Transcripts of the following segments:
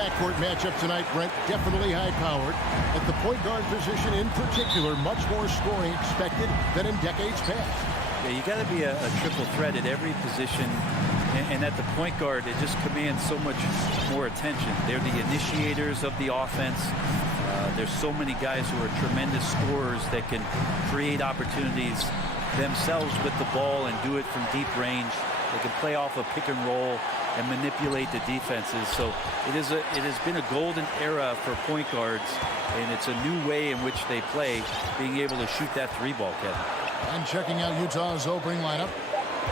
backcourt matchup tonight, Brent, definitely high-powered. At the point guard position in particular, much more scoring expected than in decades past. Yeah, you got to be a triple threat at every position. And at the point guard, it just commands so much more attention. They're the initiators of the offense. There's so many guys who are tremendous scorers that can create opportunities themselves with the ball and do it from deep range. They can play off a pick and roll and manipulate the defenses. So it has been a golden era for point guards, and it's a new way in which they play, being able to shoot that three ball, Kevin. And checking out Utah's opening lineup,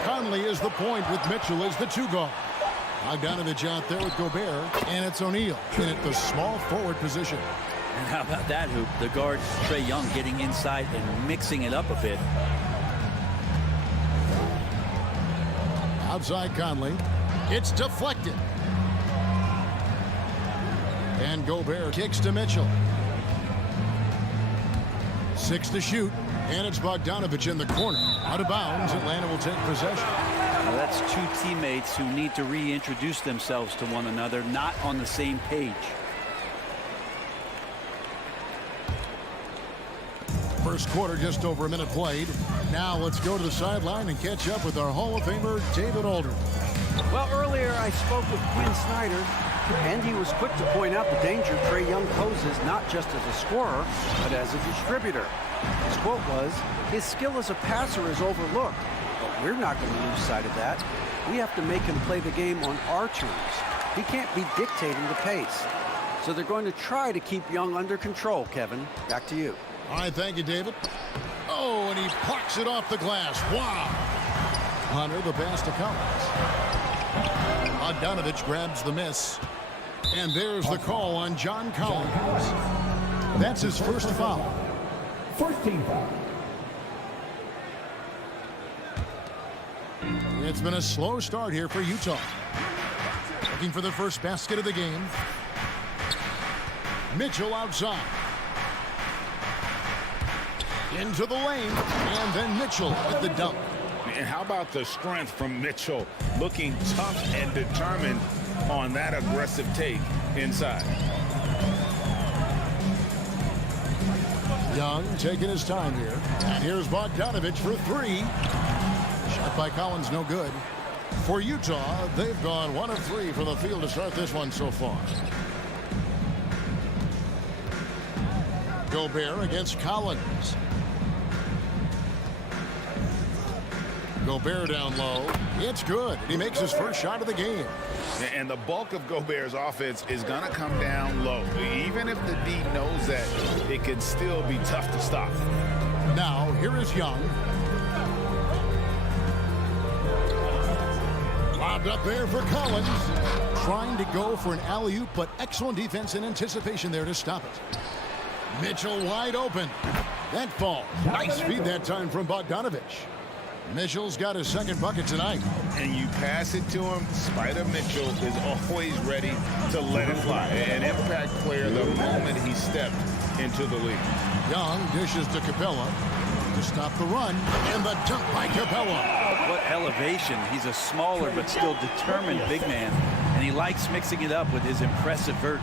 Conley is the point with Mitchell as the two guard. Bogdanovich out there with Gobert, and it's O'Neal in at the small forward position. And how about that hoop? The guard, Trae Young, getting inside and mixing it up a bit. Outside Conley. It's deflected. And Gobert kicks to Mitchell. 6 to shoot. And it's Bogdanovich in the corner. Out of bounds, Atlanta will take possession. Now that's two teammates who need to reintroduce themselves to one another, not on the same page. First quarter, just over a minute played. Now let's go to the sideline and catch up with our Hall of Famer, David Aldridge. Well, earlier I spoke with Quinn Snyder, and he was quick to point out the danger Trae Young poses not just as a scorer, but as a distributor. His quote was, "His skill as a passer is overlooked, but we're not going to lose sight of that. We have to make him play the game on our terms. He can't be dictating the pace." So they're going to try to keep Young under control, Kevin. Back to you. All right, thank you, David. Oh, and he plucks it off the glass. Wow. Hunter, the pass to Collins. Bogdanovich grabs the miss. And there's the call on John Collins. That's his first foul. First team foul. It's been a slow start here for Utah. Looking for the first basket of the game. Mitchell outside. Into the lane, and then Mitchell with the dunk. And how about the strength from Mitchell, looking tough and determined on that aggressive take inside. Young taking his time here. And here's Bogdanovich for three. Shot by Collins, no good. For Utah, they've gone 1 of 3 from the field to start this one so far. Gobert against Collins. Gobert down low. It's good. He makes his first shot of the game. And the bulk of Gobert's offense is going to come down low. Even if the D knows that, it can still be tough to stop. Now, here is Young. Lobbed up there for Collins. Trying to go for an alley-oop, but excellent defense and anticipation there to stop it. Mitchell wide open. That falls. Nice feed that time from Bogdanovich. Mitchell's got his second bucket tonight. And you pass it to him, Spider Mitchell is always ready to let it fly. An impact player the moment he stepped into the league. Young dishes to Capella to stop the run, and the dunk by Capella. What elevation. He's a smaller but still determined big man, and he likes mixing it up with his impressive vert.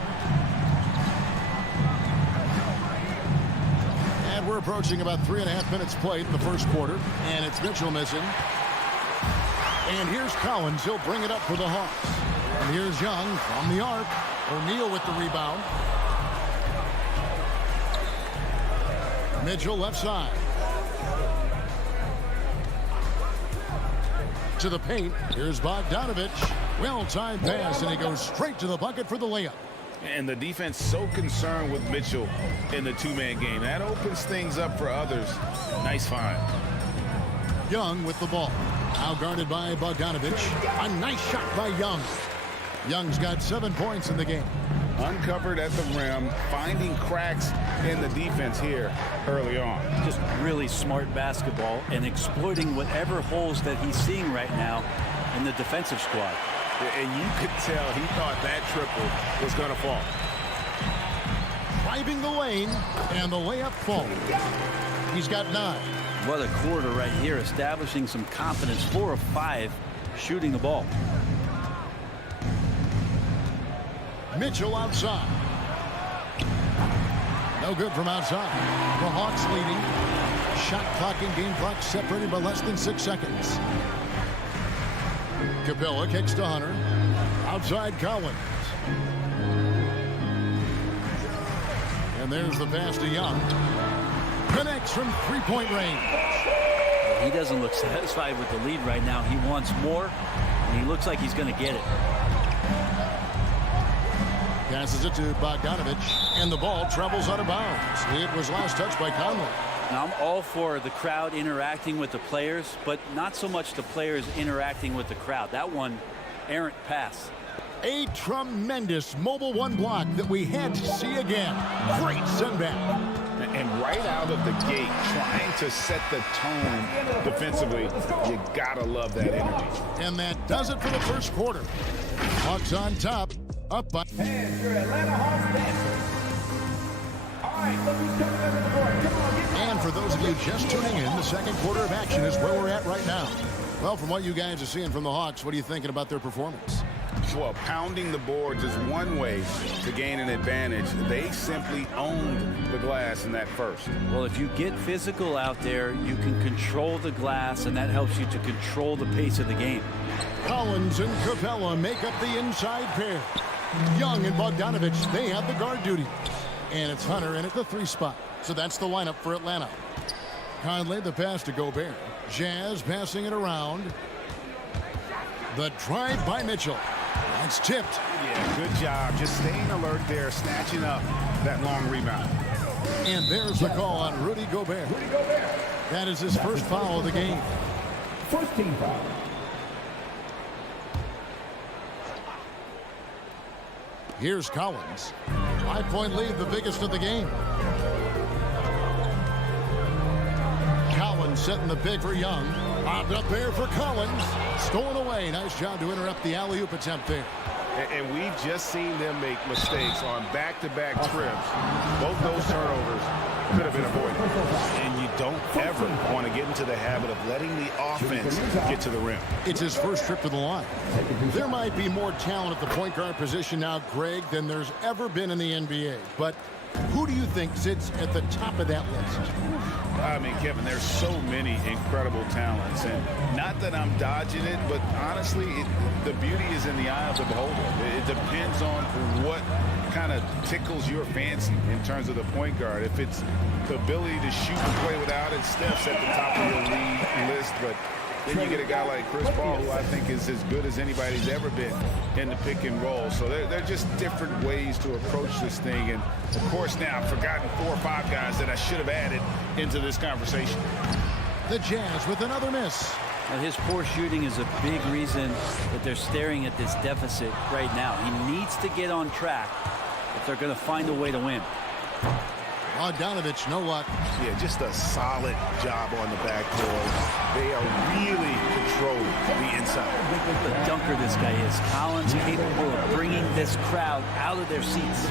We're approaching about 3.5 minutes played in the first quarter, and it's Mitchell missing. And here's Collins. He'll bring it up for the Hawks. And here's Young from the arc. O'Neal with the rebound. Mitchell left side. To the paint. Here's Bogdanovich. Well-timed pass, and he goes straight to the bucket for the layup. And the defense so concerned with Mitchell in the two-man game. That opens things up for others. Nice find. Young with the ball. Now guarded by Bogdanovich. A nice shot by Young. Young's got 7 points in the game. Uncovered at the rim, finding cracks in the defense here early on. Just really smart basketball and exploiting whatever holes that he's seeing right now in the defensive squad. And you could tell he thought that triple was going to fall. Driving the lane, and the layup falls. He's got 9. What a quarter right here, establishing some confidence. 4 of 5 shooting the ball. Mitchell outside. No good from outside. The Hawks leading. Shot clock and game clock separated by less than 6 seconds. Capella kicks to Hunter. Outside Collins. And there's the pass to Young. Connects from three-point range. He doesn't look satisfied with the lead right now. He wants more, and he looks like he's going to get it. Passes it to Bogdanovich, and the ball travels out of bounds. It was last touched by Conley. Now, I'm all for the crowd interacting with the players, but not so much the players interacting with the crowd. That one, errant pass. A tremendous mobile one block that we had to see again. Great send back. And right out of the gate, trying to set the tone defensively, you gotta love that energy. And that does it for the first quarter. Hawks on top, up by. And your Atlanta Hawks dancers. All right, look who's coming under the board. Come on, get And for those of you just tuning in, the second quarter of action is where we're at right now. Well, from what you guys are seeing from the Hawks, what are you thinking about their performance? Well, pounding the boards is one way to gain an advantage. They simply owned the glass in that first. Well, if you get physical out there, you can control the glass, and that helps you to control the pace of the game. Collins and Capella make up the inside pair. Young and Bogdanovich, they have the guard duty. And it's Hunter in at the 3 spot. So that's the lineup for Atlanta. Conley, the pass to Gobert. Jazz passing it around. The drive by Mitchell. That's tipped. Yeah, good job. Just staying alert there, snatching up that long rebound. And there's the call on Rudy Gobert. Rudy Gobert. That is his first foul of the game. First team foul. Here's Collins. 5-point lead, the biggest of the game. Collins setting the pick for Young. Popped up there for Collins. Stolen away. Nice job to interrupt the alley-oop attempt there. And we've just seen them make mistakes on back-to-back trips. Both those turnovers could have been avoided. And you don't ever want to get into the habit of letting the offense get to the rim. It's his first trip to the line. There might be more talent at the point guard position now, Greg, than there's ever been in the NBA. But who do you think sits at the top of that list? I mean, Kevin, there's so many incredible talents. And not that I'm dodging it, but honestly, the beauty is in the eye of the beholder. It depends on what kind of tickles your fancy in terms of the point guard. If it's the ability to shoot and play without it, Steph's at the top of the league list. But then you get a guy like Chris Paul, who I think is as good as anybody's ever been in the pick and roll. So they're just different ways to approach this thing. And, of course, now I've forgotten 4 or 5 guys that I should have added into this conversation. The Jazz with another miss. Now, his poor shooting is a big reason that they're staring at this deficit right now. He needs to get on track if they're going to find a way to win. Bogdanovich, no luck. Yeah, just a solid job on the backboard. They are really controlling the inside. What a dunker this guy is. Collins capable of bringing this crowd out of their seats.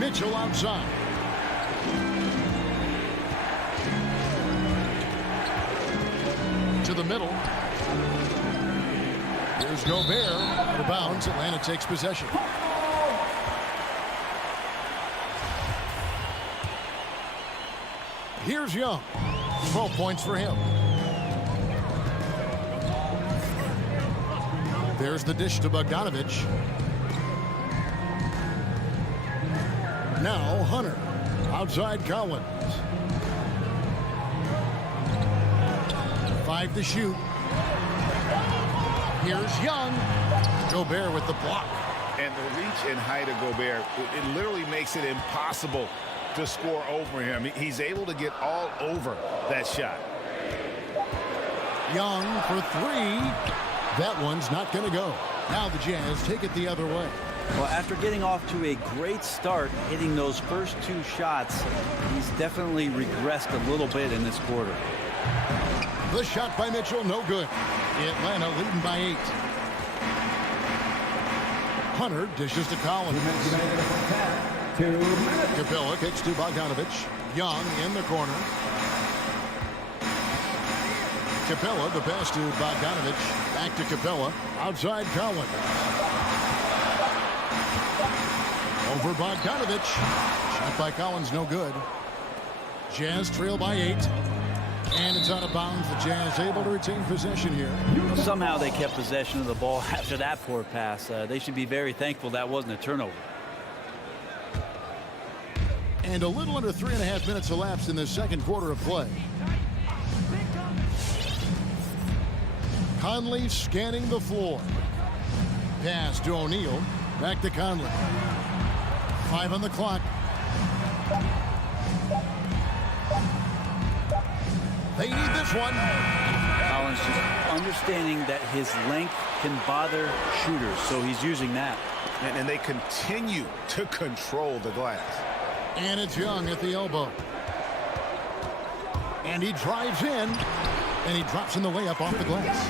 Mitchell outside. To the middle. Here's Gobert. Out of bounds. Atlanta takes possession. Here's Young. 12 points for him. There's the dish to Bogdanovich. Now Hunter. Outside Collins. 5 to shoot. Here's Young. Gobert with the block. And the reach and height of Gobert, it literally makes it impossible to score over him. He's able to get all over that shot. Young for 3. That one's not going to go. Now the Jazz take it the other way. Well, after getting off to a great start, hitting those first 2 shots, he's definitely regressed a little bit in this quarter. The shot by Mitchell, no good. Atlanta leading by 8. Hunter dishes to Collins. Capella kicks to Bogdanovich. Young in the corner. Capella. The pass to Bogdanovich. Back to Capella. Outside Collins. Over Bogdanovich. Shot by Collins, no good. Jazz trail by 8. And it's out of bounds. The Jazz able to retain possession here. Somehow they kept possession of the ball after that poor pass. They should be very thankful that wasn't a turnover. And a little under 3.5 minutes elapsed in the second quarter of play. Conley scanning the floor. Pass to O'Neal. Back to Conley. 5 on the clock. They need this one. Collins just understanding that his length can bother shooters, so he's using that. And they continue to control the glass. And it's Young at the elbow. And he drives in. And he drops in the layup off the glass.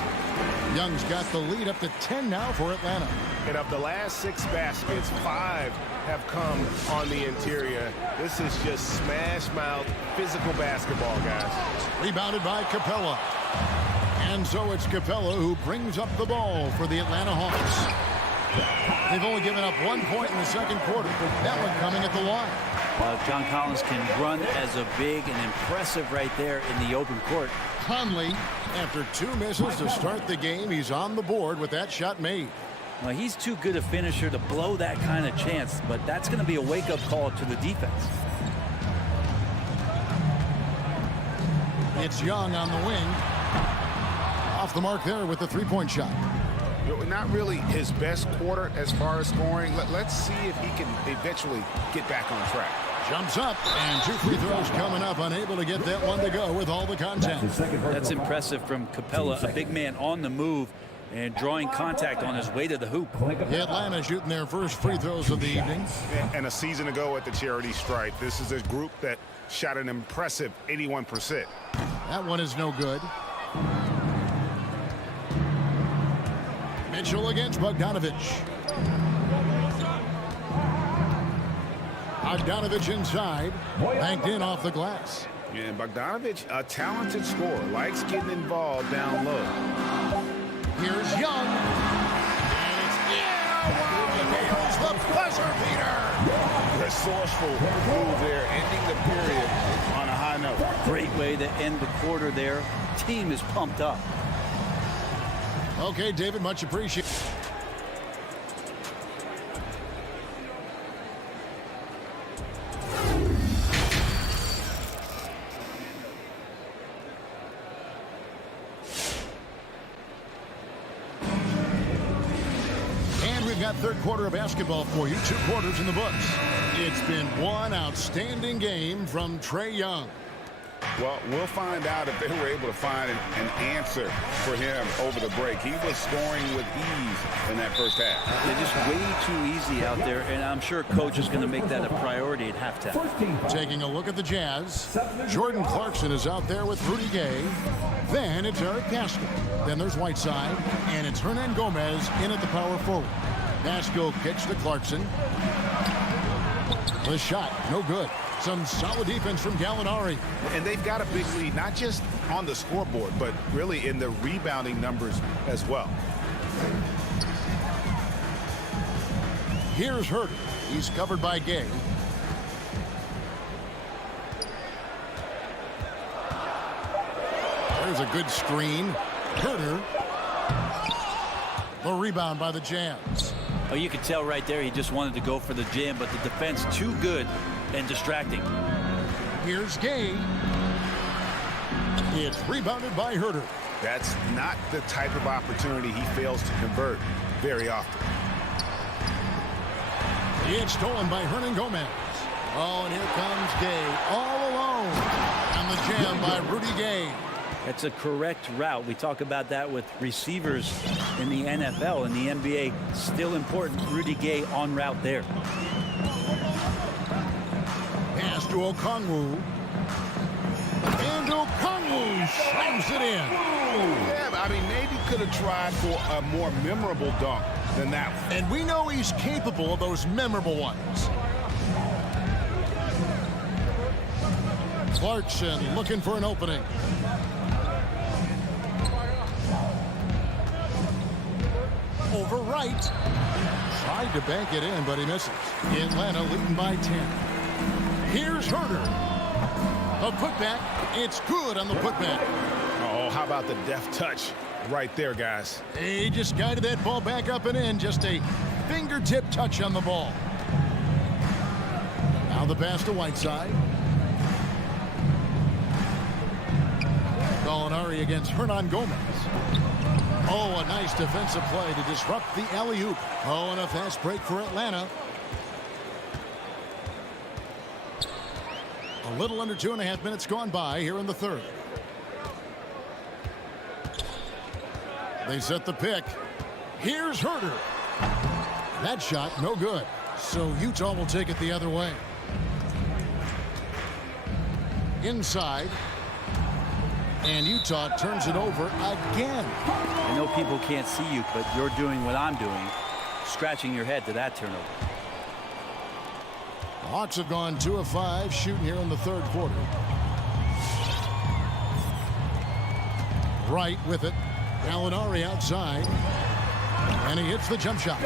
Young's got the lead up to 10 now for Atlanta. And of the last 6 baskets, 5 have come on the interior. This is just smash mouth physical basketball, guys. Rebounded by Capella. And so it's Capella who brings up the ball for the Atlanta Hawks. They've only given up 1 point in the second quarter. That one coming at the line. John Collins can run as a big and impressive right there in the open court. Conley, after 2 misses to start the game, he's on the board with that shot made. Well, he's too good a finisher to blow that kind of chance, but that's going to be a wake-up call to the defense. It's Young on the wing. Off the mark there with the three-point shot. Not really his best quarter as far as scoring. Let's see if he can eventually get back on track. Jumps up, and 2 free throws coming up. Unable to get that one to go with all the contact. That's impressive from Capella, a big man on the move and drawing contact on his way to the hoop. Atlanta shooting their first free throws of the evening. And a season ago at the charity stripe, this is a group that shot an impressive 81%. That one is no good. Mitchell against Bogdanovich. Bogdanovich inside, banked in off the glass. Yeah, and Bogdanovich, a talented scorer, likes getting involved down low. Here's Young. And it's nails the buzzer beater. Resourceful move there, ending the period on a high note. Great way to end the quarter there. Team is pumped up. Okay, David, much appreciated. And we've got third quarter of basketball for you. 2 quarters in the books. It's been one outstanding game from Trae Young. Well, we'll find out if they were able to find an answer for him over the break. He was scoring with ease in that first half. They're just way too easy out there, and I'm sure coach is going to make that a priority at halftime. Taking a look at the Jazz, Jordan Clarkson is out there with Rudy Gay. Then it's Eric Pascal. Then there's Whiteside, and it's Hernan Gomez in at the power forward. Pascal kicks to Clarkson. The shot, no good. Some solid defense from Gallinari. And they've got a big lead, not just on the scoreboard, but really in the rebounding numbers as well. Here's Herder. He's covered by Gay. There's a good screen. Herder. The rebound by the Jazz. Oh, you could tell right there he just wanted to go for the jam, but the defense too good and distracting. Here's Gay. It's rebounded by Herder. That's not the type of opportunity he fails to convert very often. It's stolen by Hernan Gomez. Oh, and here comes Gay all alone. And the jam by Rudy Gay. That's a correct route. We talk about that with receivers in the NFL and the NBA. Still important. Rudy Gay on route there. Pass to Okongwu. And Okongwu slams it in. Yeah, I mean, maybe could have tried for a more memorable dunk than that one. And we know he's capable of those memorable ones. Clarkson looking for an opening. for Wright. Tried to bank it in, but he misses. Atlanta leading by 10. Here's Herder. A putback. It's good on the putback. Oh, how about the deft touch right there, guys? He just guided that ball back up and in. Just a fingertip touch on the ball. Now the pass to Whiteside. Gallinari against Hernan Gomez. Oh, a nice defensive play to disrupt the alley-oop. Oh, and a fast break for Atlanta. A little under 2.5 minutes gone by here in the third. They set the pick. Here's Herder. That shot, no good. So Utah will take it the other way. Inside. And Utah turns it over again. I know people can't see you, but you're doing what I'm doing, scratching your head to that turnover. The Hawks have gone 2 of 5 shooting here in the third quarter. Wright with it. Gallinari outside. And he hits the jump shot.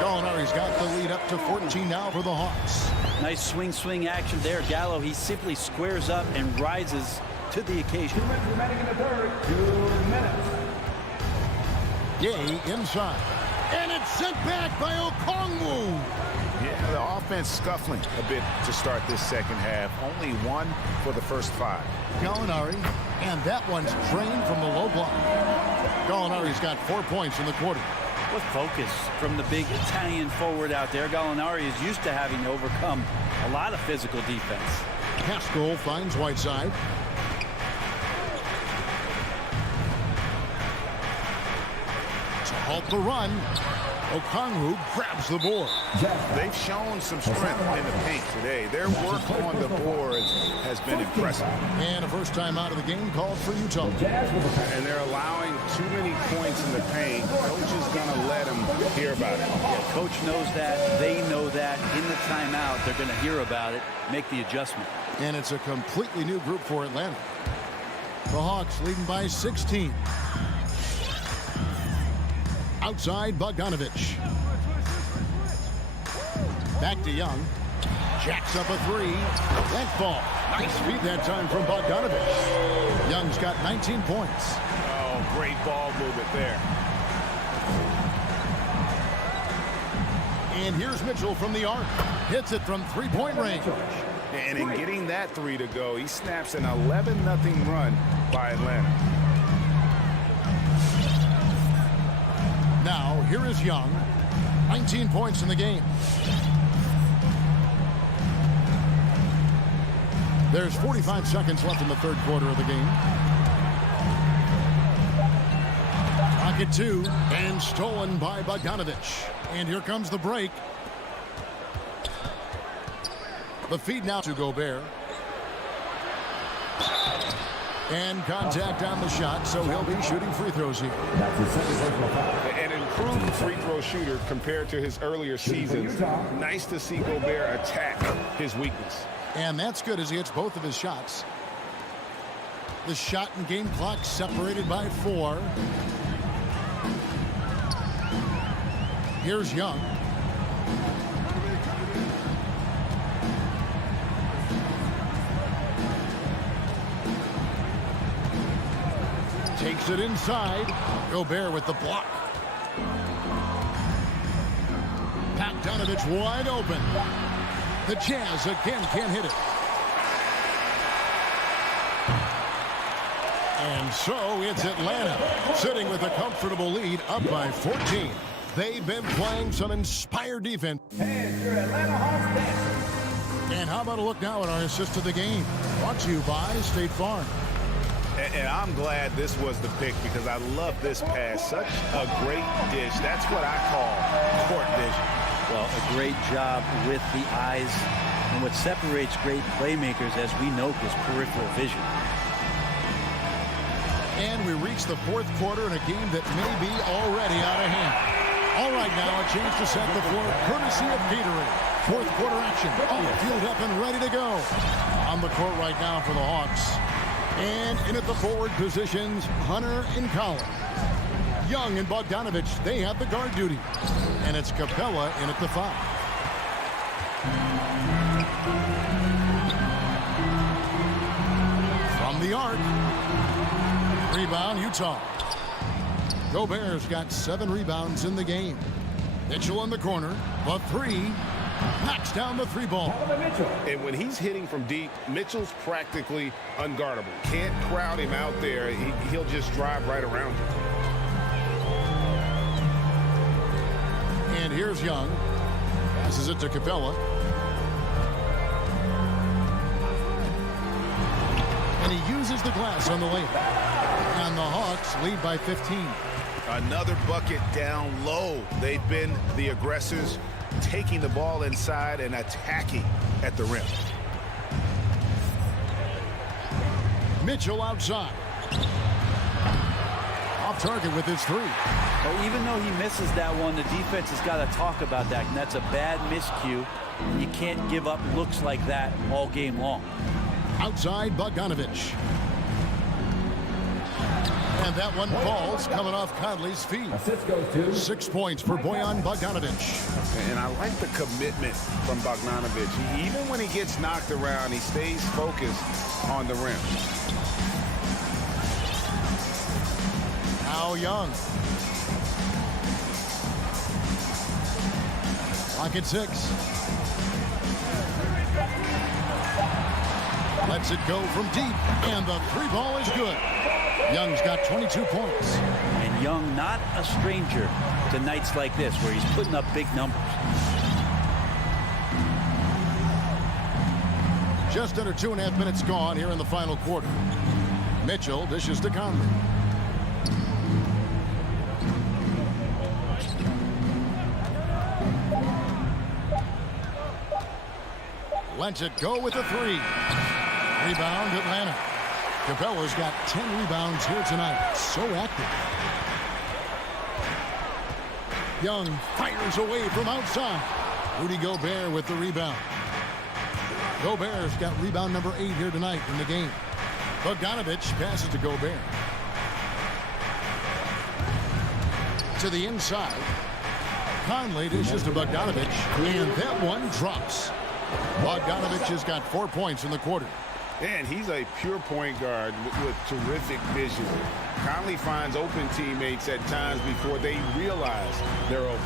Gallinari's got the lead up to 14 now for the Hawks. Nice swing action there. Gallo, he simply squares up and rises to the occasion. 2 minutes remaining in the third. 2 minutes. Gay inside. And it's sent back by Okongwu. Yeah, the offense scuffling a bit to start this second half. Only 1 for the first 5. Gallinari. And that one's drained from the low block. Gallinari's got 4 points in the quarter. What focus from the big Italian forward out there. Gallinari is used to having to overcome a lot of physical defense. Haskell finds Whiteside. To halt the run, Okongwu grabs the board. They've shown some strength in the paint today. Their work on the boards has been impressive. And a first time out of the game called for Utah. And they're allowing too many points in the paint. Coach is going to let them hear about it. Yeah, coach knows that. They know that. In the timeout, they're going to hear about it, make the adjustment. And it's a completely new group for Atlanta. The Hawks leading by 16. Outside, Bogdanovich. Back to Young. Jacks up a 3. That ball. Nice feed that time from Bogdanovich. Young's got 19 points. Oh, great ball movement there. And here's Mitchell from the arc. Hits it from three-point range. And in getting that 3 to go, he snaps an 11-0 run by Atlanta. Now, here is Young. 19 points in the game. There's 45 seconds left in the third quarter of the game. Pocket 2, and stolen by Bogdanovich. And here comes the break. The feed now to Gobert. And contact on the shot, so he'll be shooting free throws here. An improved free throw shooter compared to his earlier seasons. Nice to see Gobert attack his weakness. And that's good as he hits both of his shots. The shot and game clock separated by 4. Here's Young. Takes it inside. Gobert with the block. Bogdanovich wide open. The Jazz again can't hit it. And so it's Atlanta sitting with a comfortable lead up by 14. They've been playing some inspired defense. And your Atlanta Hawks dancing. And how about a look now at our assist of the game? Brought to you by State Farm. And I'm glad this was the pick because I love this pass. Such a great dish. That's what I call court vision. Well, a great job with the eyes. And what separates great playmakers, as we know, is peripheral vision. And we reach the fourth quarter in a game that may be already out of hand. All right, now a chance to set the floor courtesy of Gatorade. Fourth quarter action. All fueled up and ready to go. On the court right now for the Hawks. And in at the forward positions, Hunter and Collins. Young and Bogdanovich, they have the guard duty. And it's Capella in at the 5. From the arc. Rebound, Utah. Gobert's got 7 rebounds in the game. Mitchell in the corner. The 3. Knocks down the 3 ball. And when he's hitting from deep, Mitchell's practically unguardable. Can't crowd him out there. He'll just drive right around you. And here's Young. Passes it to Capella. And he uses the glass on the layup. And the Hawks lead by 15. Another bucket down low. They've been the aggressors, taking the ball inside and attacking at the rim. Mitchell outside. Off target with his 3. Well, even though he misses that one, the defense has got to talk about that, and that's a bad miscue. You can't give up looks like that all game long. Outside, Bogdanovich. And that one falls, coming off Conley's feet. 6 points for Bojan Bogdanovich. And I like the commitment from Bogdanovich. Even when he gets knocked around, he stays focused on the rim. Now Young. Clock at 6. Lets it go from deep, and the 3 ball is good. Young's got 22 points. And Young not a stranger to nights like this where he's putting up big numbers. Just under 2.5 minutes gone here in the final quarter. Mitchell dishes to Conley. Lets it go with the 3. Rebound, Atlanta. Capella's got 10 rebounds here tonight. So active. Young fires away from outside. Rudy Gobert with the rebound. Gobert's got rebound number 8 here tonight in the game. Bogdanovich passes to Gobert. To the inside. Conley dishes to Bogdanovich. And that one drops. Bogdanovich has got 4 points in the quarter. And he's a pure point guard with terrific vision. Conley finds open teammates at times before they realize they're open.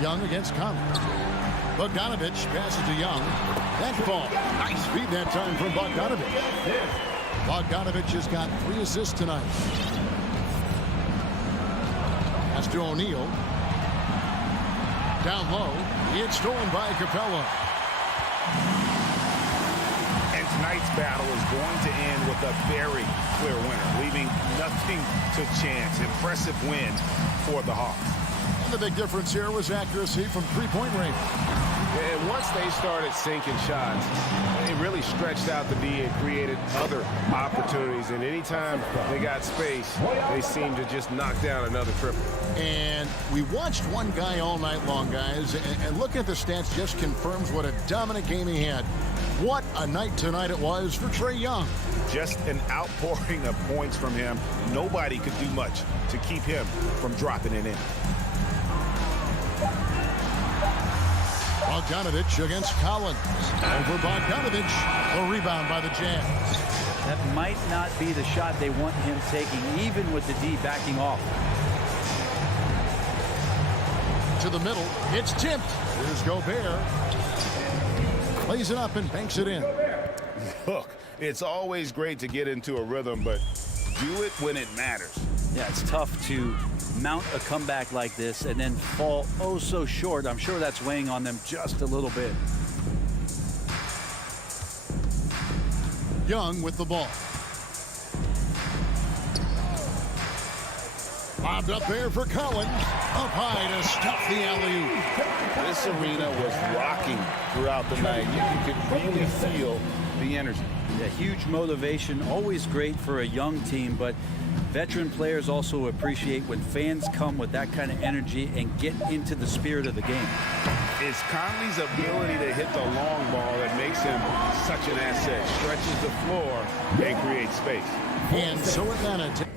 Young against Conley. Bogdanovich passes to Young. That fall. Nice feed that time from Bogdanovich. Bogdanovich has got 3 assists tonight. Pass to O'Neal. Down low. It's stolen by Capella. And tonight's battle is going to end with a very clear winner, leaving nothing to chance. Impressive win for the Hawks. And the big difference here was accuracy from 3-point range. And once they started sinking shots, they really stretched out the D and created other opportunities. And anytime they got space, they seemed to just knock down another triple. And we watched one guy all night long, guys, and looking at the stats just confirms what a dominant game he had. What a night tonight it was for Trae Young. Just an outpouring of points from him. Nobody could do much to keep him from dropping it in. Bogdanovich against Collins. Over Bogdanovich. A rebound by the Jazz. That might not be the shot they want him taking, even with the D backing off. To the middle. It's tipped. Here's Gobert. Plays it up and banks it in. Look, it's always great to get into a rhythm, but do it when it matters. Yeah, it's tough to mount a comeback like this and then fall oh so short. I'm sure that's weighing on them just a little bit. Young with the ball. Bobbed up there for Collins. Up high to stop the alley-oop. This arena was rocking throughout the night. You could really feel the energy. Yeah, huge motivation, always great for a young team, but veteran players also appreciate when fans come with that kind of energy and get into the spirit of the game. It's Conley's ability to hit the long ball that makes him such an asset. Stretches the floor and creates space. And so Atlanta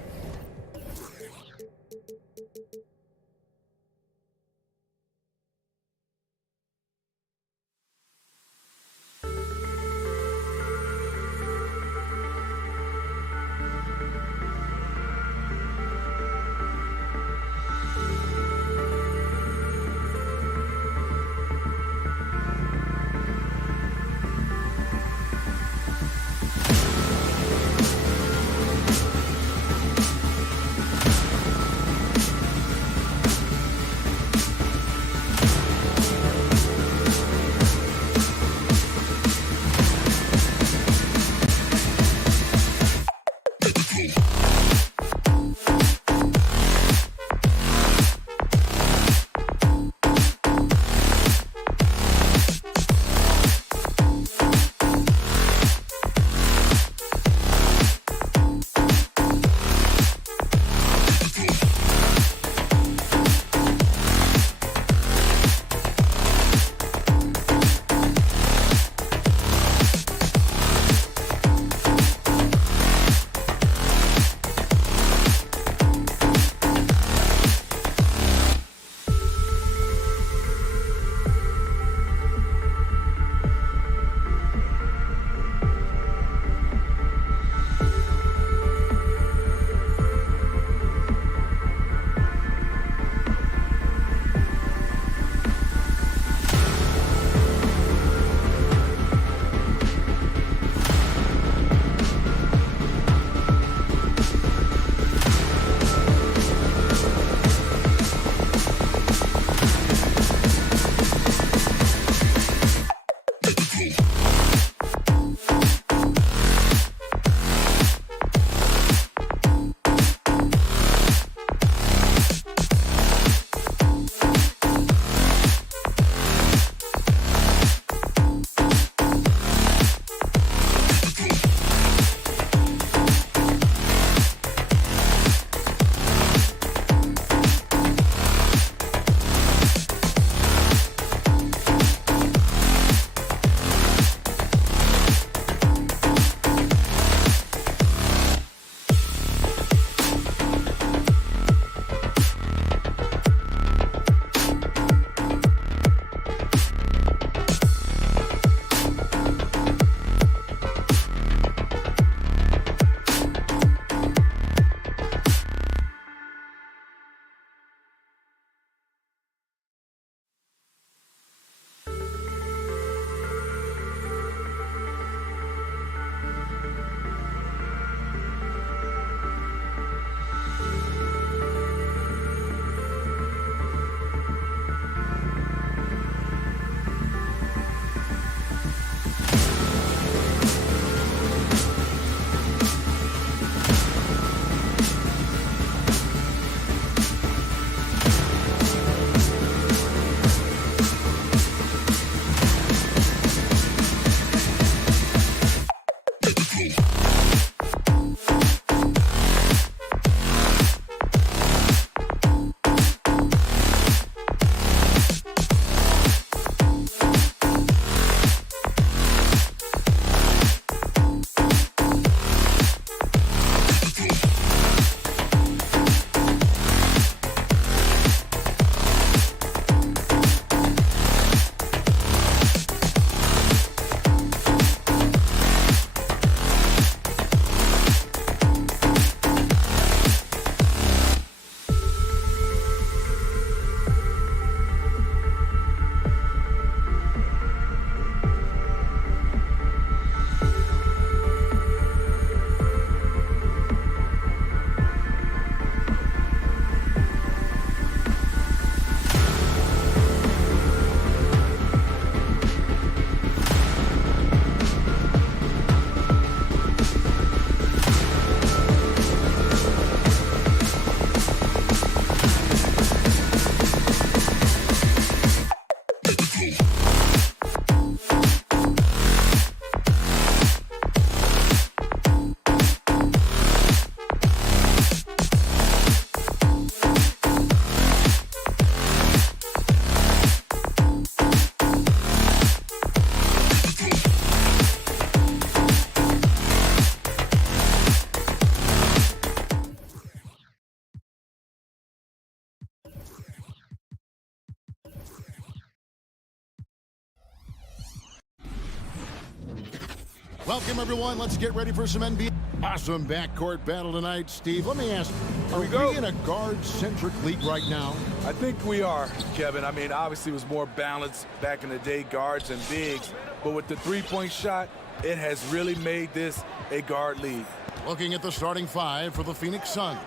Welcome, everyone. Let's get ready for some NBA. Awesome backcourt battle tonight. Steve, let me ask, are we in a guard-centric league right now? I think we are, Kevin. I mean, obviously it was more balanced back in the day, guards and bigs. But with the three-point shot, it has really made this a guard league. Looking at the starting five for the Phoenix Suns.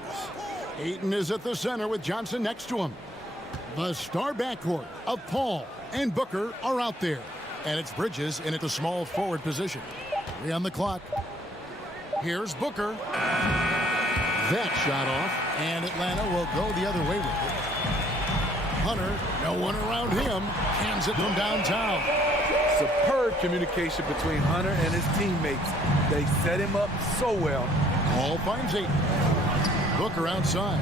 Ayton is at the center with Johnson next to him. The star backcourt of Paul and Booker are out there. And it's Bridges in at the small forward position. 3 on the clock. Here's Booker. That shot off, and Atlanta will go the other way with it. Hunter, no one around him, hands it from downtown. Superb communication between Hunter and his teammates. They set him up so well. Paul finds Ayton. Booker outside.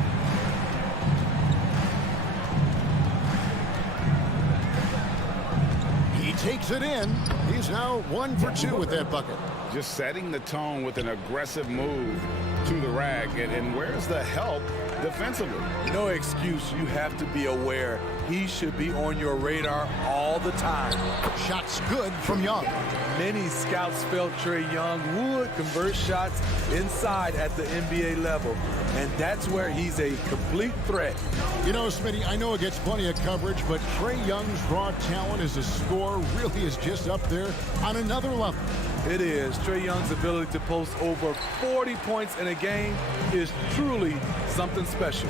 He takes it in. He's now 1 for 2 with that bucket. Just setting the tone with an aggressive move to the rack. And where's the help defensively? No excuse. You have to be aware. He should be on your radar all the time. Shots good from Young. Many scouts felt Trae Young would convert shots inside at the NBA level. And that's where he's a complete threat. You know, Smitty, I know it gets plenty of coverage, but Trae Young's raw talent as a scorer really is just up there on another level. It is. Trae Young's ability to post over 40 points in a game is truly something special.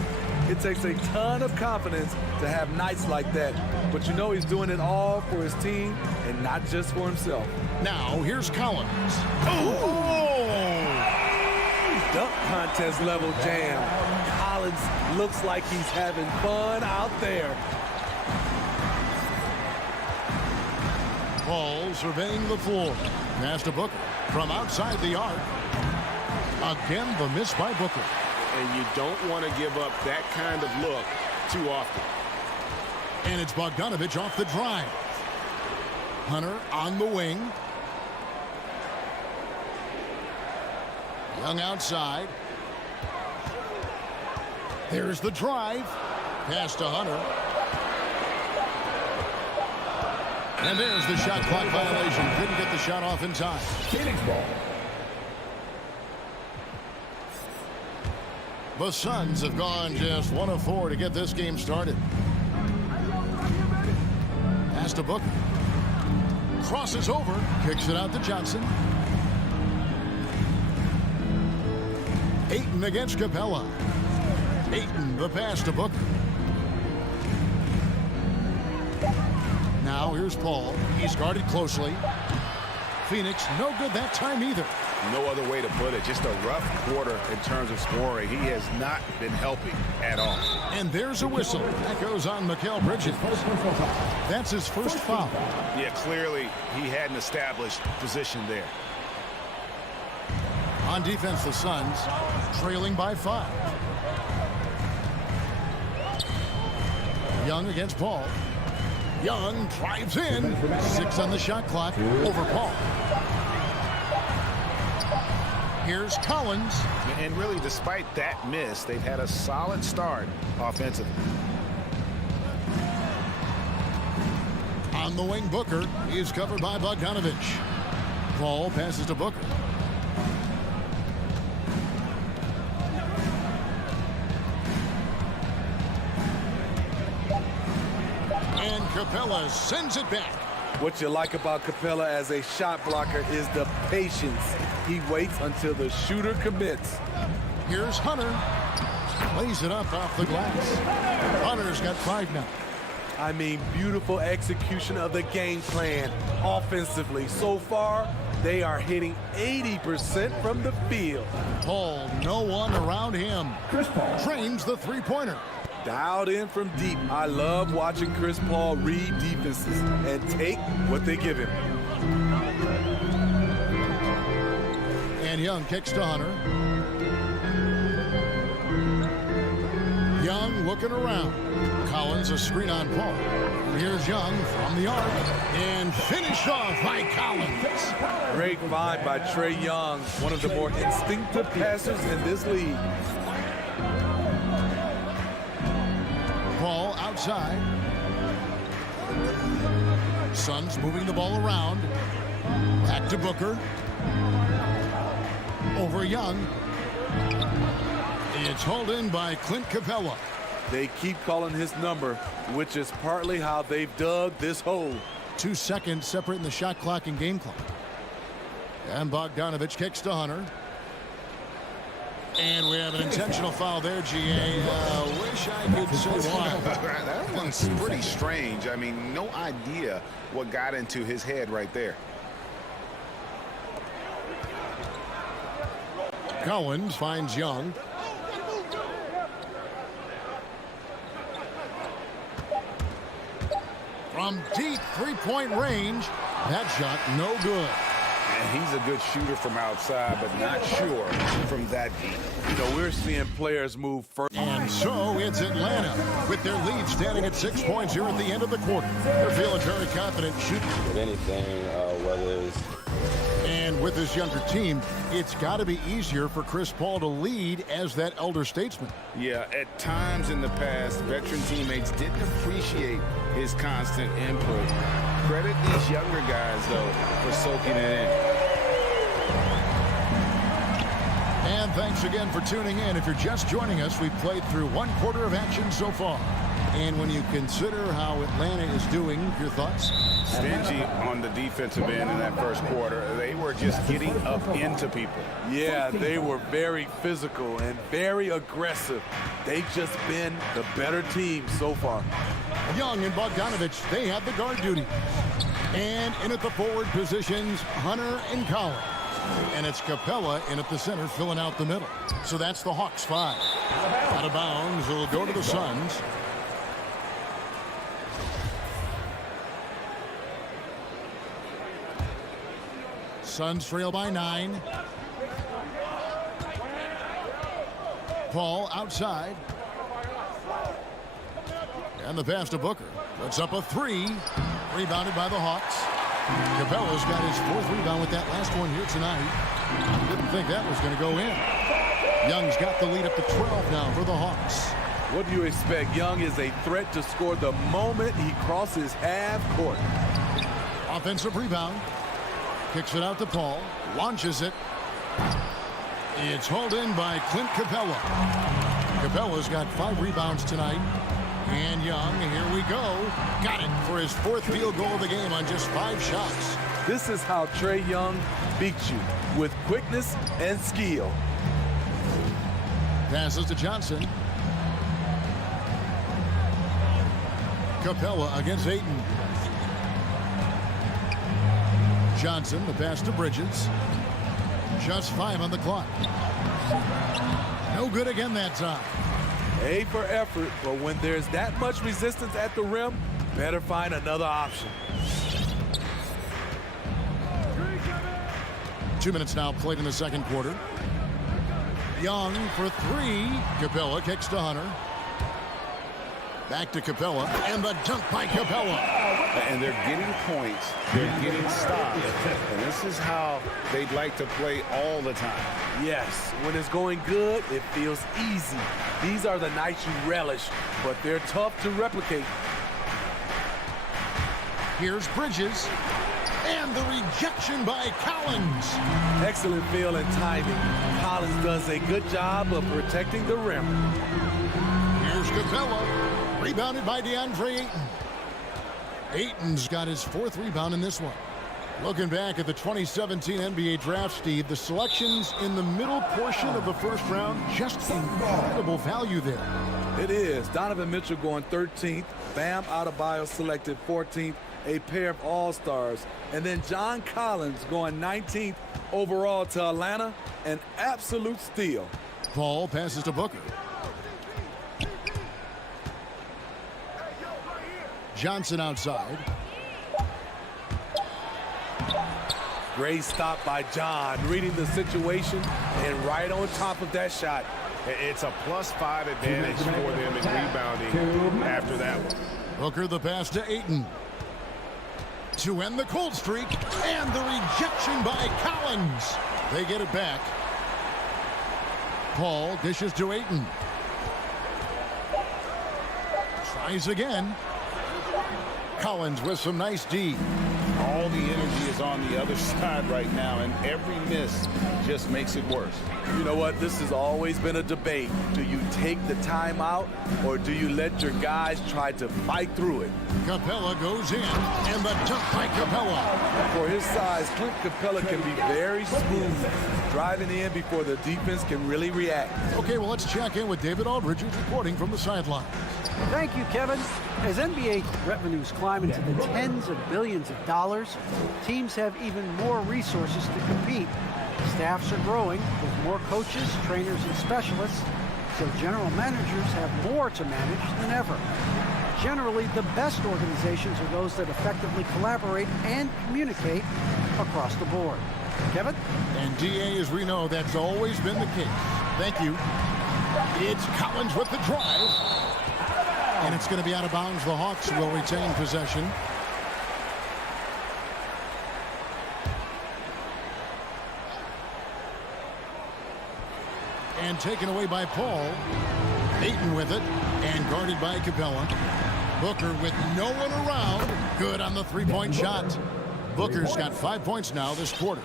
It takes a ton of confidence to have nights like that. But you know he's doing it all for his team and not just for himself. Now, here's Collins. Dunk contest level jam. Collins looks like he's having fun out there. Paul surveying the floor. Pass to Booker from outside the arc. Again, the miss by Booker. And you don't want to give up that kind of look too often. And it's Bogdanovich off the drive. Hunter on the wing. Young outside. There's the drive. Pass to Hunter. And there's the shot clock violation. Couldn't get the shot off in time. Phoenix ball. The Suns have gone just 1 of 4 to get this game started. Pass to Booker. Crosses over. Kicks it out to Johnson. Ayton against Capella. Ayton, the pass to Booker. Now here's Paul. He's guarded closely. Phoenix, no good that time either. No other way to put it. Just a rough quarter in terms of scoring. He has not been helping at all. And there's a whistle. That goes on Mikal Bridges. That's his first foul. Yeah, clearly he hadn't established position there. On defense, the Suns trailing by 5. Young against Paul. Young drives in. 6 on the shot clock. Over Paul. Here's Collins. And really, despite that miss, they've had a solid start offensively. On the wing, Booker is covered by Bogdanovich. Paul passes to Booker. And Capella sends it back. What you like about Capella as a shot blocker is the patience. He waits until the shooter commits. Here's Hunter. Lays it up off the glass. Hunter's got 5 now. I mean, beautiful execution of the game plan offensively. So far, they are hitting 80% from the field. Paul, no one around him. Chris Paul. Trains the three-pointer. Dialed in from deep. I love watching Chris Paul read defenses and take what they give him. And Young kicks to Hunter. Young looking around. Collins a screen on Paul. And here's Young from the arc. And finished off by Collins. Great find by Trae Young, one of the more instinctive passers in this league. Paul outside. Suns moving the ball around. Back to Booker. Over Young. It's hauled in by Clint Capella. They keep calling his number, which is partly how they've dug this hole. 2 seconds separating the shot clock and game clock. And Bogdanovich kicks to Hunter. And we have an intentional foul there, GA. Wish I could say why. That one's pretty strange. I mean, no idea what got into his head right there. Collins finds Young. From deep three-point range, that shot no good. And he's a good shooter from outside, but not sure from that deep. You know, we're seeing players move first. And so it's Atlanta with their lead standing at 6 points here at the end of the quarter. They're feeling very confident shooting. With anything, whether it's... And with this younger team, it's got to be easier for Chris Paul to lead as that elder statesman. Yeah, at times in the past, veteran teammates didn't appreciate his constant input. Credit these younger guys, though, for soaking it in. And thanks again for tuning in. If you're just joining us, we've played through 1 quarter of action so far. And when you consider how Atlanta is doing, your thoughts? Stingy on the defensive end in that first quarter. They were just getting up into people. Yeah, they were very physical and very aggressive. They've just been the better team so far. Young and Bogdanovich, they have the guard duty. And in at the forward positions, Hunter and Collins. And it's Capella in at the center, filling out the middle. So that's the Hawks 5. Out of bounds, it'll go to the Suns. Suns trail by 9. Paul outside. And the pass to Booker. Puts up a 3. Rebounded by the Hawks. Capella's got his 4th rebound with that last one here tonight. Didn't think that was going to go in. Young's got the lead up to 12 now for the Hawks. What do you expect? Young is a threat to score the moment he crosses half court. Offensive rebound. Kicks it out to Paul. Launches it. It's hauled in by Clint Capella. Capella's got 5 rebounds tonight. And Young, here we go. Got it for his 4th field goal of the game on just 5 shots. This is how Trae Young beats you, with quickness and skill. Passes to Johnson. Capella against Ayton. Johnson, the pass to Bridges. Just 5 on the clock. No good again that time. A for effort, but when there's that much resistance at the rim, better find another option. 2 minutes now played in the second quarter. Young for 3. Capella kicks to Hunter. Back to Capella, and the dunk by Capella. And they're getting points. They're getting stops. And this is how they'd like to play all the time. Yes, when it's going good, it feels easy. These are the nights you relish, but they're tough to replicate. Here's Bridges. And the rejection by Collins. Excellent feel and timing. Collins does a good job of protecting the rim. Here's Capella. Rebounded by DeAndre Ayton. Ayton's got his 4th rebound in this one. Looking back at the 2017 NBA draft, Steve, the selections in the middle portion of the first round, just incredible value there. It is. Donovan Mitchell going 13th. Bam Adebayo selected 14th. A pair of all-stars. And then John Collins going 19th overall to Atlanta. An absolute steal. Paul passes to Booker. Johnson outside. Great stop by John, reading the situation and right on top of that shot. It's a +5 advantage for them in rebounding after that one. Booker the pass to Ayton. To end the cold streak, and the rejection by Collins. They get it back. Paul dishes to Ayton. Tries again. Collins with some nice D. All all the energy is on the other side right now, and every miss just makes it worse. You know what? This has always been a debate. Do you take the timeout, or do you let your guys try to fight through it? Capella goes in, and the dunk by Capella. For his size, Clint Capella can be very smooth, driving in before the defense can really react. Okay, well, let's check in with David Aldridge, who's reporting from the sideline. Thank you, Kevin. As NBA revenues climb into the tens of billions of dollars, teams have even more resources to compete. Staffs are growing with more coaches, trainers, and specialists, so general managers have more to manage than ever. Generally, the best organizations are those that effectively collaborate and communicate across the board. Kevin? And DA, as we know, that's always been the case. Thank you. It's Collins with the drive. And it's going to be out of bounds. The Hawks will retain possession. And taken away by Paul. Ayton with it. And guarded by Capella. Booker with no one around. Good on the three-point shot. Booker's got 5 points now this quarter.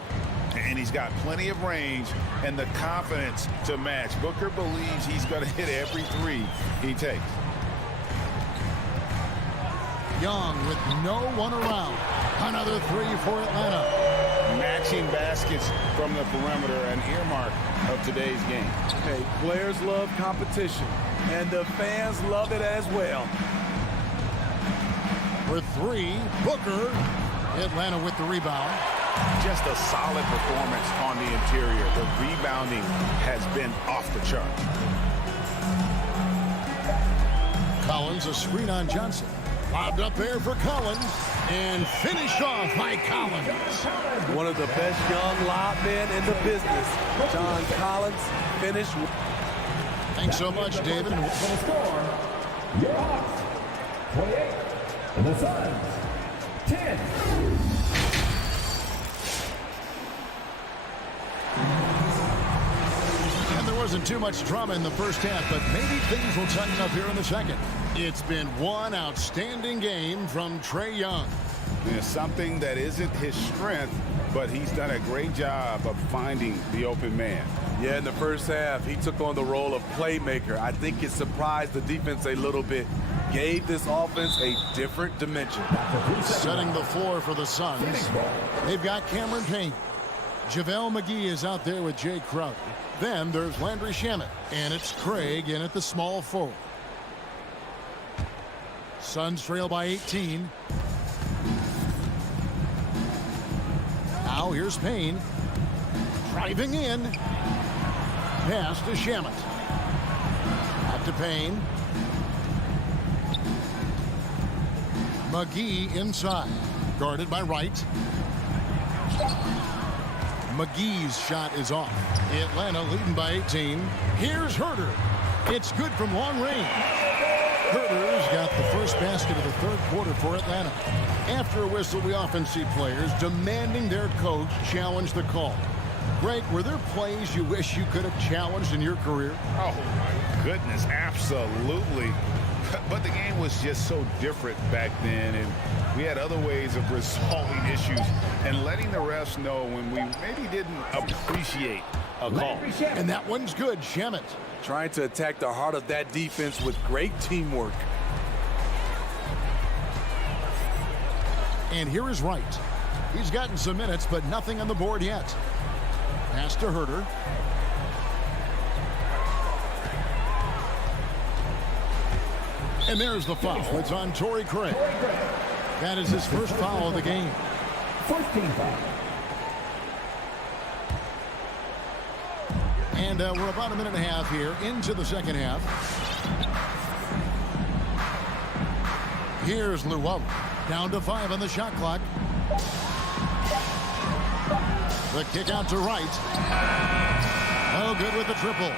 And he's got plenty of range and the confidence to match. Booker believes he's going to hit every three he takes. Young with no one around. Another three for Atlanta. Matching baskets from the perimeter, an earmark of today's game. Hey, players love competition, and the fans love it as well. For three, Booker. Atlanta with the rebound. Just a solid performance on the interior. The rebounding has been off the chart. Collins, a screen on Johnson. Lobbed up there for Collins. And finished off by Collins. One of the best young lob men in the business. John Collins finished. Thanks so much, David. For the score, your Hawks, 28, and the Suns, 10. And there wasn't too much drama in the first half, but maybe things will tighten up here in the second. It's been one outstanding game from Trae Young. There's something that isn't his strength, but he's done a great job of finding the open man. Yeah, in the first half, he took on the role of playmaker. I think it surprised the defense a little bit. Gave this offense a different dimension. Setting the floor for the Suns. They've got Cameron Payne. JaVale McGee is out there with Jay Crowder. Then there's Landry Shamet. And it's Craig in at the small forward. Suns trail by 18. Now here's Payne. Driving in. Pass to Shamet. Out to Payne. McGee inside. Guarded by Wright. McGee's shot is off. Atlanta leading by 18. Here's Herter. It's good from long range. Herter's got the first basket of the third quarter for Atlanta. After a whistle, we often see players demanding their coach challenge the call. Greg, were there plays you wish you could have challenged in your career? Oh, my goodness, absolutely. But the game was just so different back then, and we had other ways of resolving issues and letting the refs know when we maybe didn't appreciate a call. And that one's good, Shamet. Trying to attack the heart of that defense with great teamwork. And here is Wright. He's gotten some minutes, but nothing on the board yet. Pass to Herter. And there's the foul. It's on Torrey Craig. That is his first foul of the game. First team foul. And we're about a minute and a half here into the second half. Here's Llewellyn. Down to 5 on the shot clock. The kick out to Wright. Oh, good with the triple.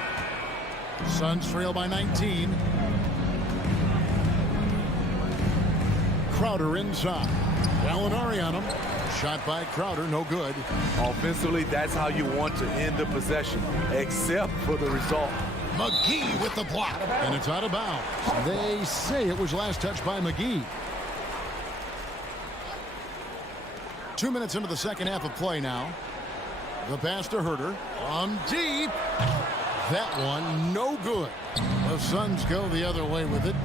Suns trail by 19. Crowder inside. Gallinari on him. Shot by Crowder, no good. Offensively, that's how you want to end the possession, except for the result. McGee with the block. And it's out of bounds. They say it was last touched by McGee. 2 minutes into the second half of play now. The pass to Herter from deep. That one no good. The Suns go the other way with it.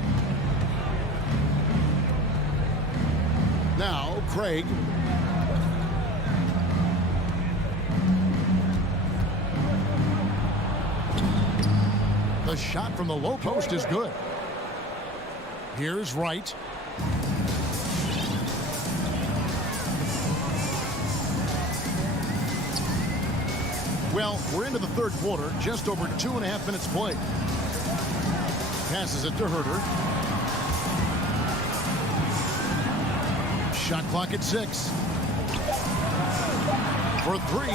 Now Craig. The shot from the low post is good. Here's Wright. Well, we're into the third quarter, just over 2.5 minutes played. Passes it to Herter. Shot clock at 6. For 3.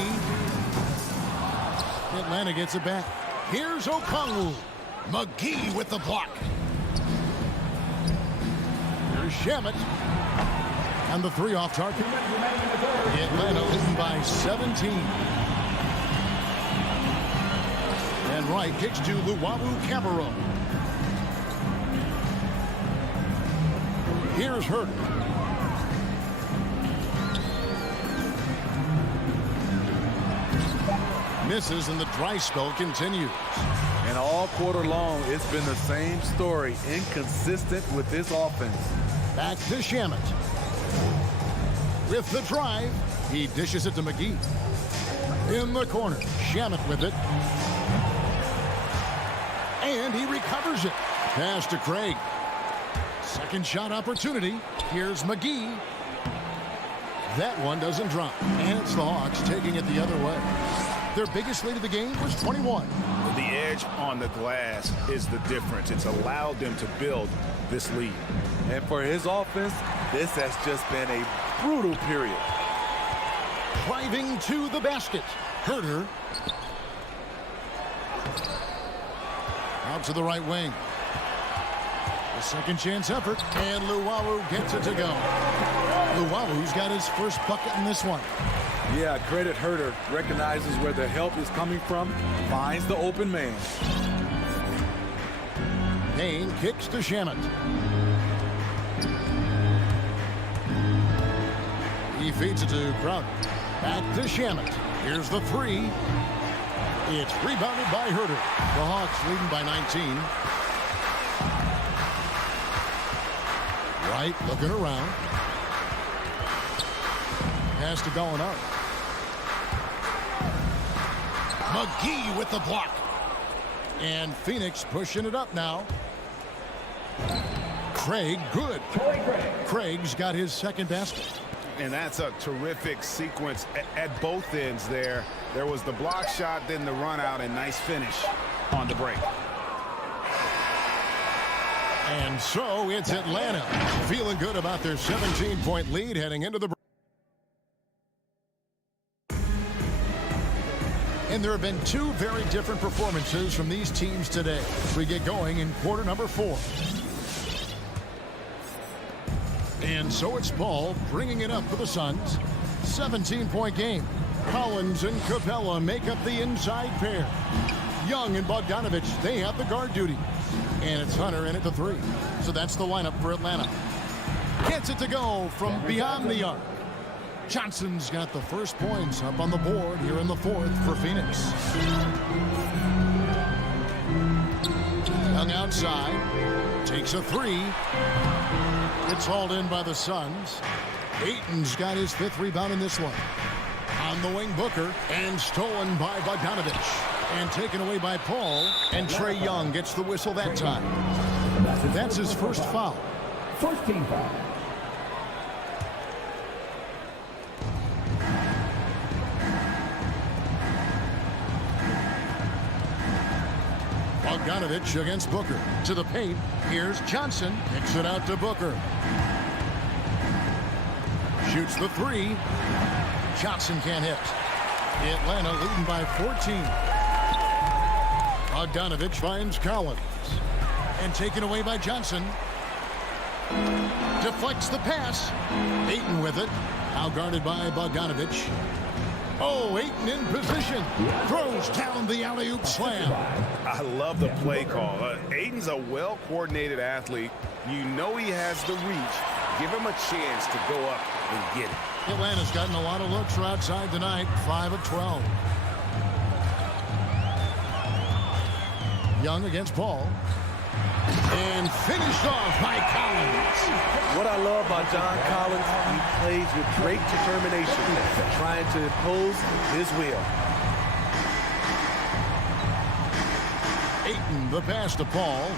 Atlanta gets it back. Here's Okongwu. McGee with the block. Here's Shamet. And the 3 off target. Atlanta leading by 17. And Wright kicks to Luwawu-Cabarrot. Here's Herter. Misses and the dry spell continues. And all quarter long, it's been the same story. Inconsistent with this offense. Back to Shamet. With the drive, he dishes it to McGee. In the corner, Shamet with it. And he recovers it. Pass to Craig. Second shot opportunity. Here's McGee. That one doesn't drop. And it's the Hawks taking it the other way. Their biggest lead of the game was 21. The edge on the glass is the difference. It's allowed them to build this lead. And for his offense, this has just been a brutal period. Driving to the basket. Herter. Out to the right wing. A second chance effort. And Luwawu gets it to go. Luwawu's got his first bucket in this one. Yeah, credit Herter. Recognizes where the help is coming from. Finds the open man. Payne kicks to Shamet. He feeds it to Crowder. Back to Shamet. Here's the 3. It's rebounded by Herter. The Hawks leading by 19. Wright looking around. Pass to Gallinari. McGee with the block. And Phoenix pushing it up now. Craig, good. Craig's got his second basket. And that's a terrific sequence at both ends there. There was the block shot, then the run out, and nice finish on the break. And so it's Atlanta feeling good about their 17-point lead heading into the break. And there have been 2 very different performances from these teams today. We get going in quarter number 4. And so it's Ball bringing it up for the Suns. 17-point game. Collins and Capella make up the inside pair. Young and Bogdanovich, they have the guard duty. And it's Hunter in at the 3. So that's the lineup for Atlanta. Gets it to go from beyond the arc. Johnson's got the first points up on the board here in the 4th for Phoenix. Young outside. Takes a 3. It's hauled in by the Suns. Ayton's got his 5th rebound in this one. On the wing, Booker. And stolen by Bogdanovich. And taken away by Paul. And Trae Young gets the whistle that time. That's his first foul. First team foul. Bogdanovich against Booker. To the paint. Here's Johnson. Kicks it out to Booker. Shoots the 3. Johnson can't hit. Atlanta leading by 14. Bogdanovich finds Collins. And taken away by Johnson. Deflects the pass. Ayton with it. Now guarded by Bogdanovich. Oh, Ayton in position. Throws down the alley-oop slam. I love the play call. Ayton's a well-coordinated athlete. You know he has the reach, Give him a chance to go up and get it. Atlanta's gotten a lot of looks from outside tonight, 5 of 12. Young against Paul. And finished off by Collins. What I love about John Collins, he plays with great determination, trying to impose his will. Ayton, the pass to Paul.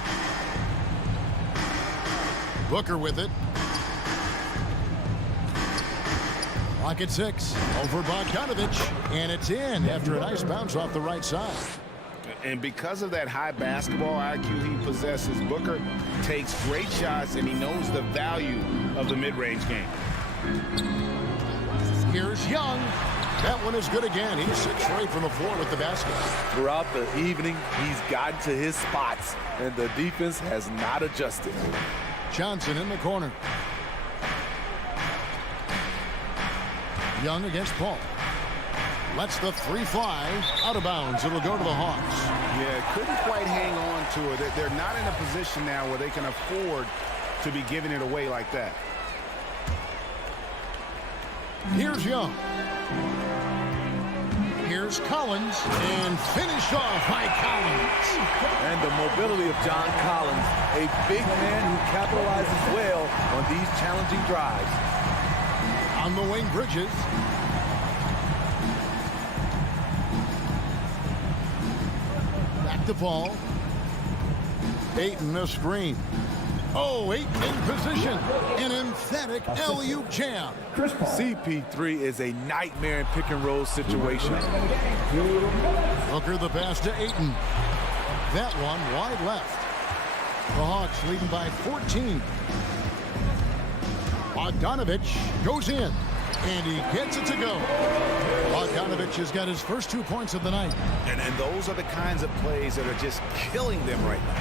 Booker with it. Clock at 6. Over Bogdanovich. And it's in after a nice bounce off the right side. And because of that high basketball IQ he possesses, Booker takes great shots, and he knows the value of the mid-range game. Here's Young. That one is good again. He's 6 straight from the floor with the basket. Throughout the evening, he's gotten to his spots, and the defense has not adjusted. Johnson in the corner. Young against Paul. Lets the 3 fly. Out of bounds. It'll go to the Hawks. Yeah, couldn't quite hang on to it. They're not in a position now where they can afford to be giving it away like that. Here's Young. Here's Collins. And finished off by Collins. And the mobility of John Collins, a big man who capitalizes well on these challenging drives. On the wing, Bridges. Back to Paul. Ayton a screen. Oh, Ayton in position. An emphatic alley-oop jam. CP3 is a nightmare in pick and roll situation. Booker the pass to Ayton. That one wide left. The Hawks leading by 14. Bogdanovich goes in, and he gets it to go. Bogdanovich has got his first 2 points of the night. And those are the kinds of plays that are just killing them right now.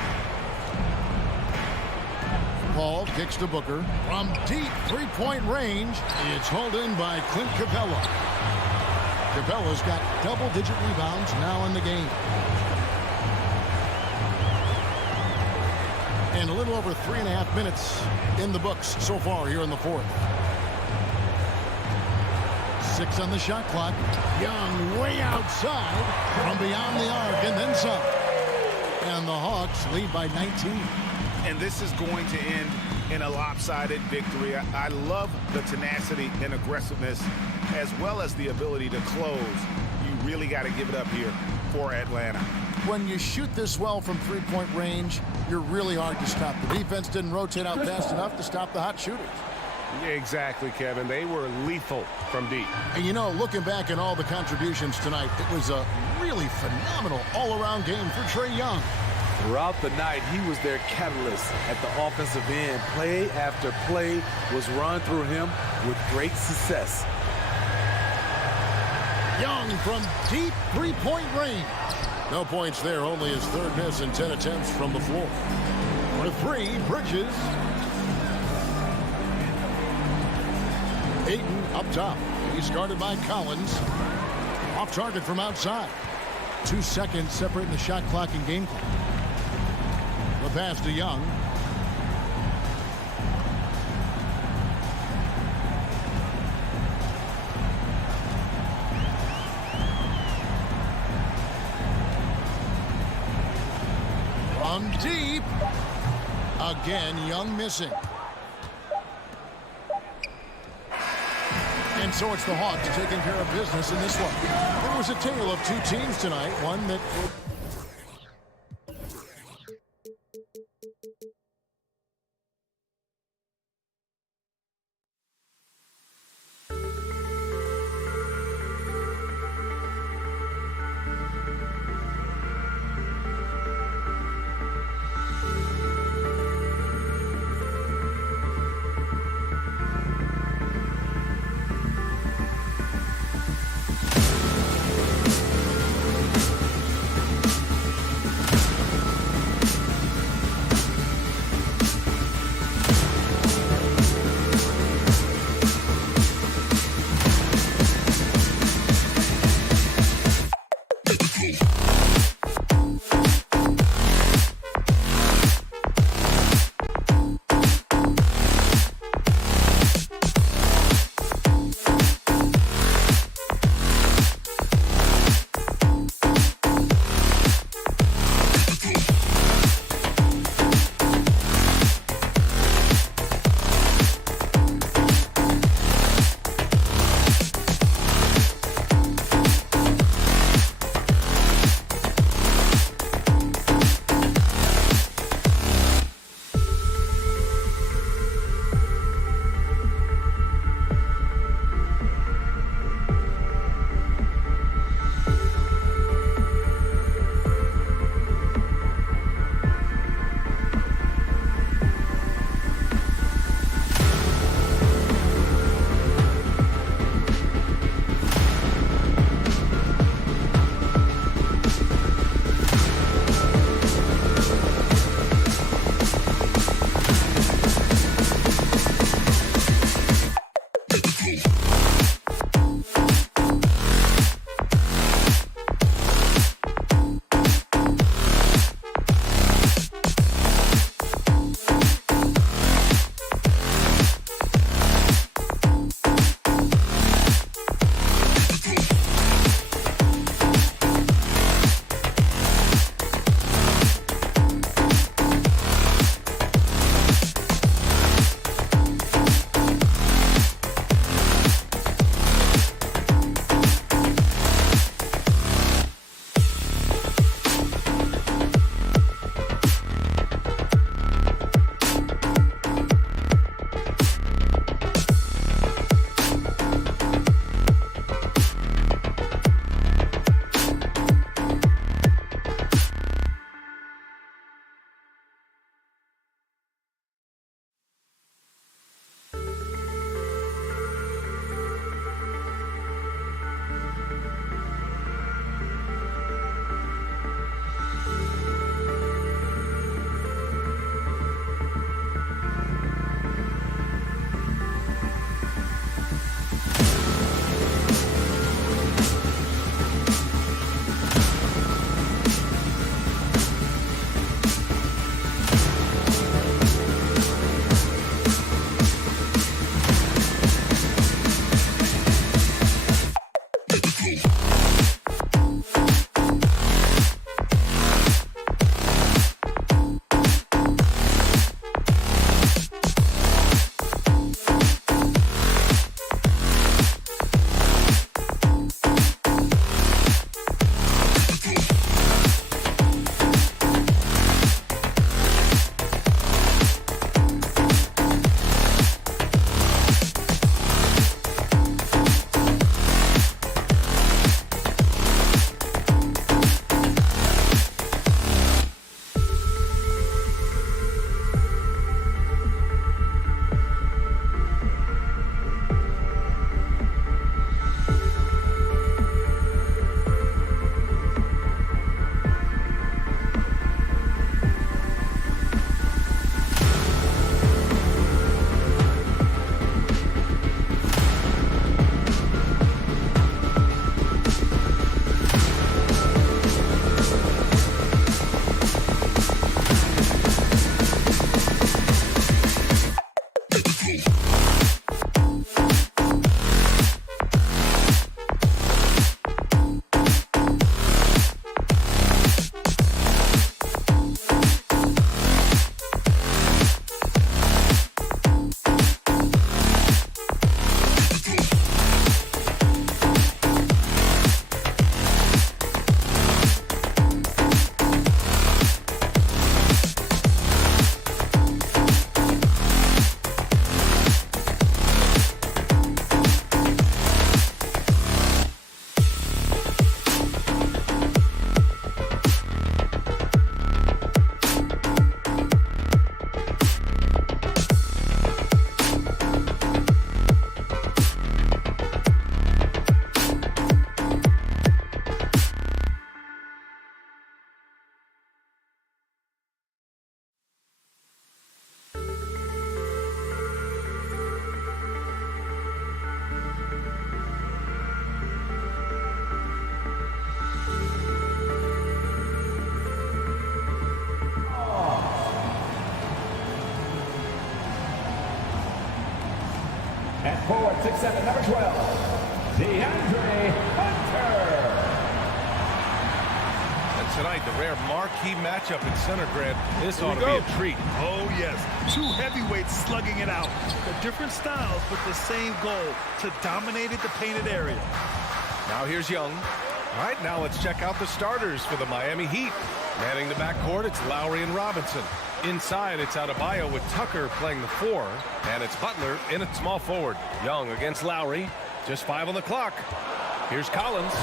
Paul kicks to Booker. From deep three-point range, it's hauled in by Clint Capella. Capella's got double-digit rebounds now in the game. And a little over 3.5 minutes in the books so far here in the fourth. 6 on the shot clock. Young way outside from beyond the arc and then some. And the Hawks lead by 19. And this is going to end in a lopsided victory. I love the tenacity and aggressiveness, as well as the ability to close. You really got to give it up here for Atlanta. When you shoot this well from three-point range, you're really hard to stop. The defense didn't rotate out fast enough to stop the hot shooters. Exactly, Kevin. They were lethal from deep. And, you know, looking back at all the contributions tonight, it was a really phenomenal all-around game for Trae Young. Throughout the night, he was their catalyst at the offensive end. Play after play was run through him with great success. Young from deep three-point range. No points there, only his third miss in 10 attempts from the floor. For 3, Bridges. Ayton up top. He's guarded by Collins. Off target from outside. 2 seconds separating the shot clock and game clock. The pass to Young. From deep. Again, Young missing. And so it's the Hawks taking care of business in this one. There was a tale of 2 teams tonight. One that... At forward, 6'7", number 12, DeAndre Hunter. And tonight, the rare marquee matchup in center, Grant. This ought to be a treat. Oh, yes. Two heavyweights slugging it out. The different styles, but the same goal, to dominate the painted area. Now here's Young. All right, now let's check out the starters for the Miami Heat. Manning the backcourt, it's Lowry and Robinson. Inside, it's Adebayo with Tucker playing the 4, and it's Butler in at small forward. Young against Lowry, just 5 on the clock. Here's Collins,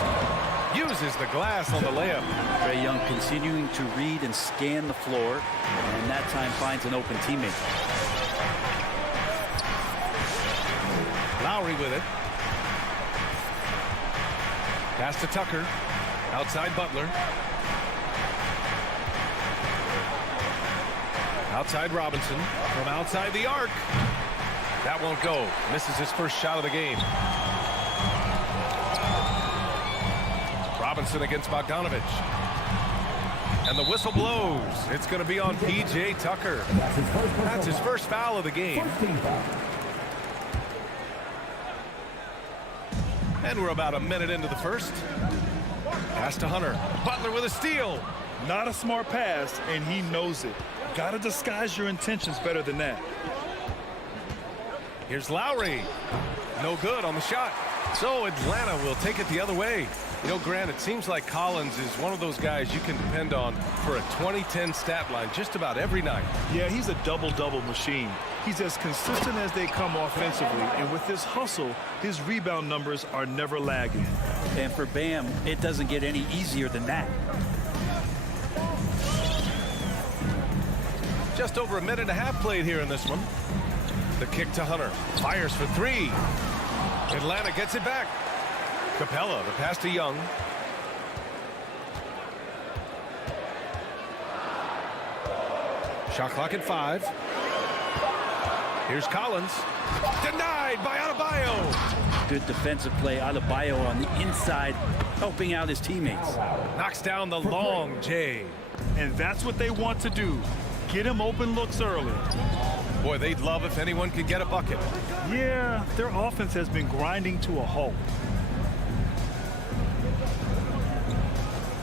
uses the glass on the layup. Trae Young continuing to read and scan the floor, and that time finds an open teammate. Lowry with it. Pass to Tucker. Outside Butler. Outside Robinson. From outside the arc. That won't go. Misses his first shot of the game. Robinson against Bogdanovich. And the whistle blows. It's going to be on P.J. Tucker. That's his first foul of the game. And we're about a minute into the first. Pass to Hunter. Butler with a steal. Not a smart pass, and he knows it. Got to disguise your intentions better than that. Here's Lowry. No good on the shot. So Atlanta will take it the other way. You know, Grant, it seems like Collins is one of those guys you can depend on for a 20-10 stat line just about every night. Yeah, he's a double-double machine. He's as consistent as they come offensively, and with this hustle, his rebound numbers are never lagging. And for Bam, it doesn't get any easier than that. Just over a minute and a half played here in this one. The kick to Hunter. Fires for 3. Atlanta gets it back. Capella, the pass to Young. Shot clock at 5. Here's Collins. Denied by Adebayo. Good defensive play. Adebayo on the inside, helping out his teammates. Knocks down the long J. And that's what they want to do. Get him open looks early. Boy, they'd love if anyone could get a bucket. Yeah, their offense has been grinding to a halt.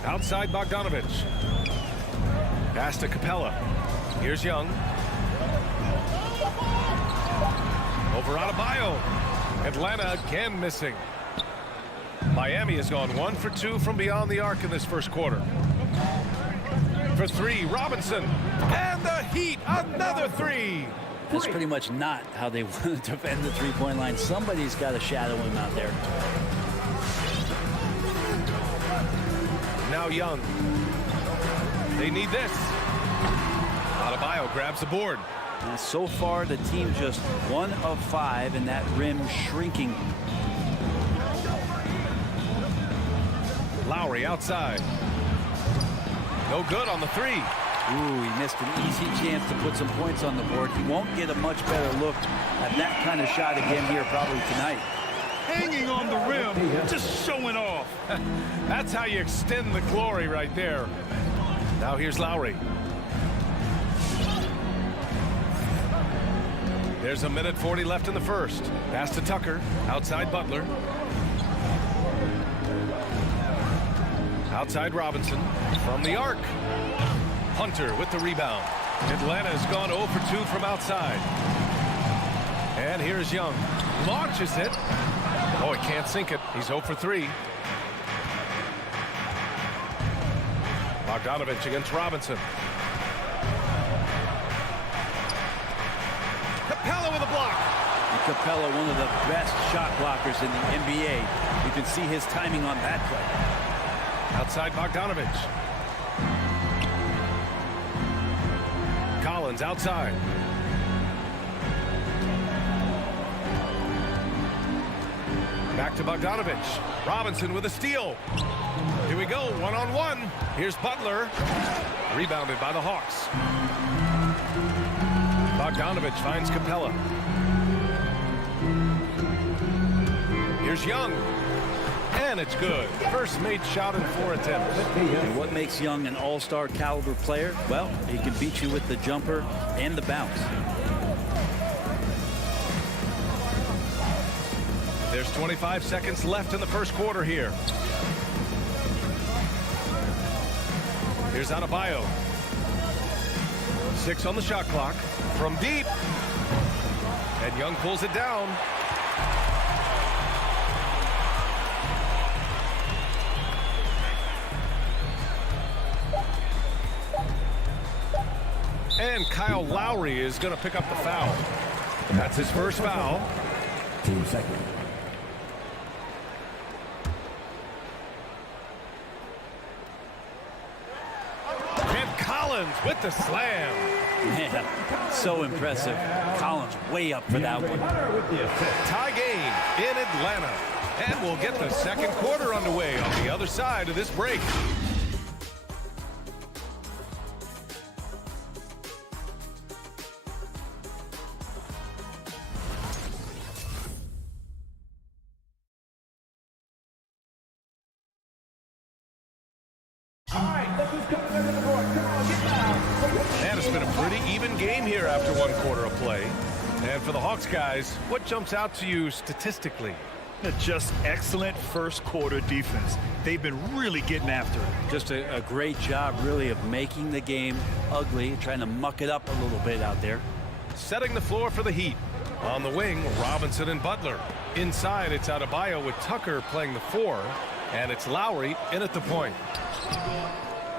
Outside Bogdanovich. Pass to Capella. Here's Young. Over Adebayo. Atlanta again missing. Miami has gone 1 for 2 from beyond the arc in this first quarter. For 3, Robinson. And the Heat, another 3. That's pretty much not how they want to defend the three-point line. Somebody's got to shadow him out there. Now Young. They need this. Adebayo grabs the board. And so far, the team just 1 of 5, and that rim shrinking. Lowry outside. No good on the 3. Ooh, he missed an easy chance to put some points on the board. He won't get a much better look at that kind of shot again here probably tonight. Hanging on the rim, just showing off. That's how you extend the glory right there. Now here's Lowry. There's a minute 40 left in the first. Pass to Tucker. Outside Butler. Outside Robinson. From the arc. Hunter with the rebound. Atlanta's gone 0 for 2 from outside. And here's Young. Launches it. Oh, he can't sink it. He's 0 for 3. Bogdanovich against Robinson. Capella with a block. And Capella, one of the best shot blockers in the NBA. You can see his timing on that play. Outside Bogdanovich. Collins outside. Back to Bogdanovich. Robinson with a steal. Here we go, one-on-one. Here's Butler. Rebounded by the Hawks. Bogdanovich finds Capella. Here's Young. And it's good. First made shot in 4 attempts. And what makes Young an all-star caliber player? Well, he can beat you with the jumper and the bounce. There's 25 seconds left in the first quarter here. Here's Adebayo. 6 on the shot clock. From deep. And Young pulls it down. And Kyle Lowry is going to pick up the foul. That's his first foul. Team second. And Collins with the slam. Man, so impressive. Collins way up for that one. Tie game in Atlanta. And we'll get the second quarter underway on the other side of this break. And it's been a pretty even game here after one quarter of play. And for the Hawks guys, what jumps out to you statistically? Just excellent first quarter defense. They've been really getting after it. Just a great job, really, of making the game ugly, trying to muck it up a little bit out there. Setting the floor for the Heat. On the wing, Robinson and Butler. Inside, it's Adebayo with Tucker playing the 4. And it's Lowry in at the point.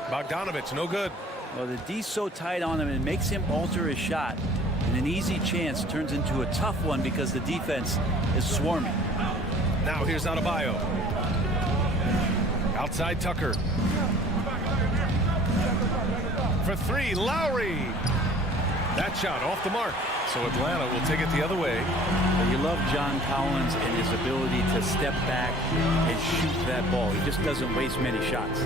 Bogdanovich, no good. Well, the D's so tight on him, it makes him alter his shot. And an easy chance turns into a tough one because the defense is swarming. Now here's Adebayo. Outside Tucker. For 3, Lowry. That shot off the mark. So Atlanta will take it the other way. But you love John Collins and his ability to step back and shoot that ball. He just doesn't waste many shots.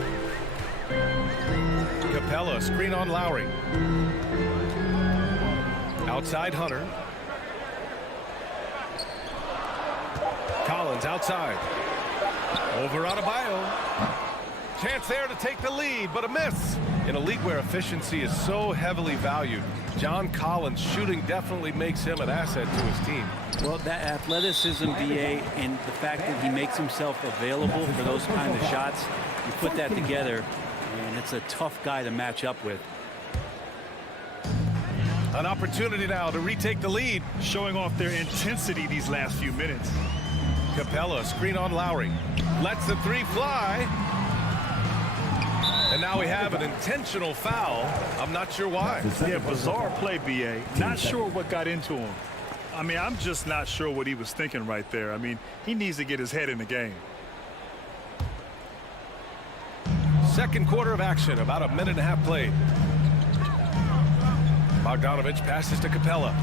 Capella, screen on Lowry. Outside Hunter. Collins outside. Over Adebayo. Chance there to take the lead, but a miss. In a league where efficiency is so heavily valued, John Collins' shooting definitely makes him an asset to his team. Well, that athleticism, BA, and the fact that he makes himself available for those kind of shots, you put that together, and it's a tough guy to match up with. An opportunity now to retake the lead. Showing off their intensity these last few minutes. Capella, screen on Lowry. Lets the 3 fly. And now we have an intentional foul. I'm not sure why. Yeah, bizarre play, BA. Not sure what got into him. I mean, I'm just not sure what he was thinking right there. I mean, he needs to get his head in the game. Second quarter of action, about a minute and a half played. Bogdanovich passes to Capella.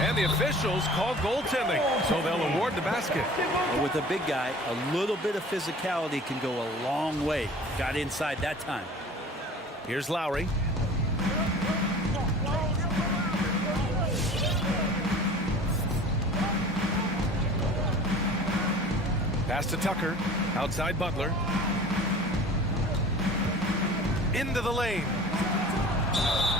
And the officials call goaltending, so they'll award the basket. Well, with a big guy, a little bit of physicality can go a long way. Got inside that time. Here's Lowry. Pass to Tucker. Outside Butler. Into the lane.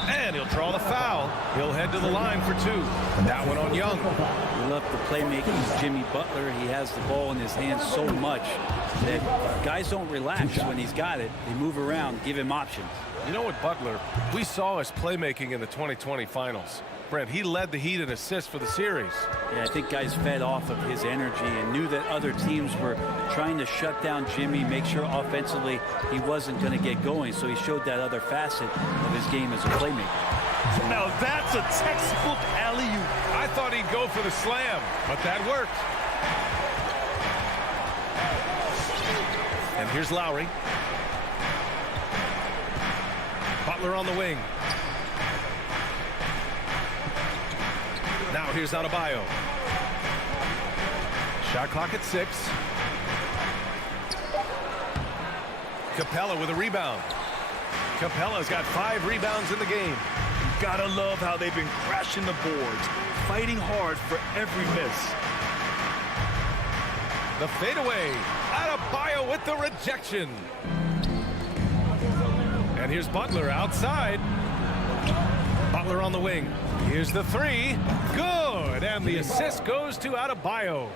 And he'll draw the foul. He'll head to the line for 2. That one on Young. We love the playmaking. Jimmy Butler, he has the ball in his hands so much that guys don't relax when he's got it. They move around, give him options. You know what, Butler, we saw his playmaking in the 2020 finals. Brent, he led the Heat in assists for the series. Yeah, I think guys fed off of his energy and knew that other teams were trying to shut down Jimmy, make sure offensively he wasn't going to get going. So he showed that other facet of his game as a playmaker. Now that's a textbook alley-oop. I thought he'd go for the slam, but that worked. And here's Lowry. Butler on the wing. Now here's Adebayo. Shot clock at 6. Capella with a rebound. Capella's got 5 rebounds in the game. Gotta love how they've been crashing the boards, fighting hard for every miss. The fadeaway. Adebayo with the rejection. And here's Butler outside. Butler on the wing. Here's the three. Good. And the assist goes to Adebayo.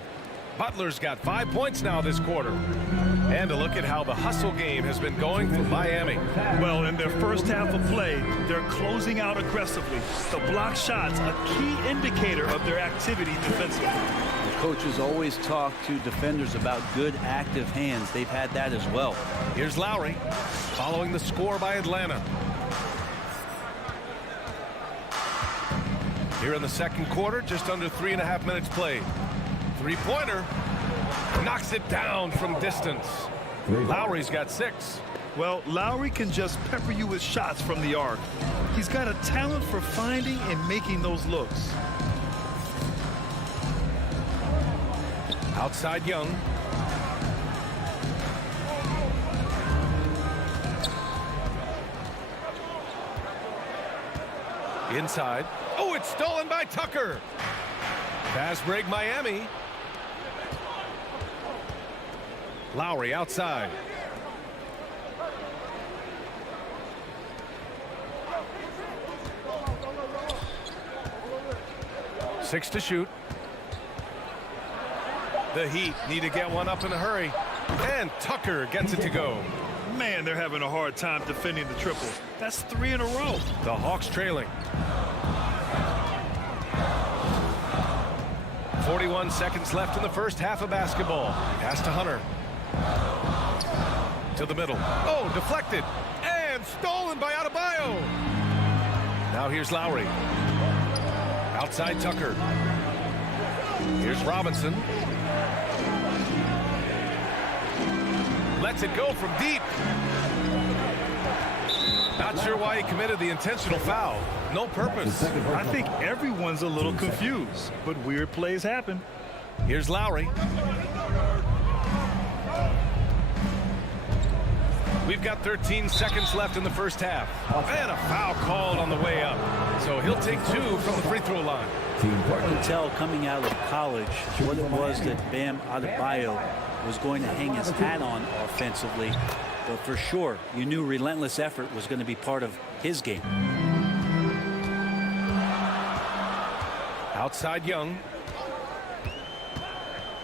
Butler's got 5 points now this quarter. And a look at how the hustle game has been going for Miami. Well, in their first half of play, they're closing out aggressively. The block shots, a key indicator of their activity defensively. The coaches always talk to defenders about good active hands. They've had that as well. Here's Lowry following the score by Atlanta. Here in the second quarter, just under 3.5 minutes played. Three-pointer knocks it down from distance. Lowry's got 6. Well, Lowry can just pepper you with shots from the arc. He's got a talent for finding and making those looks. Outside Young. Inside. Oh, it's stolen by Tucker. Pass break Miami. Lowry outside. Six to shoot. The Heat need to get one up in a hurry. And Tucker gets it to go. Man, they're having a hard time defending the triple. That's 3 in a row. The Hawks trailing. 41 seconds left in the first half of basketball. Pass to Hunter. To the middle. Oh, deflected. And stolen by Adebayo. Now here's Lowry. Outside Tucker. Here's Robinson. Lets it go from deep. Not sure why he committed the intentional foul. No purpose. I think everyone's a little confused, but weird plays happen. Here's Lowry. We've got 13 seconds left in the first half. And a foul called on the way up. So he'll take 2 from the free throw line. You can tell coming out of college what it was that Bam Adebayo was going to hang his hat on offensively. But for sure, you knew relentless effort was going to be part of his game. Outside Young.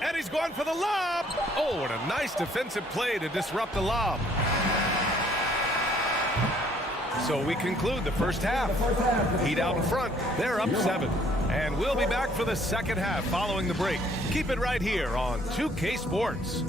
And he's going for the lob. Oh, and a nice defensive play to disrupt the lob. So we conclude the first half. Heat out in front. They're up 7. And we'll be back for the second half following the break. Keep it right here on 2K Sports.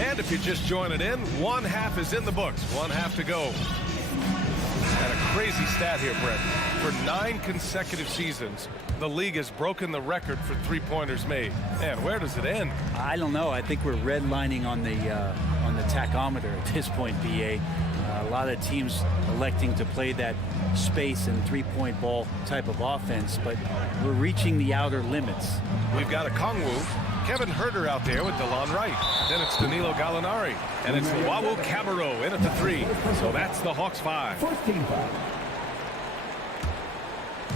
And if you're just joining in, one half is in the books. One half to go. And a crazy stat here, Brett. For 9 consecutive seasons, the league has broken the record for three-pointers made. And where does it end? I don't know. I think we're redlining on the tachometer at this point, BA. A lot of teams electing to play that space and three-point ball type of offense, but we're reaching the outer limits. We've got a Kongwu, Kevin Herter out there with DeLon Wright. Then it's Danilo Gallinari. And it's Wawu Cabarro in at the 3. So that's the Hawks 5.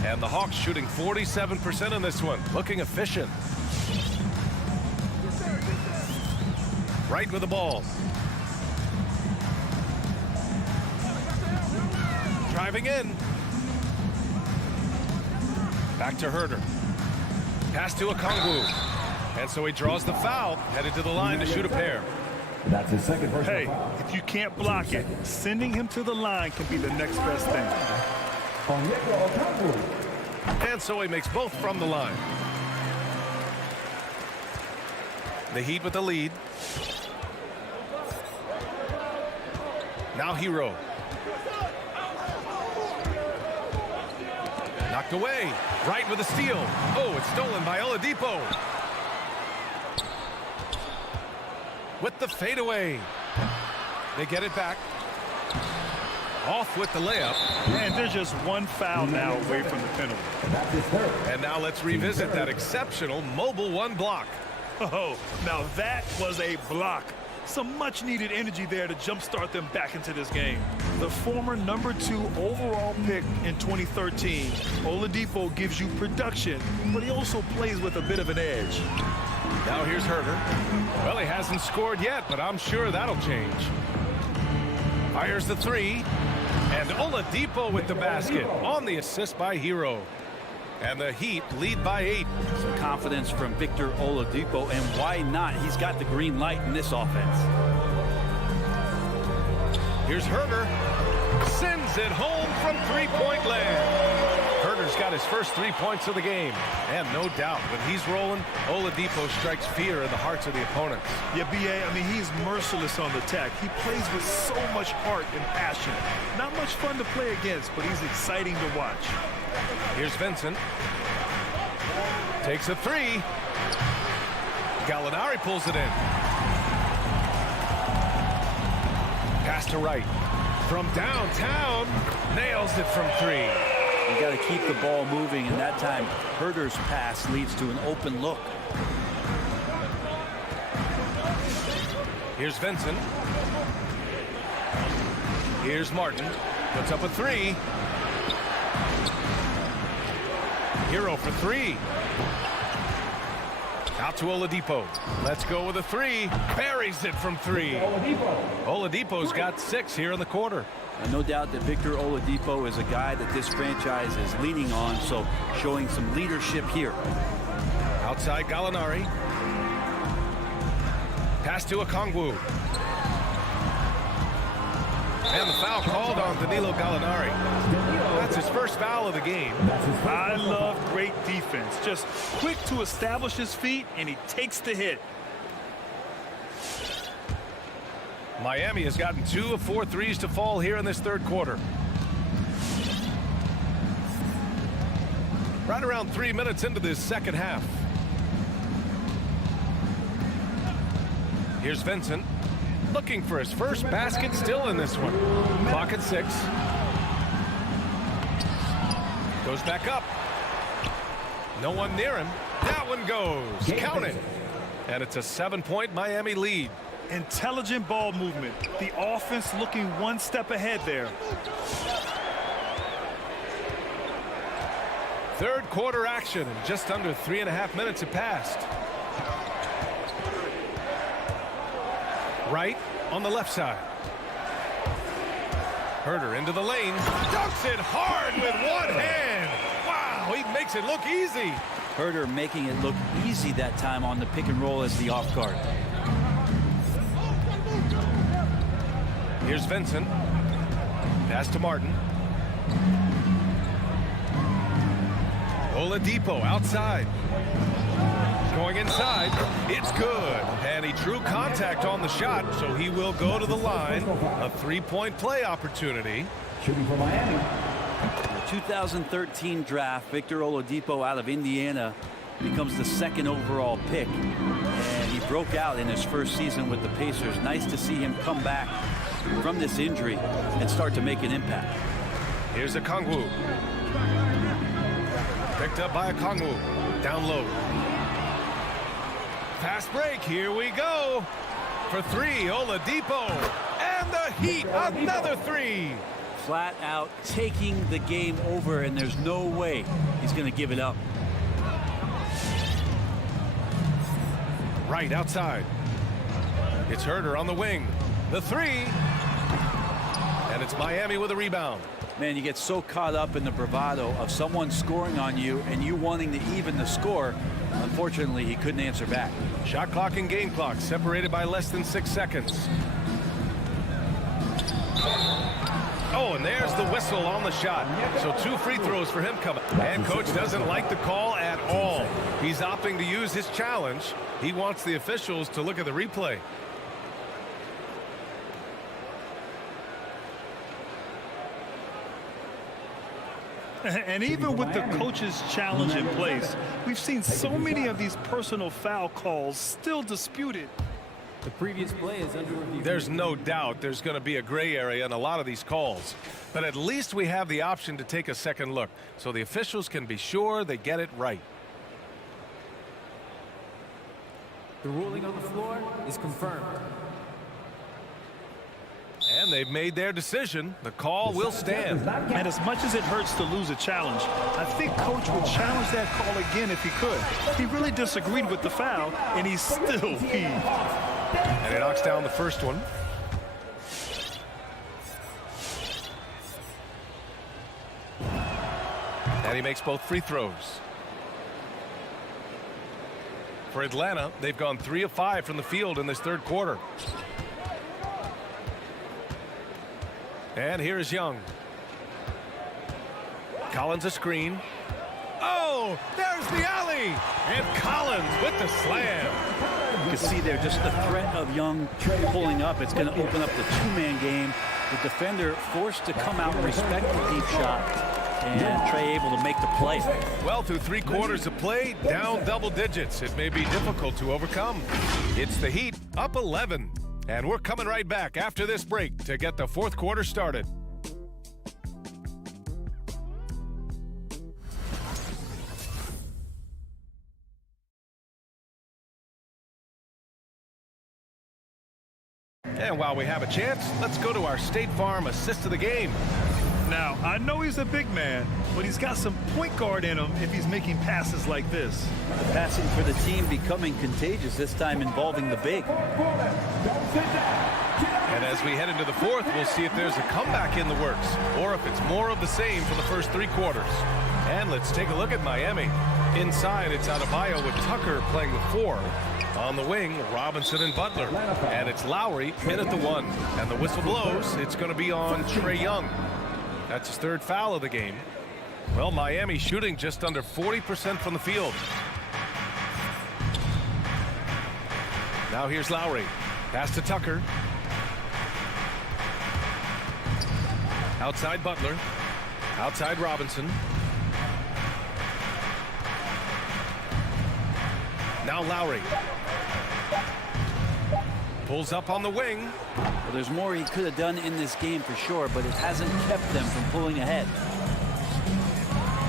And the Hawks shooting 47% in this one. Looking efficient. Wright with the ball. Driving in. Back to Herter. Pass to Okongwu. And so he draws the foul, headed to the line to shoot a pair. That's his second personal Hey, foul. if you can't block it, sending him to the line can be the next best thing. And so he makes both from the line. The Heat with the lead. Now Hero. Knocked away. Wright with a steal. Oh, it's stolen by Oladipo. With the fadeaway. They get it back. Off with the layup. And there's just one foul now away from the penalty. And now let's revisit that exceptional mobile 1 block. Oh, now that was a block. Some much-needed energy there to jumpstart them back into this game. The former #2 overall pick in 2013, Oladipo gives you production, but he also plays with a bit of an edge. Now here's Herder. Well, he hasn't scored yet, but I'm sure that'll change. Fires the three. And Oladipo with the basket on the assist by Hero. And the Heat lead by 8. Some confidence from Victor Oladipo, and why not? He's got the green light in this offense. Here's Herder. Sends it home from three-point land. Herder's got his first 3 points of the game. And no doubt, when he's rolling, Oladipo strikes fear in the hearts of the opponents. Yeah, B.A., I mean, he's merciless on the attack. He plays with so much heart and passion. Not much fun to play against, but he's exciting to watch. Here's Vincent. Takes a three. Gallinari pulls it in. Pass to Wright. From downtown, nails it from 3. You got to keep the ball moving, and that time Herder's pass leads to an open look. Here's Vincent. Here's Martin. Puts up a 3. Hero for 3. Out to Oladipo. Let's go with a 3. Buries it from 3. Oladipo's got 6 here in the quarter. And no doubt that Victor Oladipo is a guy that this franchise is leaning on, so showing some leadership here. Outside Gallinari. Pass to Okongwu. And the foul called on Danilo Gallinari. That's his first foul of the game. I love great defense. Just quick to establish his feet, and he takes the hit. Miami has gotten 2 of 4 threes to fall here in this third quarter. Right around 3 minutes into this second half. Here's Vincent. Looking for his first basket, still in this one. Clock at 6. Goes back up. No one near him. That one goes. Count it. And it's a 7-point Miami lead. Intelligent ball movement. The offense looking one step ahead there. Third quarter action, and just under 3.5 minutes have passed. Right on the left side. Herder into the lane. Dunks it hard with one hand. Wow, he makes it look easy. Herder making it look easy that time on the pick and roll as the off guard. Here's Vincent. Pass to Martin. Oladipo outside. Going inside. It's good. And he drew contact on the shot, so he will go to the line. A 3-point play opportunity. Shooting for Miami. The 2013 draft, Victor Oladipo out of Indiana becomes the 2nd overall pick. And he broke out in his first season with the Pacers. Nice to see him come back from this injury and start to make an impact. Here's Okongwu. Picked up by Okongwu. Down low. Fast break. Here we go. For 3, Oladipo. And the Heat. Another 3. Flat out taking the game over, and there's no way he's going to give it up. Right outside. It's Herder on the wing. The 3. And it's Miami with a rebound. Man, you get so caught up in the bravado of someone scoring on you and you wanting to even the score. Unfortunately, he couldn't answer back. Shot clock and game clock separated by less than 6 seconds. Oh, and there's the whistle on the shot. So 2 free throws for him coming. And coach doesn't like the call at all. He's opting to use his challenge. He wants the officials to look at the replay. And even with the coach's challenge in place, we've seen so many of these personal foul calls still disputed. The previous play is under review. There's no doubt there's going to be a gray area in a lot of these calls. But at least we have the option to take a second look, so the officials can be sure they get it right. The ruling on the floor is confirmed. And they've made their decision. The call will stand. And as much as it hurts to lose a challenge, I think Coach would challenge that call again if he could. He really disagreed with the foul, and he's still peeved. And he knocks down the first one. And he makes both free throws. For Atlanta, they've gone 3 of 5 from the field in this third quarter. And here's Young. Collins a screen. Oh, there's the alley. And Collins with the slam. You can see there just the threat of Young pulling up. It's going to open up the two-man game. The defender forced to come out and respect the deep shot. And Trey able to make the play. Well, through 3 quarters of play, down double digits. It may be difficult to overcome. It's the Heat up 11. And we're coming right back after this break to get the fourth quarter started. And while we have a chance, let's go to our State Farm assist of the game. Now, I know he's a big man, but he's got some point guard in him if he's making passes like this. The passing for the team becoming contagious, this time involving the big. And as we head into the fourth, we'll see if there's a comeback in the works or if it's more of the same for the first 3 quarters. And let's take a look at Miami. Inside, it's Adebayo with Tucker playing the 4. On the wing, Robinson and Butler. And it's Lowry in at the 1. And the whistle blows. It's going to be on Trae Young. That's his 3rd foul of the game. Well, Miami shooting just under 40% from the field. Now here's Lowry. Pass to Tucker. Outside Butler. Outside Robinson. Now Lowry. Pulls up on the wing. Well, there's more he could have done in this game for sure, but it hasn't kept them from pulling ahead.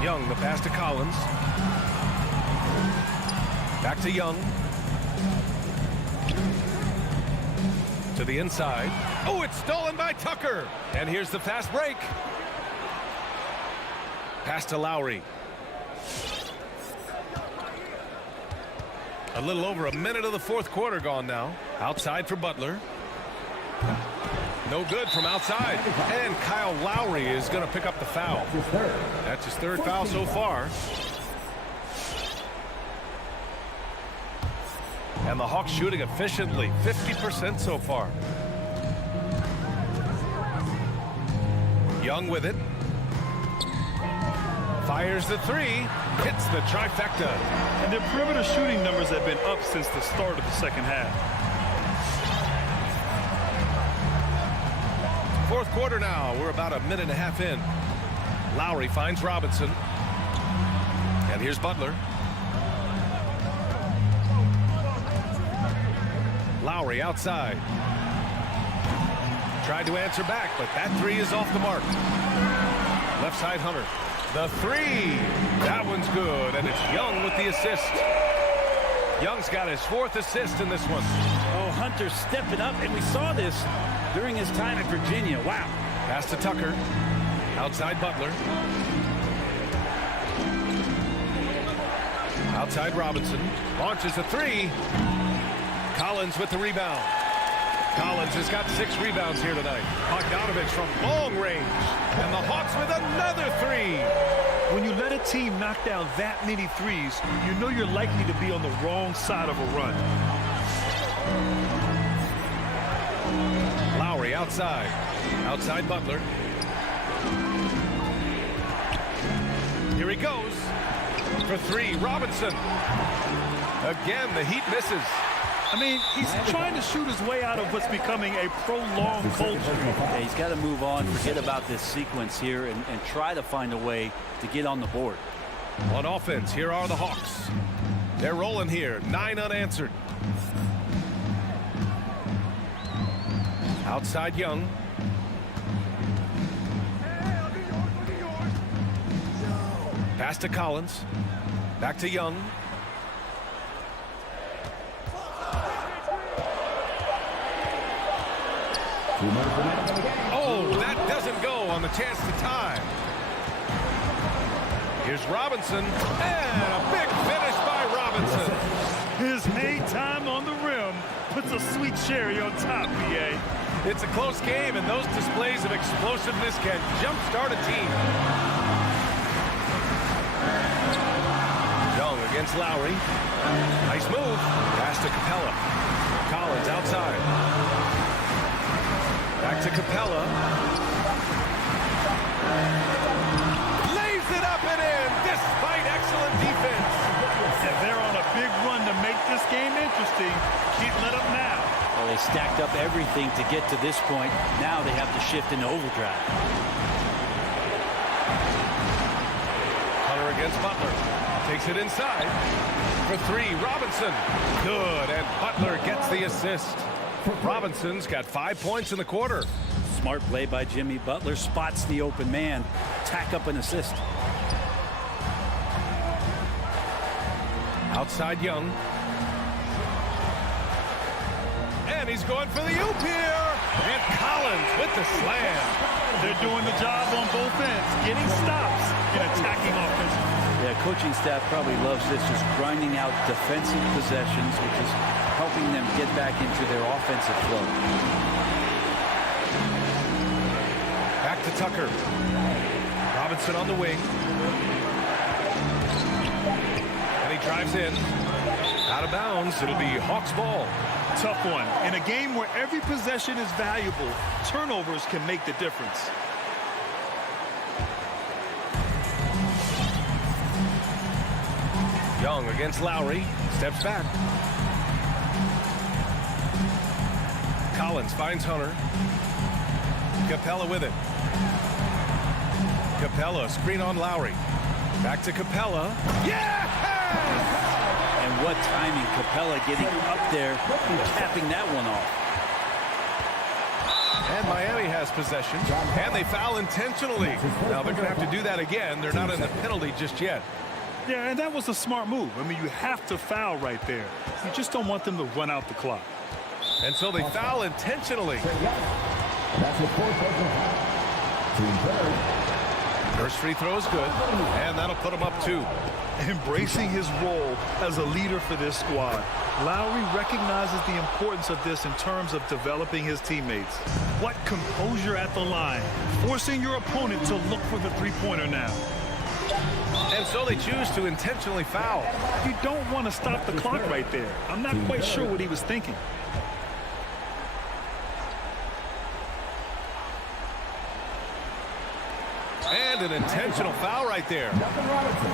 Young, the pass to Collins. Back to Young. To the inside. Oh, it's stolen by Tucker. And here's the fast break. Pass to Lowry. A little over a minute of the fourth quarter gone now. Outside for Butler. No good from outside. And Kyle Lowry is going to pick up the foul. That's his 3rd foul so far. And the Hawks shooting efficiently, 50% so far. Young with it. Fires the 3, hits the trifecta. And their perimeter shooting numbers have been up since the start of the second half. Fourth quarter now. We're about a minute and a half in. Lowry finds Robinson. And here's Butler. Lowry outside. Tried to answer back, but that 3 is off the mark. Left side Hunter. The 3. That one's good, and it's Young with the assist. Young's got his 4th assist in this one. Oh, Hunter stepping up, and we saw this during his time at Virginia. Wow. Pass to Tucker. Outside Butler. Outside Robinson. Launches a 3. Collins with the rebound. Collins has got 6 rebounds here tonight. Bogdanovich from long range. And the Hawks with another 3. When you let a team knock down that many threes, you know you're likely to be on the wrong side of a run. Lowry outside. Outside Butler. Here he goes. For 3, Robinson. Again, the Heat misses. I mean, he's trying to shoot his way out of what's becoming a prolonged culture. Yeah, he's got to move on, forget about this sequence here, and try to find a way to get on the board. On offense, here are the Hawks. They're rolling here, 9 unanswered. Outside Young. Pass to Collins. Back to Young. Oh, that doesn't go on the chance to tie. Here's Robinson, and a big finish by Robinson. His hang time on the rim puts a sweet cherry on top, BA. It's a close game, and those displays of explosiveness can jumpstart a team. Young against Lowry. Nice move. Pass to Capella. Collins outside. Back to Capella. Lays it up and in, despite excellent defense. And they're on a big run to make this game interesting. Can't let up now. Well, they stacked up everything to get to this point. Now they have to shift into overdrive. Hunter against Butler. Takes it inside. For three, Robinson. Good, and Butler gets the assist. Robinson's got 5 points in the quarter. Smart play by Jimmy. Butler spots the open man. Tack up an assist. Outside Young. And he's going for the oop here. And Collins with the slam. They're doing the job on both ends, getting stops and attacking offensively. Yeah, coaching staff probably loves this, just grinding out defensive possessions, which is helping them get back into their offensive flow. Back to Tucker. Robinson on the wing. And he drives in. Out of bounds. It'll be Hawks ball. Tough one. In a game where every possession is valuable, turnovers can make the difference. Young against Lowry. Steps back. Collins finds Hunter. Capella with it. Capella, screen on Lowry. Back to Capella. Yes! And what timing, Capella getting up there and capping that one off. And Miami has possession. And they foul intentionally. Now they're going to have to do that again. They're not in the penalty just yet. Yeah, and that was a smart move. I mean, you have to foul right there. You just don't want them to run out the clock. And so they foul intentionally. That's a fourth personal foul. Team third. First free throw is good, and that'll put him up 2. Embracing his role as a leader for this squad, Lowry recognizes the importance of this in terms of developing his teammates. What composure at the line, forcing your opponent to look for the three-pointer now. And so they choose to intentionally foul. You don't want to stop the clock right there. I'm not quite sure what he was thinking. And an intentional foul right there. Duncan Robinson.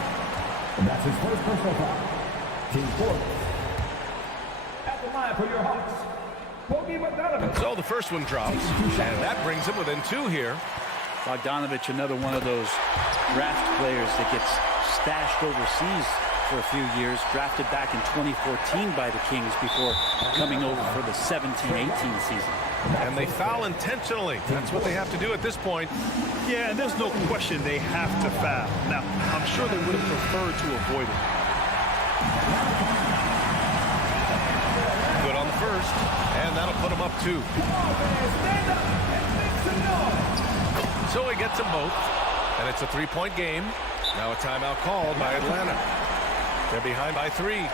And that's his first personal foul. Team fourth. At the line for your Hawks, Bogdanovich. So the first one drops, and that brings him within 2 here. Bogdanovich, another one of those draft players that gets stashed overseas for a few years, drafted back in 2014 by the Kings before coming over for the 17-18 season. And they foul intentionally. That's what they have to do at this point. Yeah, and there's no question they have to foul. Now, I'm sure they would have preferred to avoid it. Good on the first, and that'll put him up 2. So he gets them both, and it's a 3-point game. Now a timeout called by Atlanta. They're behind by 3.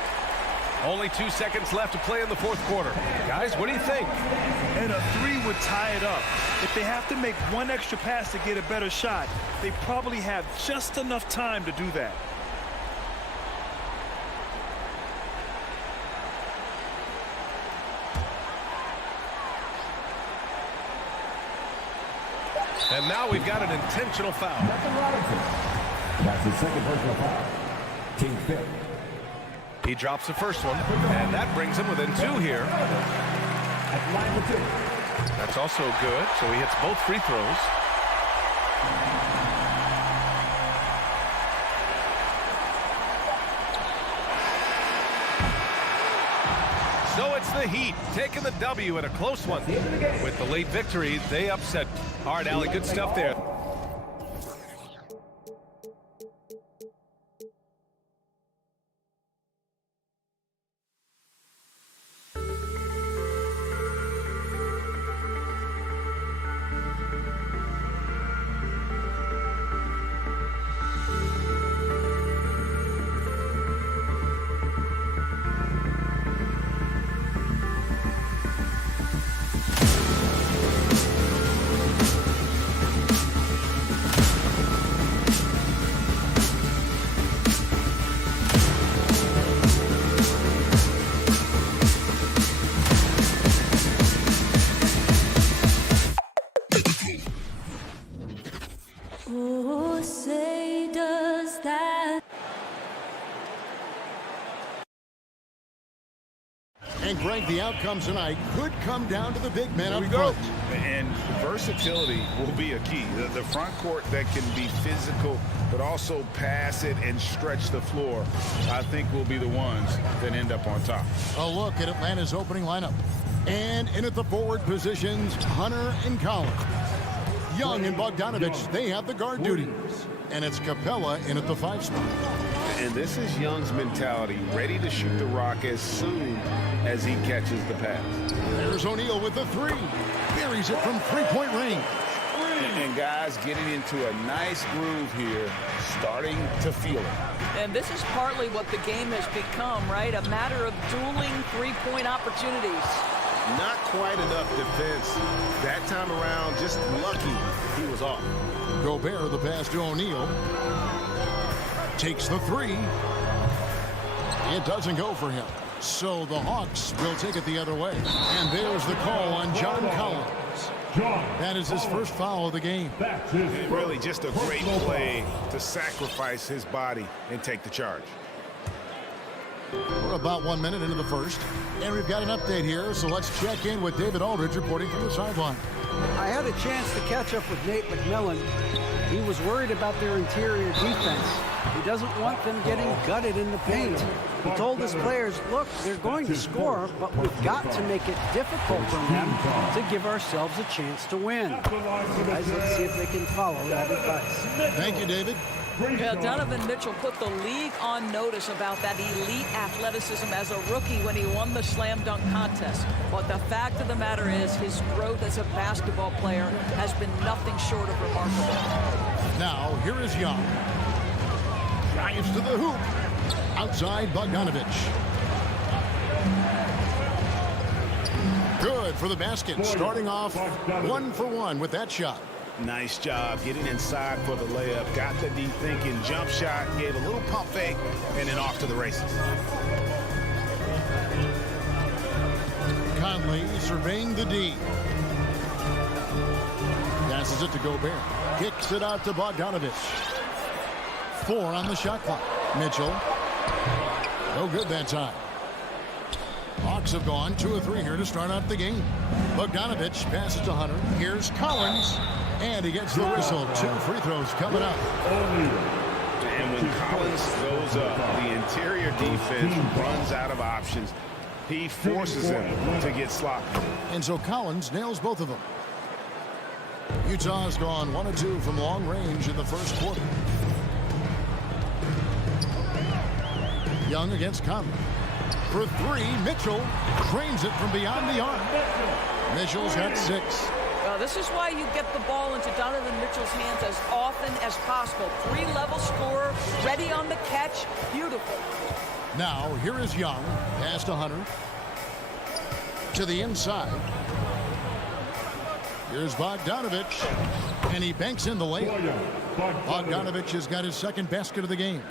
Only 2 seconds left to play in the fourth quarter. Guys, what do you think? And a 3 would tie it up. If they have to make one extra pass to get a better shot, they probably have just enough time to do that. And now we've got an intentional foul. Duncan Robinson. That's his second personal foul. Team fifth. He drops the first one, and that brings him within 2 here. At the line for 2. That's also good, so he hits both free throws. So it's the Heat taking the W in a close one. With the late victory, they upset. All right, Allie, good stuff there. Oh, say does that. And Greg, the outcomes tonight could come down to the big men up Here we go. front. And versatility will be a key. The front court that can be physical, but also pass it and stretch the floor, I think will be the ones that end up on top. A look at Atlanta's opening lineup. And in at the forward positions, Hunter and Collins. Young and Bogdanovich, they have the guard duties. And it's Capella in at the 5 spot. And this is Young's mentality, ready to shoot the rock as soon as he catches the pass. There's O'Neal with the 3. Buries it from 3-point range. And guys getting into a nice groove here, starting to feel it. And this is partly what the game has become, right? A matter of dueling three-point opportunities. Not quite enough defense that time around. Just lucky he was off. Gobert, the pass to O'Neal. Takes the 3. It doesn't go for him. So the Hawks will take it the other way. And there's the call on John Collins. That is his first foul of the game. Really just a great play to sacrifice his body and take the charge. We're about 1 minute into the first. And we've got an update here, so let's check in with David Aldridge reporting from the sideline. I had a chance to catch up with Nate McMillan. He was worried about their interior defense. He doesn't want them getting gutted in the paint. He told his players, look, they're going to score, but we've got to make it difficult for them to give ourselves a chance to win. Guys, let's see if they can follow that advice. Thank you, David. Yeah, Donovan Mitchell put the league on notice about that elite athleticism as a rookie when he won the slam dunk contest. But the fact of the matter is his growth as a basketball player has been nothing short of remarkable. Now, here is Young. Drives to the hoop. Outside Bogdanovich. Good for the basket. Starting off 1 for 1 with that shot. Nice job getting inside for the layup. Got the D thinking, jump shot, gave a little pump fake, and then off to the races. Conley surveying the D. Passes it to Gobert. Kicks it out to Bogdanovich. 4 on the shot clock. Mitchell. No good that time. Hawks have gone 2 of 3 here to start out the game. Bogdanovich passes to Hunter. Here's Collins. And he gets the whistle. 2 free throws coming up. And when Collins goes up, the interior defense runs out of options. He forces them to get sloppy. And so Collins nails both of them. Utah's gone 1 of 2 from long range in the first quarter. Young against Conley. For 3, Mitchell trains it from beyond the arc. Mitchell's got 6. This is why you get the ball into Donovan Mitchell's hands as often as possible. 3-level scorer, ready on the catch. Beautiful. Now, here is Young. Pass to Hunter. To the inside. Here's Bogdanovich. And he banks in the layup. Bogdanovich has got his second basket of the game.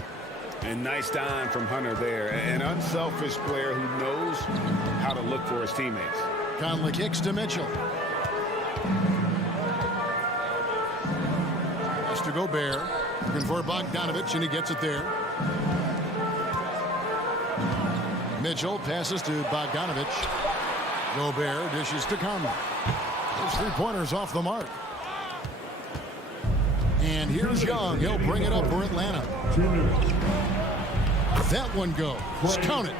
And nice dime from Hunter there. An unselfish player who knows how to look for his teammates. Conley kicks to Mitchell. Pass to Gobert. Looking for Bogdanovich, and he gets it there. Mitchell passes to Bogdanovich. Gobert dishes to Conley. Those 3-pointers off the mark. And here's Young. He'll bring it up for Atlanta. That one goes. Count it.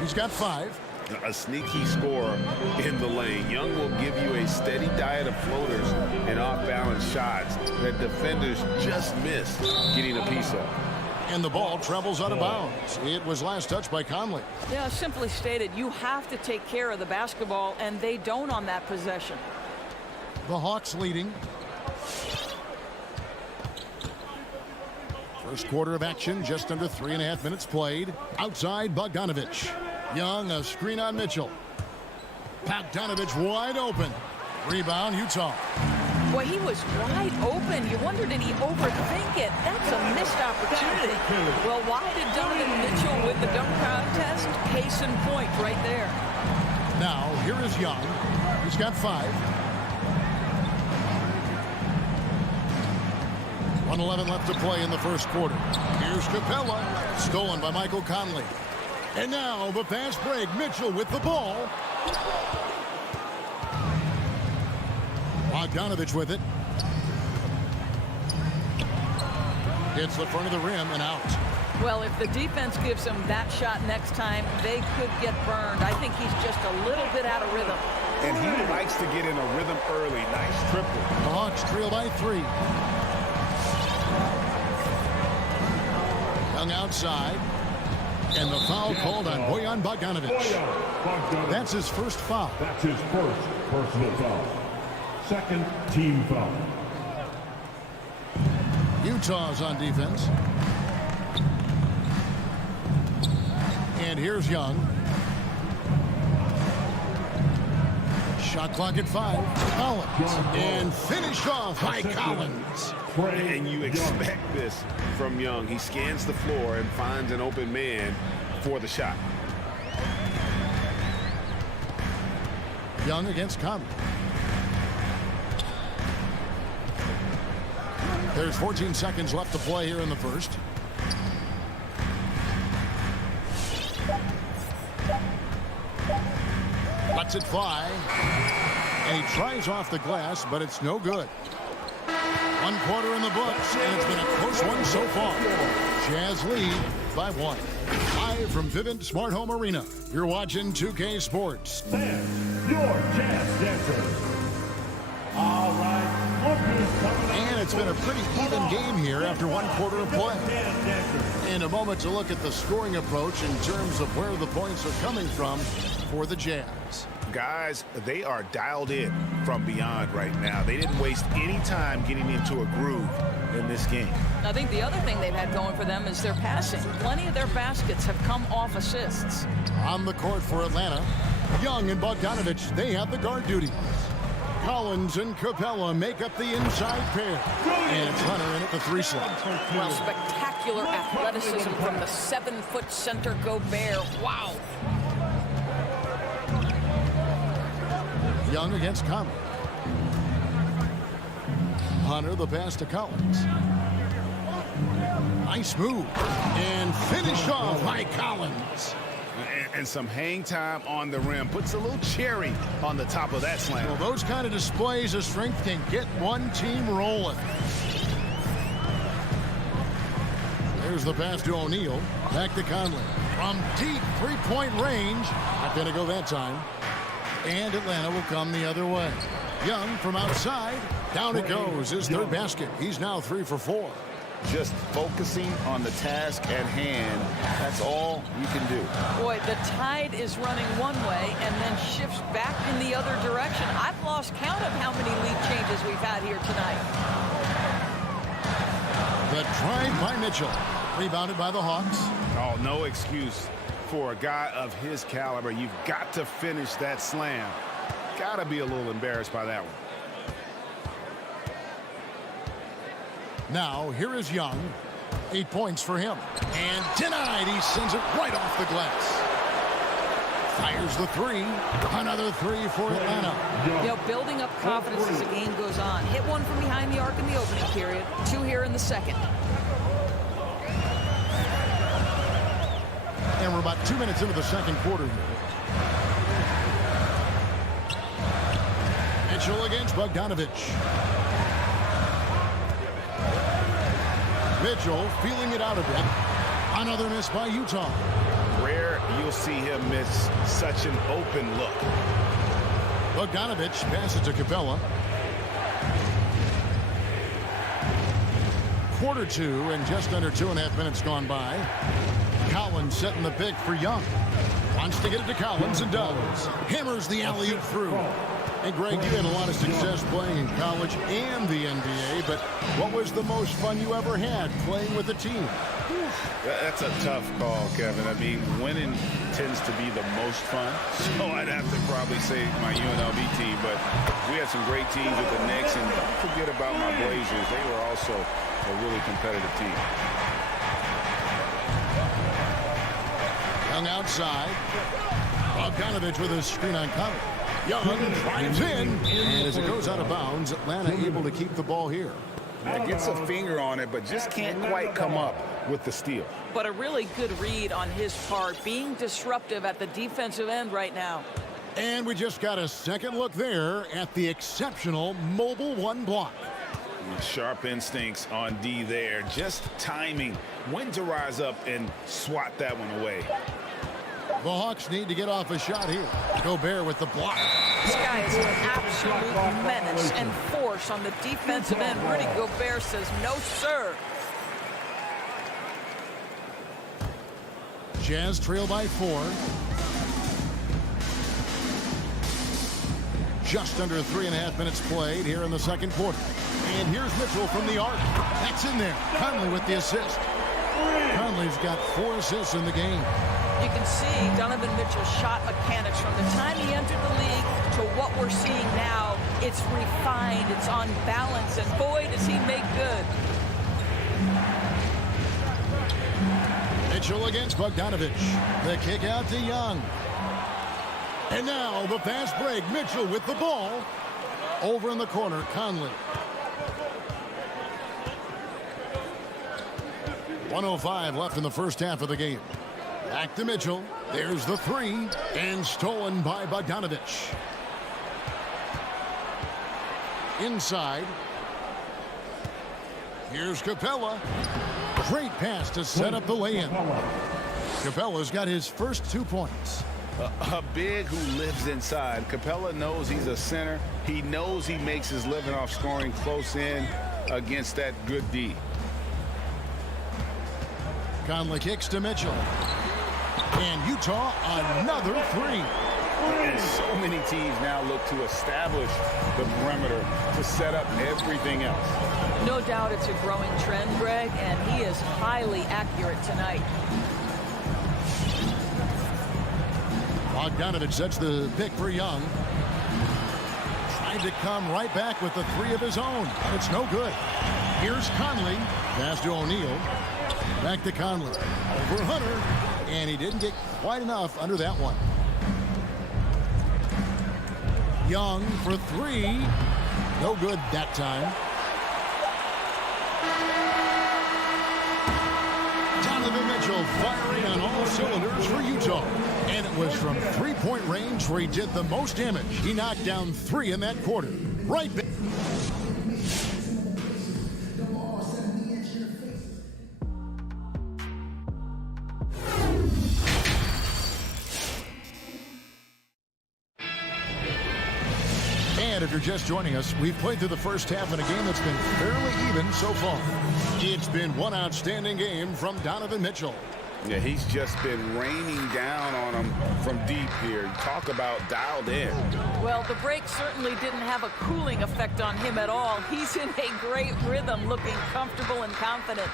He's got 5. A sneaky score in the lane. Young will give you a steady diet of floaters and off-balance shots that defenders just missed getting a piece of. And the ball travels out of bounds. It was last touched by Conley. Yeah, simply stated, you have to take care of the basketball, and they don't on that possession. The Hawks leading. First quarter of action, just under 3.5 minutes played. Outside Bogdanovich. Young, a screen on Mitchell. Bogdanovich wide open. Rebound, Utah. Boy, he was wide open. You wonder, did he overthink it? That's a missed opportunity. Well, why did Donovan Mitchell win the dunk contest? Case in point right there. Now, here is Young. He's got 5. 1:11 left to play in the first quarter. Here's Capella. Stolen by Michael Conley. And now the fast break. Mitchell with the ball. Bogdanovich with it. Hits the front of the rim and out. Well, if the defense gives him that shot next time, they could get burned. I think he's just a little bit out of rhythm. And he likes to get in a rhythm early. Nice triple. The Hawks trail by 3. Young outside. And the foul called on Bojan Bogdanovich. That's his first foul. That's his first personal foul. Second team foul. Utah's on defense. And here's Young. Shot clock at 5. Collins. And finished off by Collins. And you expect this from Young. He scans the floor and finds an open man for the shot. Young against Conley. There's 14 seconds left to play here in the first. Lets it fly. And he tries off the glass, but it's no good. 1 quarter in the books, and it's been a close one so far. Jazz lead by 1. Live from Vivint Smart Home Arena, you're watching 2K Sports. And your Jazz dancers. All right. And it's been a pretty even game here after 1 quarter of play. In a moment to look at the scoring approach in terms of where the points are coming from for the Jazz. Guys, they are dialed in from beyond right now. They didn't waste any time getting into a groove in this game. I think the other thing they've had going for them is their passing. Plenty of their baskets have come off assists. On the court for Atlanta, Young and Bogdanovich, they have the guard duty. Collins and Capella make up the inside pair. And it's Hunter in at the 3 slot. Well, spectacular athleticism from the 7-foot center Gobert. Wow. Young against Conley. Hunter the pass to Collins. Nice move. And finished off by Collins. And some hang time on the rim. Puts a little cherry on the top of that slam. Well, those kind of displays of strength can get one team rolling. There's the pass to O'Neal. Back to Conley. From deep three-point range. Not going to go that time. And Atlanta will come the other way. Young from outside. Down it goes. His 3rd basket. He's now 3 for 4. Just focusing on the task at hand. That's all you can do. Boy, the tide is running one way and then shifts back in the other direction. I've lost count of how many lead changes we've had here tonight. The drive by Mitchell. Rebounded by the Hawks. Oh, no excuse for a guy of his caliber. You've got to finish that slam. Got to be a little embarrassed by that one. Now, here is Young. 8 points for him. And denied. He sends it right off the glass. Fires the 3. Another 3 for Atlanta. You know, building up confidence as the game goes on. Hit one from behind the arc in the opening period. 2 here in the second. And we're about 2 minutes into the second quarter here. Mitchell against Bogdanovich. Mitchell feeling it out a bit. Another miss by Utah. Rare you'll see him miss such an open look. Bogdanovich passes to Capella. Quarter 2 and just under 2.5 minutes gone by. Collins setting the pick for Young. Wants to get it to Collins and does. Hammers the alley-oop through. And Greg, you had a lot of success playing in college and the NBA, but what was the most fun you ever had playing with a team? That's a tough call, Kevin. I mean, winning tends to be the most fun, so I'd have to probably say my UNLV team, but we had some great teams with the Knicks, and don't forget about my Blazers. They were also a really competitive team. Young outside. Bogdanovich with a screen on Conley. Young drives in, and as it goes out of bounds, Atlanta able to keep the ball here. Gets a finger on it, but just can't quite come up with the steal. But a really good read on his part, being disruptive at the defensive end right now. And we just got a second look there at the exceptional mobile one block. Sharp instincts on D there. Just timing when to rise up and swat that one away. The Hawks need to get off a shot here. Gobert with the block. This guy is an absolute menace and force on the defensive end. Rudy Gobert says, no, sir. Jazz trail by 4. Just under 3.5 minutes played here in the second quarter. And here's Mitchell from the arc. That's in there. Conley with the assist. Conley's got 4 assists in the game. You can see Donovan Mitchell's shot mechanics from the time he entered the league to what we're seeing now. It's refined, it's on balance, and boy, does he make good. Mitchell against Bogdanovich. The kick out to Young. And now the fast break. Mitchell with the ball. Over in the corner, Conley. 1:05 left in the first half of the game. Back to Mitchell. There's the 3. And stolen by Bogdanovich. Inside. Here's Capella. Great pass to set up the lay-in. Capella's got his first 2 points. A big who lives inside. Capella knows he's a center. He knows he makes his living off scoring close in against that good D. Conley kicks to Mitchell. And Utah, another 3. And so many teams now look to establish the perimeter to set up everything else. No doubt it's a growing trend, Greg, and he is highly accurate tonight. Bogdanovich sets the pick for Young. Tried to come right back with the 3 of his own. It's no good. Here's Conley. Pass to O'Neal. Back to Conley. Over Hunter. And he didn't get quite enough under that one. Young for 3. No good that time. Donovan Mitchell firing on all cylinders for Utah. And it was from 3-point range where he did the most damage. He knocked down 3 in that quarter. Right back. And if you're just joining us, we've played through the first half in a game that's been fairly even so far. It's been one outstanding game from Donovan Mitchell. Yeah, he's just been raining down on him from deep here. Talk about dialed in. Well, the break certainly didn't have a cooling effect on him at all. He's in a great rhythm, looking comfortable and confident.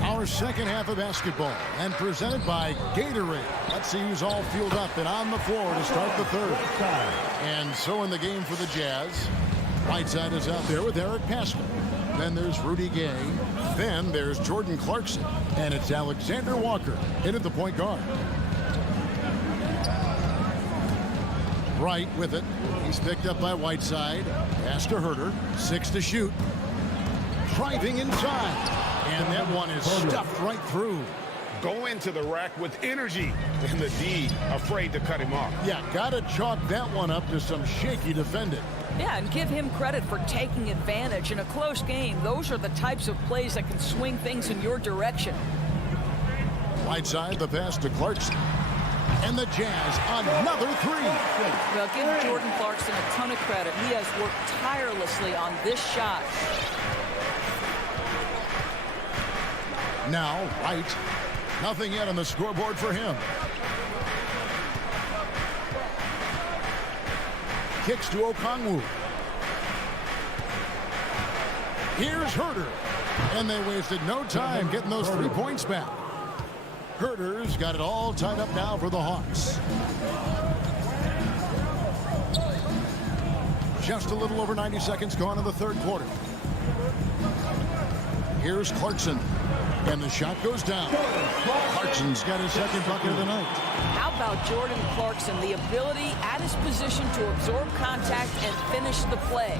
Our second half of basketball, and presented by Gatorade. Let's see who's all fueled up and on the floor to start the third. And so in the game for the Jazz, Whiteside is out there with Eric Pascal. Then there's Rudy Gay. Then there's Jordan Clarkson. And it's Alexander Walker in at the point guard. Wright with it. He's picked up by Whiteside. Pass to Herter. 6 to shoot. Driving inside. And that one is stuffed right through. Go into the rack with energy. And the D afraid to cut him off. Yeah, gotta chalk that one up to some shaky defending. Yeah, and give him credit for taking advantage in a close game. Those are the types of plays that can swing things in your direction. Whiteside, the pass to Clarkson. And the Jazz, another 3. Well, give Jordan Clarkson a ton of credit. He has worked tirelessly on this shot. Now, Wright. Nothing yet on the scoreboard for him. Kicks to Okongwu. Here's Herter. And they wasted no time getting those 3 points back. Herter's got it all tied up now for the Hawks. Just a little over 90 seconds gone in the third quarter. Here's Clarkson. And the shot goes down. Clarkson's got his second bucket of the night. How about Jordan Clarkson? The ability at his position to absorb contact and finish the play.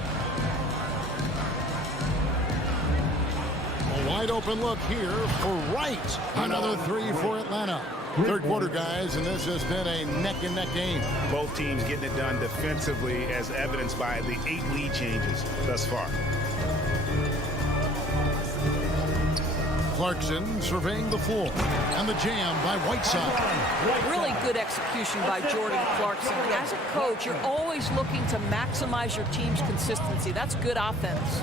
Wide open look here for Wright. Another three for Atlanta. Third quarter, guys, and this has been a neck-and-neck game. Both teams getting it done defensively, as evidenced by the 8 lead changes thus far. Clarkson surveying the floor, and the jam by Whiteside. Really good execution by Jordan Clarkson. As a coach, you're always looking to maximize your team's consistency. That's good offense.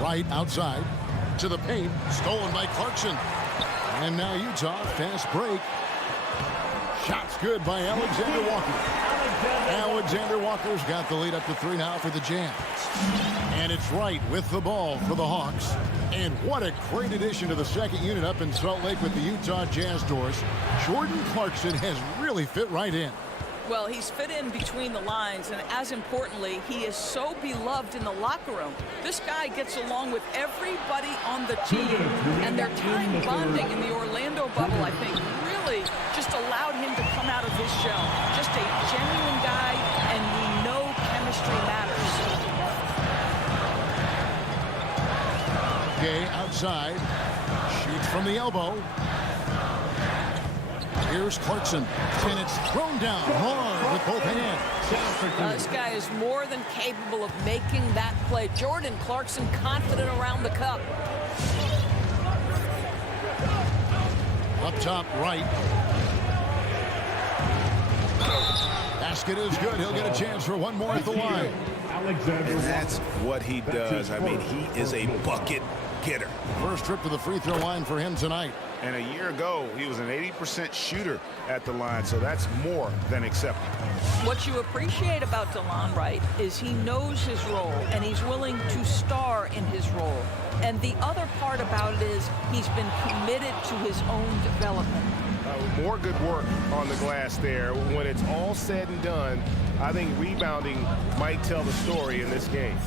Right outside to the paint, stolen by Clarkson. And now Utah, fast break. Shots good by Alexander Walker. Alexander Walker's got the lead up to 3 now for the Jazz. And it's Wright with the ball for the Hawks. And what a great addition to the second unit up in Salt Lake with the Utah Jazz doors. Jordan Clarkson has really fit right in. Well, he's fit in between the lines, and as importantly, he is so beloved in the locker room. This guy gets along with everybody on the team, and their time bonding in the Orlando bubble, I think, really just allowed him to come out of his shell. Just a genuine guy, and we know chemistry matters. Gay outside, shoots from the elbow. Here's Clarkson, and it's thrown down hard with both hands. This guy is more than capable of making that play. Jordan Clarkson confident around the cup. Up top right. Basket is good. He'll get a chance for one more at the line. And that's what he does. I mean, he is a bucket getter. First trip to the free throw line for him tonight. And a year ago, he was an 80% shooter at the line, so that's more than acceptable. What you appreciate about DeLon Wright is he knows his role, and he's willing to star in his role. And the other part about it is he's been committed to his own development. More good work on the glass there. When it's all said and done, I think rebounding might tell the story in this game.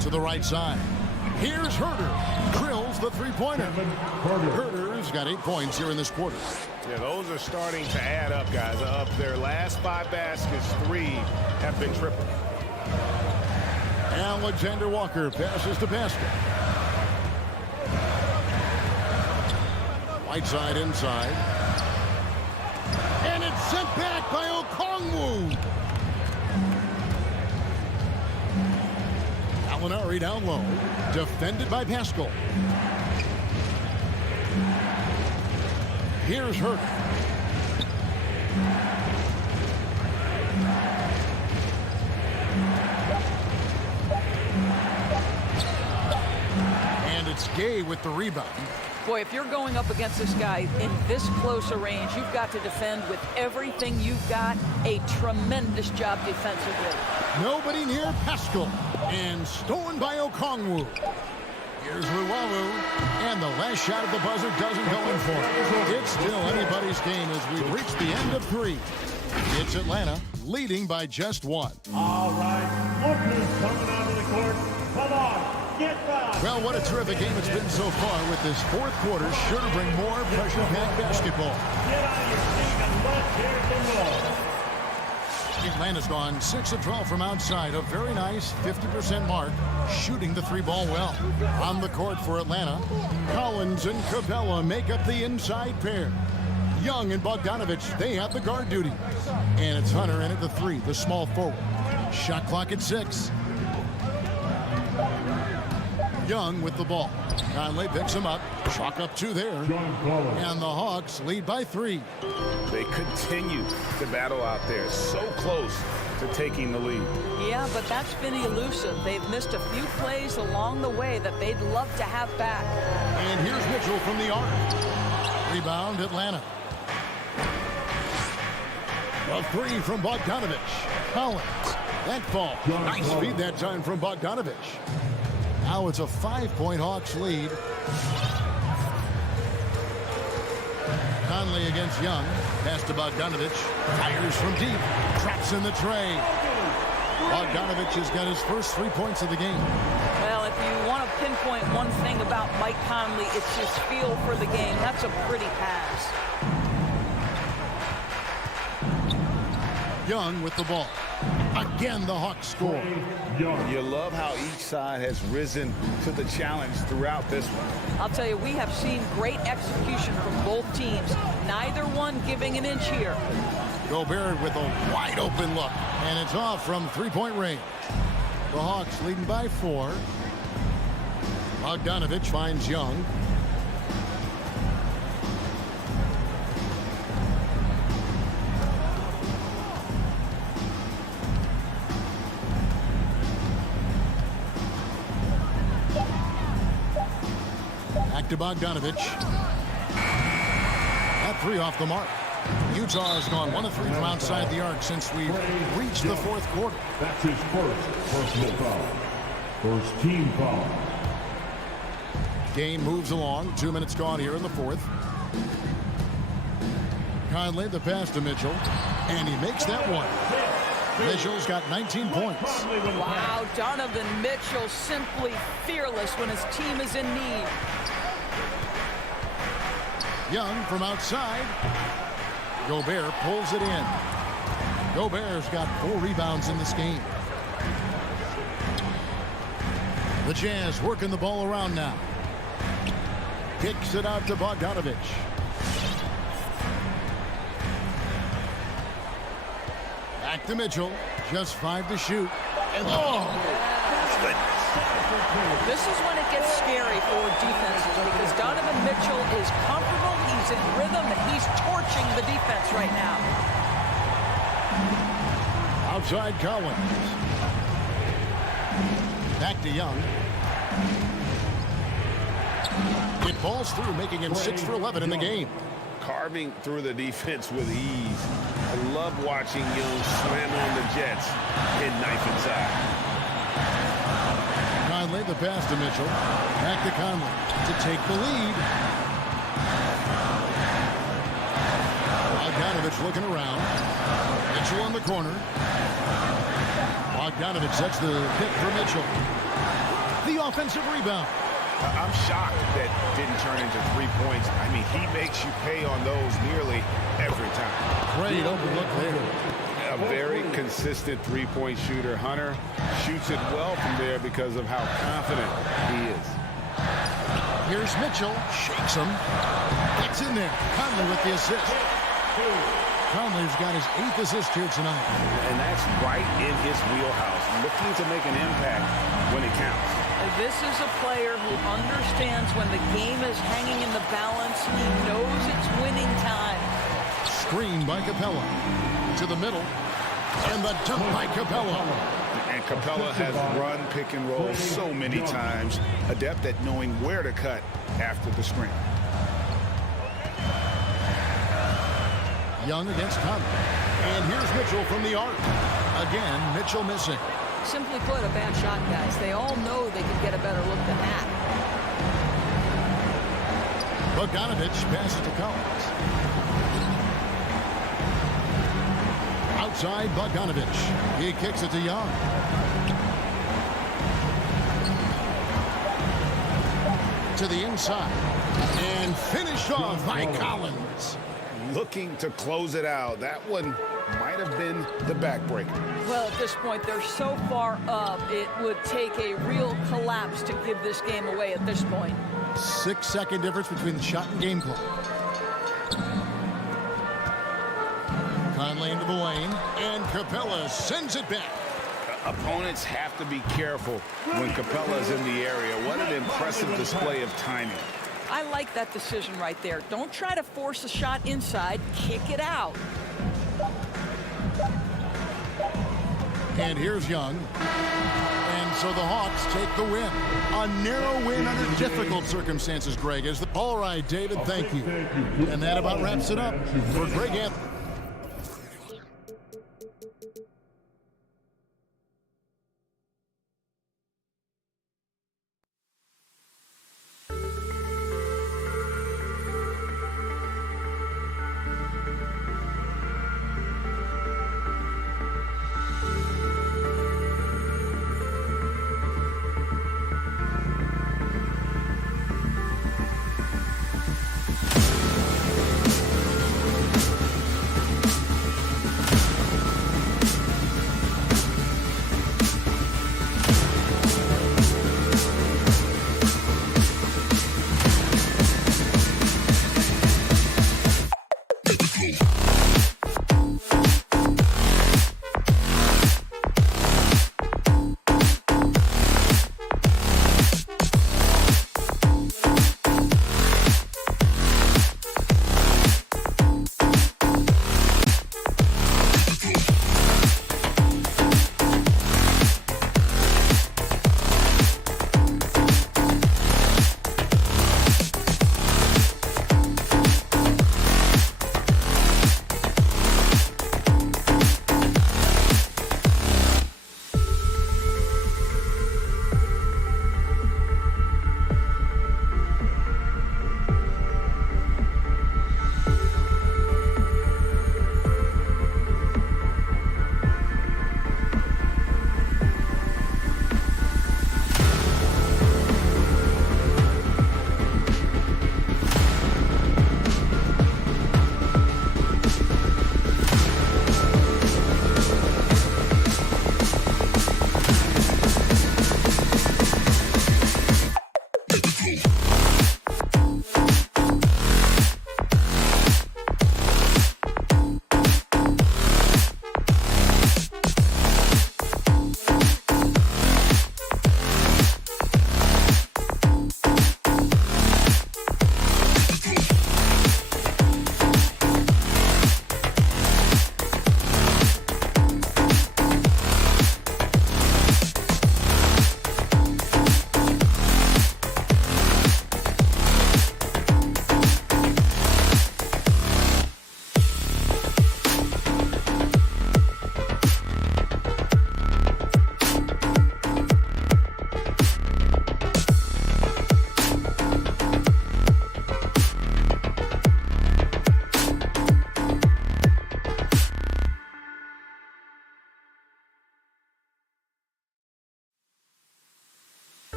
To the right side. Here's Herter. Drills the three-pointer. Herter's got 8 points here in this quarter. Yeah, those are starting to add up, guys. Up their last 5 baskets, 3 have been triple. Alexander Walker passes to basket. Whiteside inside. And it's sent back by Okongwu. Alinari down low. Defended by Pascal. Here's Hurt. And it's Gay with the rebound. Boy, if you're going up against this guy in this close a range, you've got to defend with everything you've got. A tremendous job defensively. Nobody near Pascal. And stolen by Okongwu. Here's Luwawu. And the last shot of the buzzer doesn't go in for him. It's still anybody's game as we've reached the end of 3. It's Atlanta leading by just 1. All right, lookers coming onto the court. Come on, get down. Well, what a terrific game it's been so far with this 4th quarter. Sure to bring more pressure-packed basketball. Get on your feet and let's hear some noise. Atlanta's gone 6 of 12 from outside. A very nice 50% mark, shooting the 3-ball well. On the court for Atlanta, Collins and Capella make up the inside pair. Young and Bogdanovich, they have the guard duty. And it's Hunter in at the 3, the small forward. Shot clock at 6. Young with the ball. Conley picks him up. Chalk up 2 there. And the Hawks lead by 3. They continue to battle out there. So close to taking the lead. Yeah, but that's been elusive. They've missed a few plays along the way that they'd love to have back. And here's Mitchell from the arc. Rebound, Atlanta. A 3 from Bogdanovich. Collins. That fall. Nice feed that time from Bogdanovich. Now it's a 5-point Hawks lead. Conley against Young. Pass to Bogdanovich. Fires from deep. Traps in the tray. Bogdanovich has got his first 3 points of the game. Well, if you want to pinpoint one thing about Mike Conley, it's his feel for the game. That's a pretty pass. Young with the ball. Again, the Hawks score. You love how each side has risen to the challenge throughout this one. I'll tell you, we have seen great execution from both teams. Neither one giving an inch here. Gobert with a wide open look, and it's off from three-point range. The Hawks leading by 4. Bogdanovich finds Young. Back to Bogdanovich. That 3 off the mark. Utah has gone 1 of 3 from outside the arc since we reached the 4th quarter. That's his first personal foul. First team foul. Game moves along. 2 minutes gone here in the 4th. Conley, the pass to Mitchell, and he makes that one. Mitchell's got 19 points. Wow, Donovan Mitchell simply fearless when his team is in need. Young from outside. Gobert pulls it in. Gobert's got 4 rebounds in this game. The Jazz working the ball around now. Kicks it out to Bogdanovich. Back to Mitchell. Just 5 to shoot. And This is when it gets scary for defenses because Donovan Mitchell is comfortable, he's in rhythm, and he's torching the defense right now. Outside Collins. Back to Young. It falls through, making him 6 for 11 in the game. Carving through the defense with ease. I love watching Young slam on the Jets and knife inside. Conley, the pass to Mitchell. Back to Conley to take the lead. Bogdanovich looking around. Mitchell in the corner. Bogdanovich sets the pick for Mitchell. The offensive rebound. I'm shocked that didn't turn into 3 points. I mean, he makes you pay on those nearly every time. Great open look there. A very consistent three-point shooter. Hunter shoots it well from there because of how confident he is. Here's Mitchell. Shakes him. Gets in there. Conley with the assist. Conley's got his 8th assist here tonight. And that's right in his wheelhouse. Looking to make an impact when it counts. This is a player who understands when the game is hanging in the balance. He knows it's winning time. Screen by Capella. To the middle. And the dump by Capella. And Capella has run pick and roll so many times. Adept at knowing where to cut after the screen. Young against Conley. And here's Mitchell from the arc. Again, Mitchell missing. Simply put, a bad shot, guys. They all know they can get a better look than that. Bogdanovich passes to Collins. Outside Bogdanovich. He kicks it to Young. To the inside. And finished off by Collins. Looking to close it out. That one might have been the backbreaker. Well, at this point, they're so far up, it would take a real collapse to give this game away at this point. 6-second difference between the shot and game clock. Conley into the lane, and Capella sends it back. Opponents have to be careful when Capella's in the area. What an impressive display of timing. I like that decision right there. Don't try to force a shot inside. Kick it out. And here's Young. And so the Hawks take the win. A narrow win under difficult circumstances, Greg. All right, David, thank you. And that about wraps it up for Greg Anthony.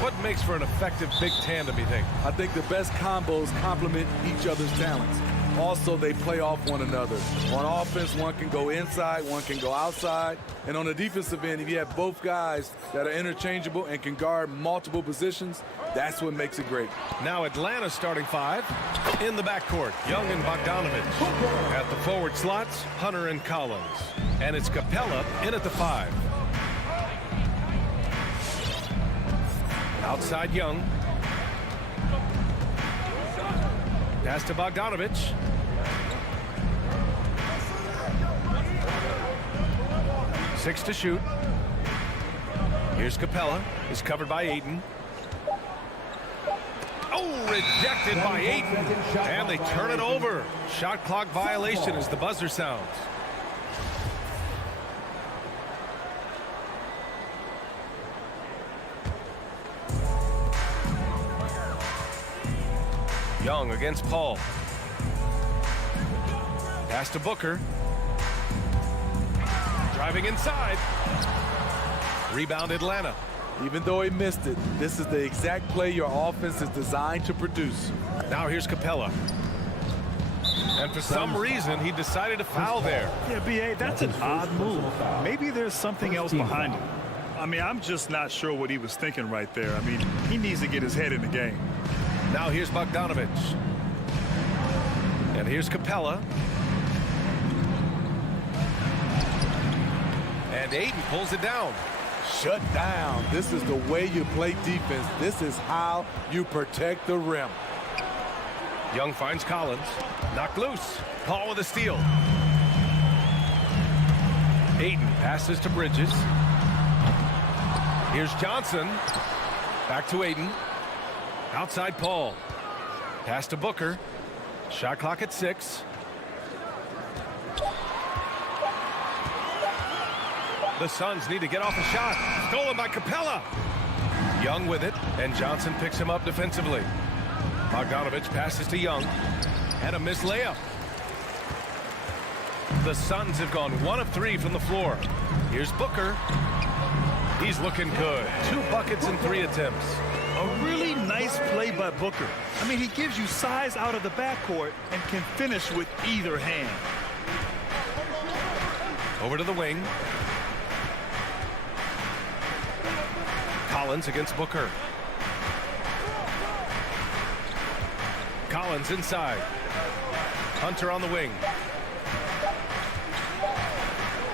What makes for an effective big tandem, you think? I think the best combos complement each other's talents. Also, they play off one another. On offense, one can go inside, one can go outside. And on the defensive end, if you have both guys that are interchangeable and can guard multiple positions, that's what makes it great. Now Atlanta's starting five in the backcourt. Young and Bogdanovich. At the forward slots, Hunter and Collins. And it's Capella in at the 5. Outside Young. Pass to Bogdanovich. Six to shoot. Here's Capella. He's covered by Ayton. Oh, rejected by Ayton. And they turn it over. Shot clock violation as the buzzer sounds. Young against Paul. Pass to Booker. Driving inside. Rebound Atlanta. Even though he missed it, this is the exact play your offense is designed to produce. Now here's Capella. And for some reason, he decided to foul there. Yeah, B.A., that's an odd move. Maybe there's something else behind it. I mean, I'm just not sure what he was thinking right there. I mean, he needs to get his head in the game. Now here's Bogdanovich. And here's Capella. And Ayton pulls it down. Shut down. This is the way you play defense. This is how you protect the rim. Young finds Collins. Knocked loose. Paul with a steal. Ayton passes to Bridges. Here's Johnson. Back to Ayton. Outside Paul. Pass to Booker. Shot clock at 6. The Suns need to get off a shot. Stolen by Capella. Young with it, and Johnson picks him up defensively. Bogdanovich passes to Young. And a missed layup. The Suns have gone 1 of 3 from the floor. Here's Booker. He's looking good. 2 buckets in 3 attempts. A really nice play by Booker. I mean, he gives you size out of the backcourt and can finish with either hand. Over to the wing. Collins against Booker. Collins inside. Hunter on the wing.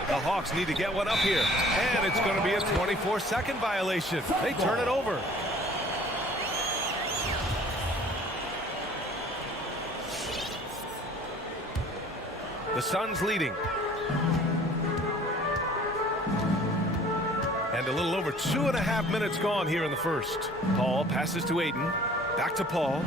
The Hawks need to get one up here. And it's going to be a 24-second violation. They turn it over. The Suns leading. And a little over 2.5 minutes gone here in the first. Paul passes to Ayton. Back to Paul.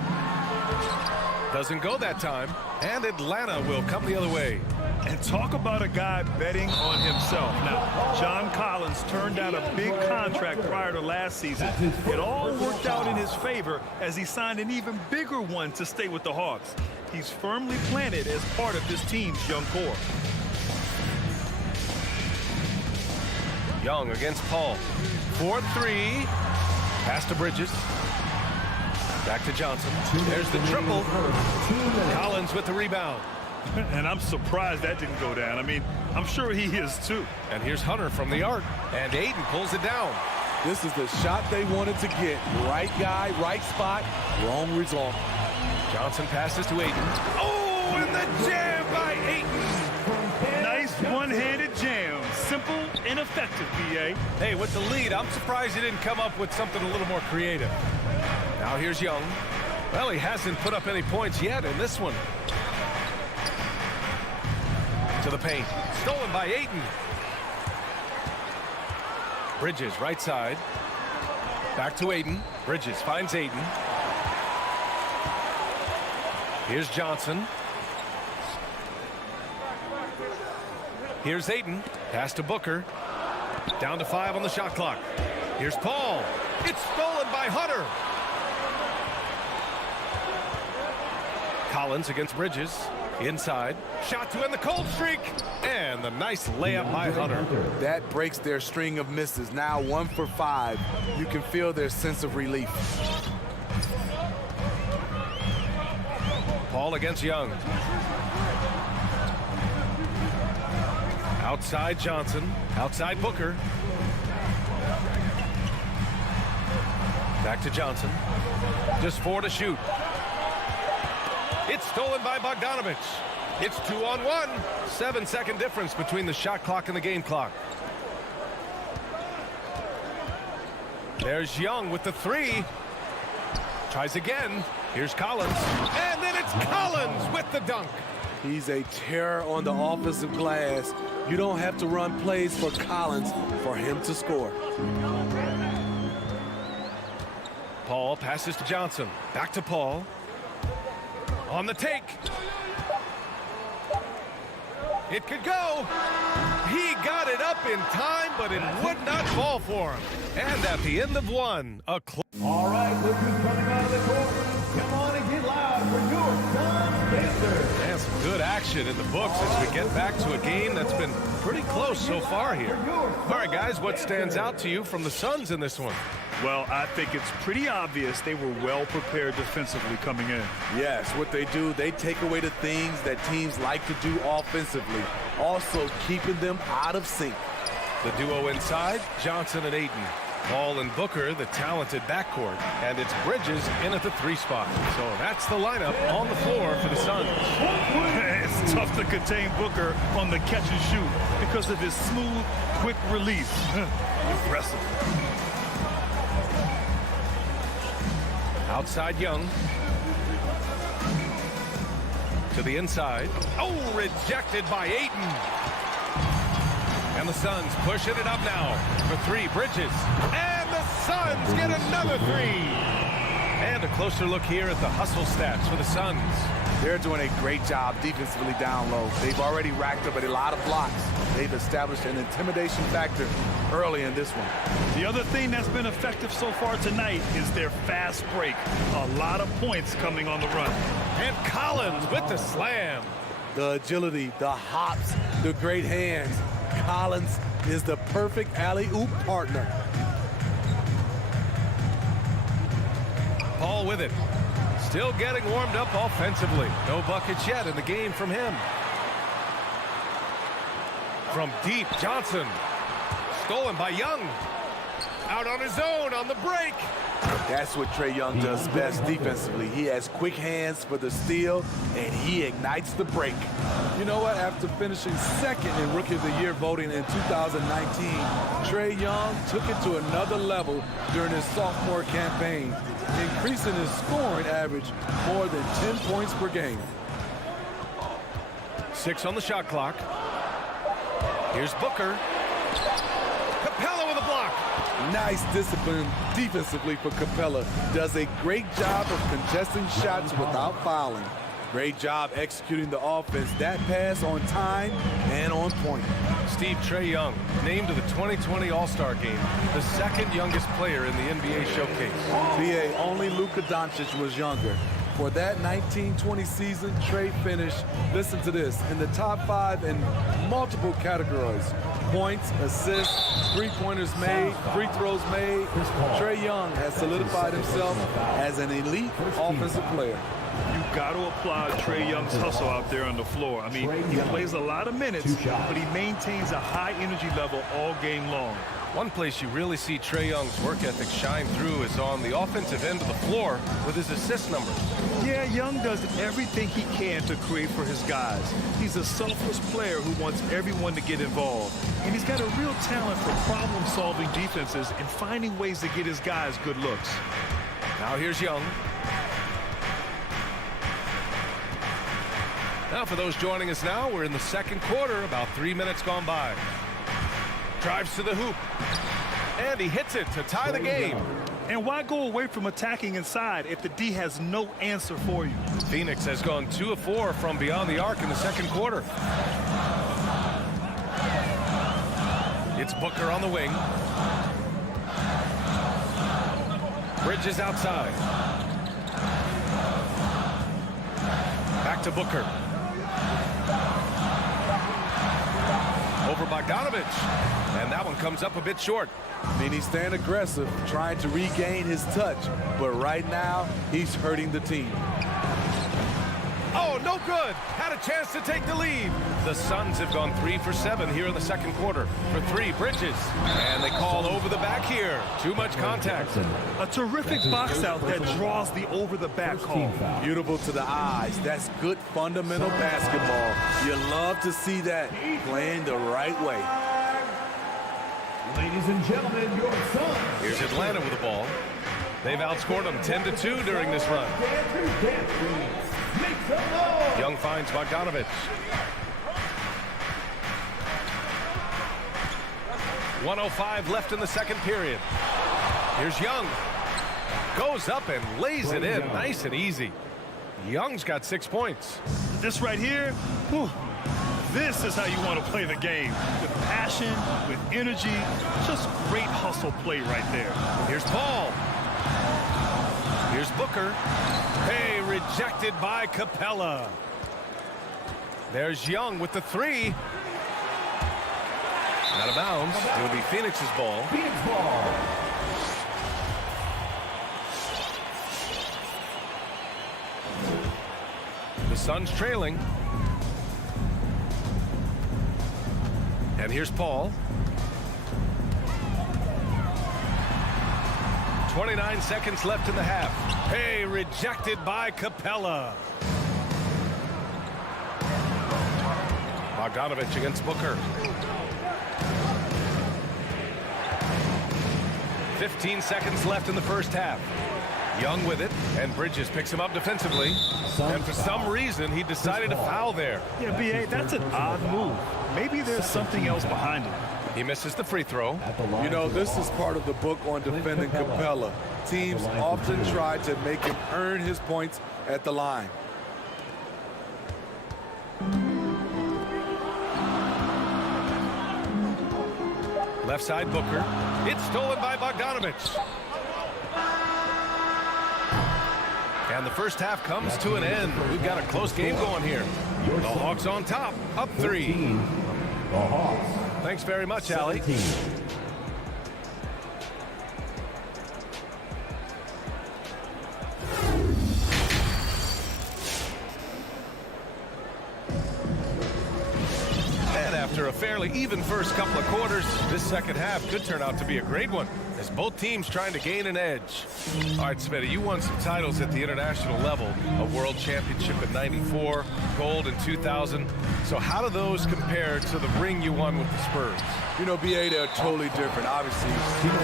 Doesn't go that time. And Atlanta will come the other way. And talk about a guy betting on himself. Now, John Collins turned down a big contract prior to last season. It all worked out in his favor as he signed an even bigger one to stay with the Hawks. He's firmly planted as part of this team's young core. Young against Paul. 4-3. Pass to Bridges. Back to Johnson. There's the triple. Collins with the rebound. And I'm surprised that didn't go down. I mean, I'm sure he is too. And here's Hunter from the arc. And Ayton pulls it down. This is the shot they wanted to get. Right guy, right spot, wrong result. Johnson passes to Ayton. Oh, and the jam by Ayton. Nice one-handed jam. Simple and effective, B.A. Hey, with the lead, I'm surprised he didn't come up with something a little more creative. Now here's Young. Well, he hasn't put up any points yet in this one. To the paint. Stolen by Ayton. Bridges, right side. Back to Ayton. Bridges finds Ayton. Here's Johnson. Here's Ayton. Pass to Booker. Down to 5 on the shot clock. Here's Paul. It's stolen by Hunter. Collins against Bridges. Inside, shot to end the cold streak, and the nice layup by Hunter. That breaks their string of misses. Now 1 for 5. You can feel their sense of relief. Paul against Young. Outside Johnson, outside Booker. Back to Johnson. Just 4 to shoot. It's stolen by Bogdanovich. It's 2-on-1. 7-second difference between the shot clock and the game clock. There's Young with the 3. Tries again. Here's Collins. And then it's Collins with the dunk. He's a terror on the offensive glass. You don't have to run plays for Collins for him to score. Paul passes to Johnson. Back to Paul. On the take. It could go. He got it up in time, but it would not fall for him. And at the end of 1, a close. All right, look who's coming out of the court. Come on and get loud for your Sun Pacers. And some good action in the books as we get back to a game that's been pretty close so far here. All right, guys, what stands out to you from the Suns in this one? Well, I think it's pretty obvious they were well prepared defensively coming in. Yes, what they do, they take away the things that teams like to do offensively, also keeping them out of sync. The duo inside, Johnson and Ayton. Paul and Booker, the talented backcourt, and it's Bridges in at the 3 spot. So that's the lineup on the floor for the Suns. It's tough to contain Booker on the catch and shoot because of his smooth, quick release. Impressive. Outside Young. To the inside. Oh, rejected by Ayton. And the Suns pushing it up now for 3. Bridges. And the Suns get another 3. And a closer look here at the hustle stats for the Suns. They're doing a great job defensively down low. They've already racked up a lot of blocks. They've established an intimidation factor early in this one. The other thing that's been effective so far tonight is their fast break. A lot of points coming on the run. And Collins with the slam. The agility, the hops, the great hands. Collins is the perfect alley-oop partner. Paul with it. Still getting warmed up offensively. No buckets yet in the game from him. From deep, Johnson. Stolen by Young. Out on his own on the break. That's what Trae Young does best defensively. He has quick hands for the steal, and he ignites the break. You know what? After finishing second in Rookie of the Year voting in 2019, Trae Young took it to another level during his sophomore campaign, increasing his scoring average more than 10 points per game. 6 on the shot clock. Here's Booker. Capella with a block. Nice discipline defensively for Capella. Does a great job of contesting shots without fouling. Great job executing the offense. That pass on time and on point. Steve, Trae Young named to the 2020 All-Star Game, the 2nd youngest player in the NBA showcase. BA, only Luka Doncic was younger. For that 1920 season, Trae finished, listen to this, in the top 5 in multiple categories. Points, assists, three-pointers made, free throws made. Trae Young has solidified himself as an elite offensive player. You got to applaud Trae Young's hustle out there on the floor. I mean, he plays a lot of minutes, but he maintains a high energy level all game long. One place you really see Trae Young's work ethic shine through is on the offensive end of the floor with his assist numbers. Yeah, Young does everything he can to create for his guys. He's a selfless player who wants everyone to get involved. And he's got a real talent for problem-solving defenses and finding ways to get his guys good looks. Now here's Young. Now for those joining us now, we're in the 2nd quarter, about 3 minutes gone by. Drives to the hoop. And he hits it to tie the game. And why go away from attacking inside if the D has no answer for you? Phoenix has gone 2 of 4 from beyond the arc in the 2nd quarter. It's Booker on the wing. Bridges outside. Back to Booker. Over Bogdanovich. And that one comes up a bit short. I mean, he's staying aggressive, trying to regain his touch. But right now, he's hurting the team. Oh, no good. Had a chance to take the lead. The Suns have gone 3 for 7 here in the second quarter. For 3, Bridges. And they call over the back here. Too much contact. A terrific box out that draws the over the back call. Beautiful to the eyes. That's good fundamental basketball. You love to see that playing the right way. Ladies and gentlemen, your Suns. Here's Atlanta with the ball. They've outscored them 10-2 during this run. Young finds Bogdanovich. 1:05 left in the second period. Here's Young. Goes up and lays it in. Nice and easy. Young's got 6 points. This right here, whew, this is how you want to play the game. With passion, with energy, just great hustle play right there. Here's Paul. Here's Booker. Hey, rejected by Capella. There's Young with the 3. Out of bounds. It'll be Phoenix's ball. Phoenix ball. The Suns trailing. And here's Paul. 29 seconds left in the half. Hey, rejected by Capella. Bogdanovich against Booker. 15 seconds left in the first half. Young with it, and Bridges picks him up defensively. And for some reason, he decided to foul there. Yeah, B.A., that's an odd move. Maybe there's something else behind it. He misses the free throw. You know, this is part of the book on defending Capella. Teams often try to make him earn his points at the line. Left side Booker. It's stolen by Bogdanovich. And the first half comes to an end. We've got a close game going here. The Hawks on top, up 3. The Hawks. Thanks very much, Allie. And after a fairly even first couple of quarters, this second half could turn out to be a great one, as both teams trying to gain an edge. All right, Smitty, you won some titles at the international level, a world championship in '94, gold in 2000. So how do those compare to the ring you won with the Spurs? You know, BA, they're totally different. Obviously,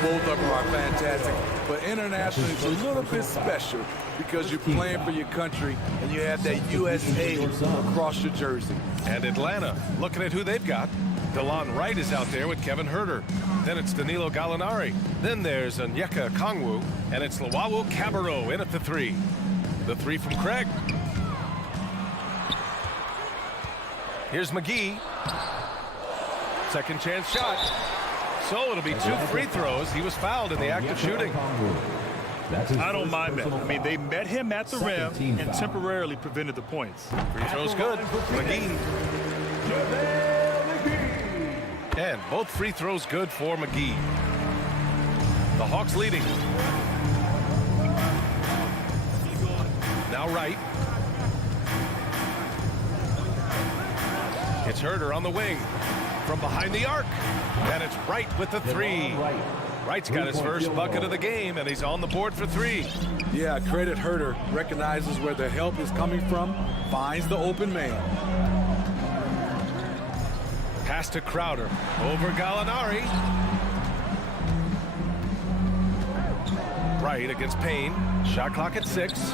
both of them are fantastic, but internationally, it's a little bit special because you're playing for your country and you have that USA across your jersey. And Atlanta, looking at who they've got. DeLon Wright is out there with Kevin Huerter. Then it's Danilo Gallinari. Then there's Onyeka Okongwu. And it's Luwawu Cabarrot in at the 3. The 3 from Craig. Here's McGee. Second chance shot. So it'll be 2 free throws. He was fouled in the act of shooting. I don't mind that. I mean, they met him at the rim and temporarily prevented the points. Free throw's good. McGee. And both free throws good for McGee. The Hawks leading. Now Wright. It's Huerter on the wing. From behind the arc. And it's Wright with the 3. Wright's got his first bucket of the game, and he's on the board for 3. Yeah, credit Huerter. Recognizes where the help is coming from, finds the open man. Pass to Crowder. Over Gallinari. Wright against Payne. Shot clock at 6.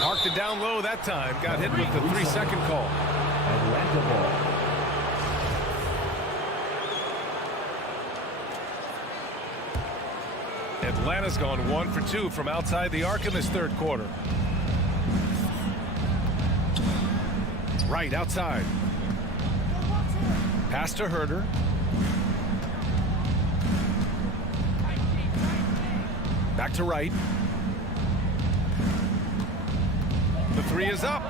Marked it down low that time. Got hit with the 3-second call. Atlanta ball. Atlanta's gone 1 for 2 from outside the arc in this third quarter. Wright outside. Pass to Huerter. Back to Wright. The 3 is up.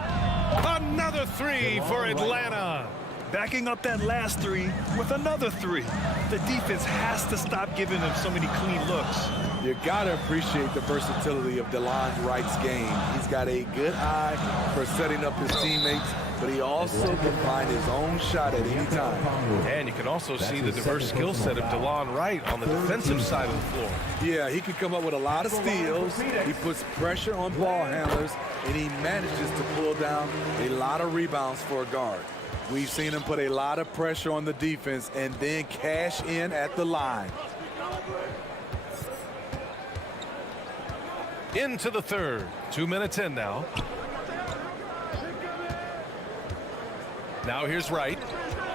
Another three for Atlanta. Backing up that last three with another three. The defense has to stop giving them so many clean looks. You gotta appreciate the versatility of DeLon Wright's game. He's got a good eye for setting up his teammates, but he also can find his own shot at any time. And you can also see the diverse skill set of DeLon Wright on the defensive side of the floor. Yeah, he can come up with a lot of steals. He puts pressure on ball handlers, and he manages to pull down a lot of rebounds for a guard. We've seen him put a lot of pressure on the defense and then cash in at the line. Into the third. 2 minutes in now. Now here's Wright.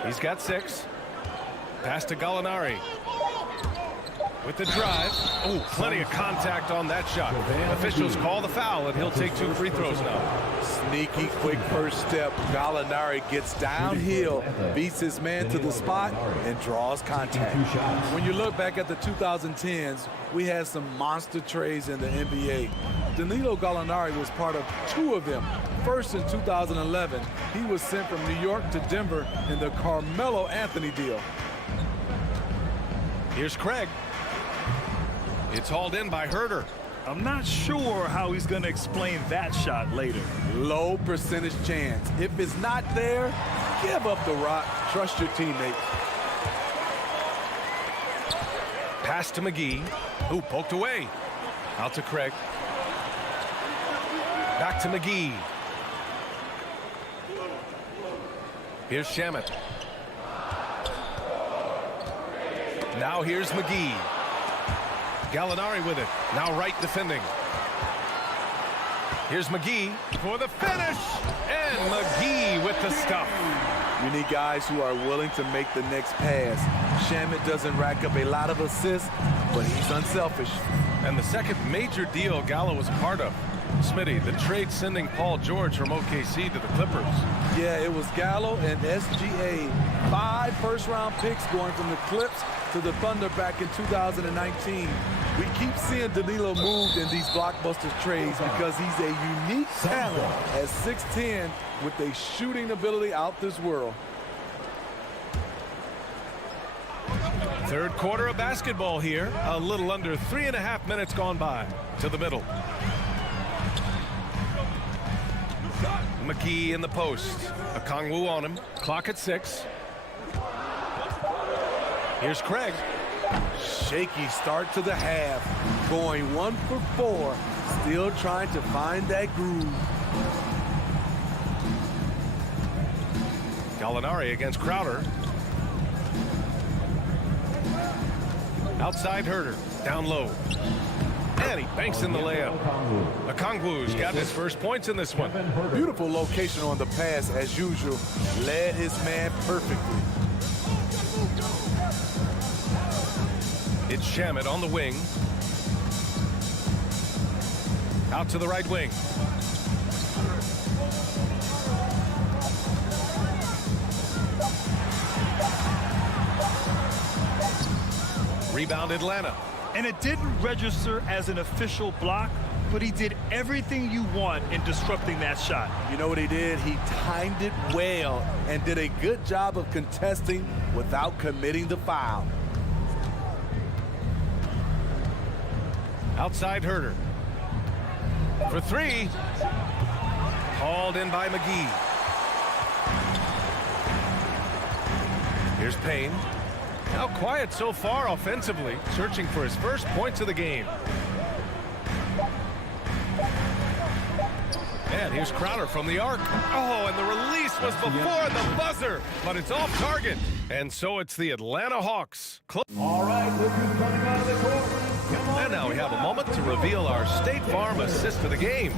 He's got 6. Pass to Gallinari. With the drive. Oh, plenty of contact on that shot. Officials call the foul, and he'll take 2 free throws now. Sneaky, quick first step. Gallinari gets downhill, beats his man to the spot, and draws contact. When you look back at the 2010s, we had some monster trades in the NBA. Danilo Gallinari was part of 2 of them. First in 2011, he was sent from New York to Denver in the Carmelo Anthony deal. Here's Craig. It's hauled in by Herter. I'm not sure how he's going to explain that shot later. Low percentage chance. If it's not there, give up the rock. Trust your teammates. Pass to McGee. Ooh, poked away. Out to Craig. Back to McGee. Here's Shamet. Now here's McGee. Gallinari with it. Now Wright defending. Here's McGee for the finish. And McGee with the stuff. You need guys who are willing to make the next pass. Shamet doesn't rack up a lot of assists, but he's unselfish. And the second major deal Gallo was a part of. Smitty, the trade sending Paul George from OKC to the Clippers. Yeah, it was Gallo and SGA. 5 first-round picks going from the Clips to the Thunder back in 2019. We keep seeing Danilo moved in these blockbuster trades because he's a unique talent at 6'10" with a shooting ability out this world. Third quarter of basketball here. A little under 3.5 minutes gone by. To the middle. McGee in the post. Okongwu on him. Clock at 6. Here's Craig. Shaky start to the half. Going 1 for 4. Still trying to find that groove. Gallinari against Crowder. Outside Herter. Down low. And he banks in the layup. Okongwu's got his first points in this one. Beautiful location on the pass as usual. Led his man perfectly. It's Shamet on the wing. Out to the right wing. Rebound Atlanta. And it didn't register as an official block, but he did everything you want in disrupting that shot. You know what he did? He timed it well and did a good job of contesting without committing the foul. Outside Herter. For 3. Hauled in by McGee. Here's Payne. Now quiet so far offensively, searching for his first points of the game. And here's Crowder from the arc. Oh, and the release was before the buzzer, but it's off target. And so it's the Atlanta Hawks. All right, look who's coming out of the court. And now we have a moment to reveal our State Farm assist for the game.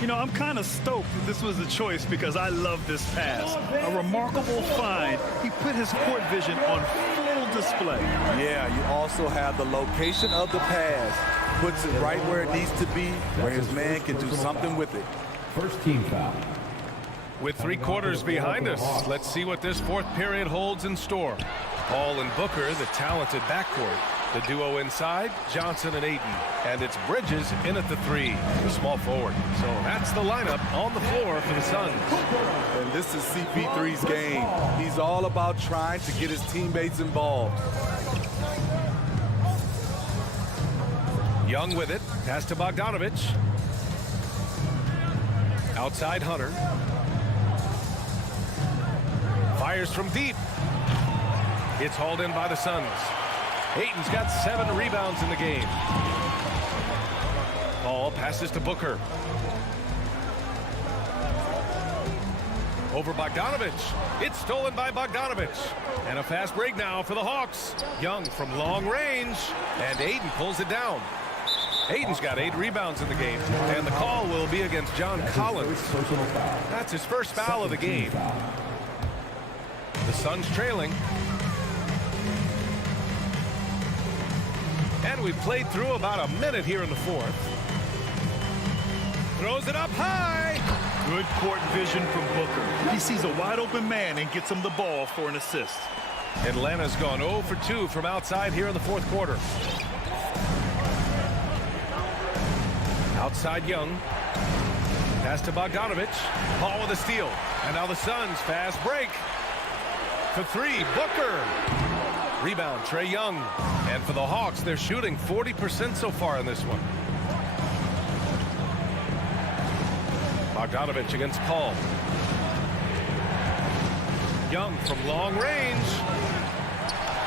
You know, I'm kind of stoked that this was the choice because I love this pass. A remarkable find. He put his court vision on full display. Yeah, you also have the location of the pass. Puts it right where it needs to be, where his man can do something with it. First team foul. With 3 quarters behind us, let's see what this fourth period holds in store. Paul and Booker, the talented backcourt. The duo inside, Johnson and Ayton. And it's Bridges in at the 3, the small forward. So that's the lineup on the floor for the Suns. And this is CP3's game. He's all about trying to get his teammates involved. Young with it. Pass to Bogdanovich. Outside Hunter. Fires from deep. It's hauled in by the Suns. Ayton's got 7 rebounds in the game. Ball passes to Booker. Over Bogdanovich. It's stolen by Bogdanovich. And a fast break now for the Hawks. Young from long range. And Ayton pulls it down. Ayton's got 8 rebounds in the game. And the call will be against John Collins. That's his first foul of the game. The Suns trailing. And we've played through about a minute here in the fourth. Throws it up high. Good court vision from Booker. He sees a wide open man and gets him the ball for an assist. Atlanta's gone 0 for 2 from outside here in the fourth quarter. Outside Young. Pass to Bogdanovich. Ball with a steal. And now the Suns fast break. For 3, Booker. Rebound, Trae Young. And for the Hawks, they're shooting 40% so far in this one. Bogdanovich against Paul. Young from long range.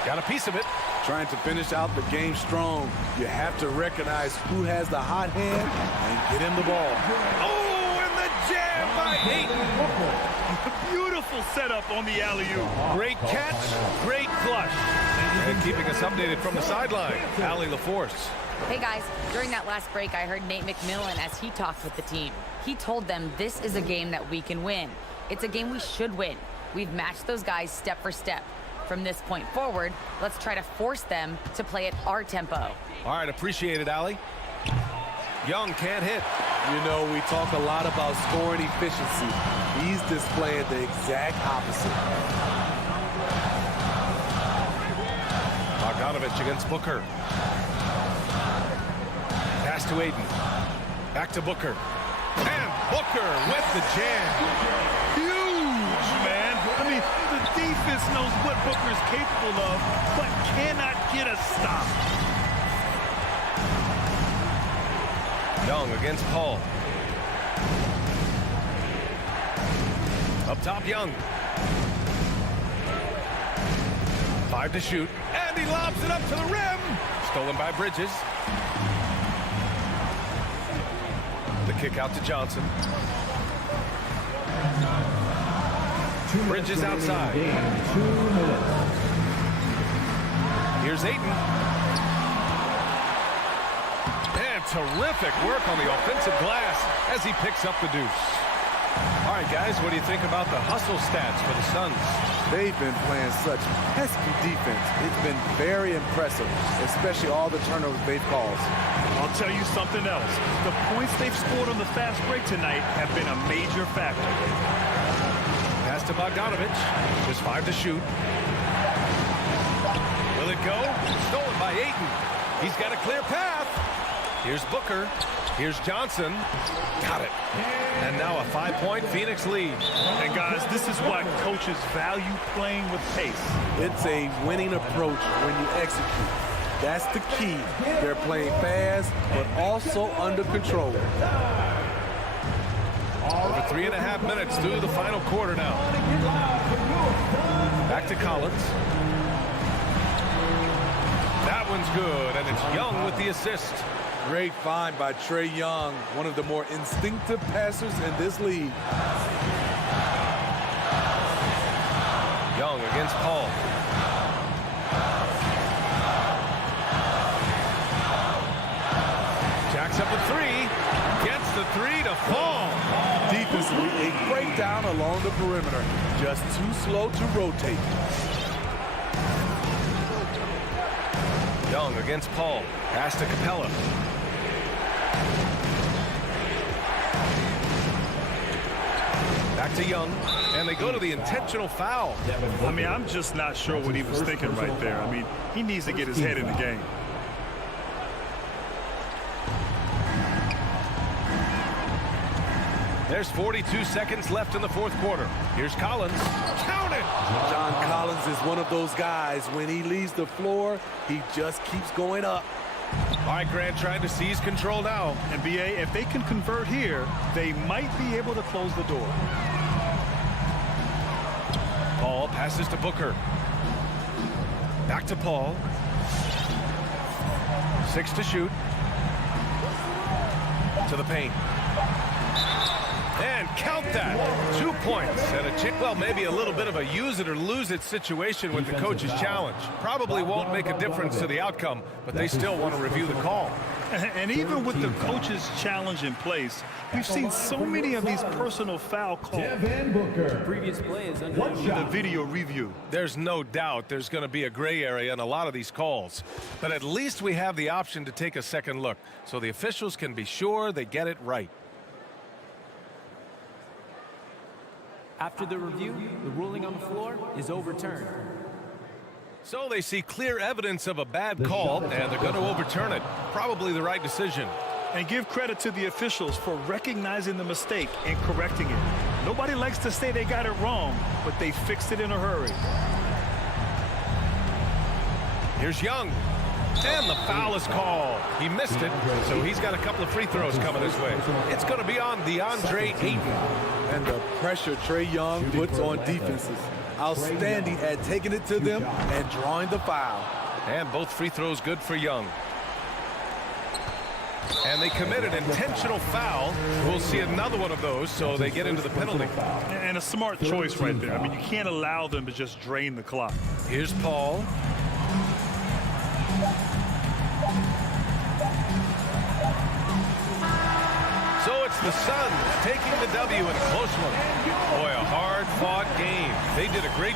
Got a piece of it. Trying to finish out the game strong, you have to recognize who has the hot hand and get him the ball. Oh, and the jam by Ayton. Beautiful setup on the alley-oop. Great catch, great clutch. And keeping us updated from the sideline, Allie LaForce. Hey guys, during that last break, I heard Nate McMillan as he talked with the team. He told them this is a game that we can win. It's a game we should win. We've matched those guys step for step. From this point forward, let's try to force them to play at our tempo. All right, appreciate it, Allie. Young can't hit. You know, we talk a lot about scoring efficiency. He's displaying the exact opposite. Bogdanovich against Booker. Pass to Ayton. Back to Booker. And Booker with the jam. Huge, man. I mean, the defense knows what Booker's capable of, but cannot get a stop. Young against Paul. Up top, Young. 5 to shoot. And he lobs it up to the rim. Stolen by Bridges. The kick out to Johnson. Bridges outside. 2 minutes. Here's Ayton. And terrific work on the offensive glass as he picks up the deuce. All right, guys, what do you think about the hustle stats for the Suns? They've been playing such pesky defense. It's been very impressive, especially all the turnovers they've caused. I'll tell you something else. The points they've scored on the fast break tonight have been a major factor. Pass to Bogdanovich. Just 5 to shoot. Will it go? Stolen by Ayton. He's got a clear path. Here's Booker. Here's Johnson. Got it. And now a 5-point Phoenix lead. And guys, this is why coaches value playing with pace. It's a winning approach when you execute. That's the key. They're playing fast, but also under control. Over 3.5 minutes through the final quarter now. Back to Collins. That one's good, and it's Young with the assist. Great find by Trae Young, one of the more instinctive passers in this league. Young against Paul. Jacks up a 3. Gets the 3 to fall. Defensively, a breakdown along the perimeter. Just too slow to rotate. Young against Paul. Pass to Capella. Back to Young, and they go to the intentional foul. I mean, I'm just not sure what he was thinking right there. I mean, he needs to get his head in the game. There's 42 seconds left in the fourth quarter. Here's Collins. Count it! John Collins is one of those guys. When he leaves the floor, he just keeps going up. All right, Grant trying to seize control now. And BA, if they can convert here, they might be able to close the door. Paul passes to Booker. Back to Paul. 6 to shoot. To the paint. And count that. 2 points and a chip. Well, maybe a little bit of a use it or lose it situation with the coach's challenge. Probably won't make a difference to the outcome, but they still want to review the call. And even with the coach's challenge in place, we've seen so many of these personal foul calls. Previous play is under The video review. There's no doubt there's going to be a gray area in a lot of these calls. But at least we have the option to take a second look, so the officials can be sure they get it right. After the review, the ruling on the floor is overturned. So they see clear evidence of a bad call, and they're going to overturn it. Probably the right decision. And give credit to the officials for recognizing the mistake and correcting it. Nobody likes to say they got it wrong, but they fixed it in a hurry. Here's Young. And the foul is called. He missed it, so he's got a couple of free throws coming his way. It's going to be on DeAndre Ayton. And the pressure Trae Young puts on defenses. Outstanding at taking it to them and drawing the foul. And both free throws good for Young. And they committed intentional foul. We'll see another one of those, so they get into the penalty. And a smart choice right there. I mean, you can't allow them to just drain the clock. Here's Paul. So it's the Suns taking the W in a close one. Boy, a hard-fought game. They did a great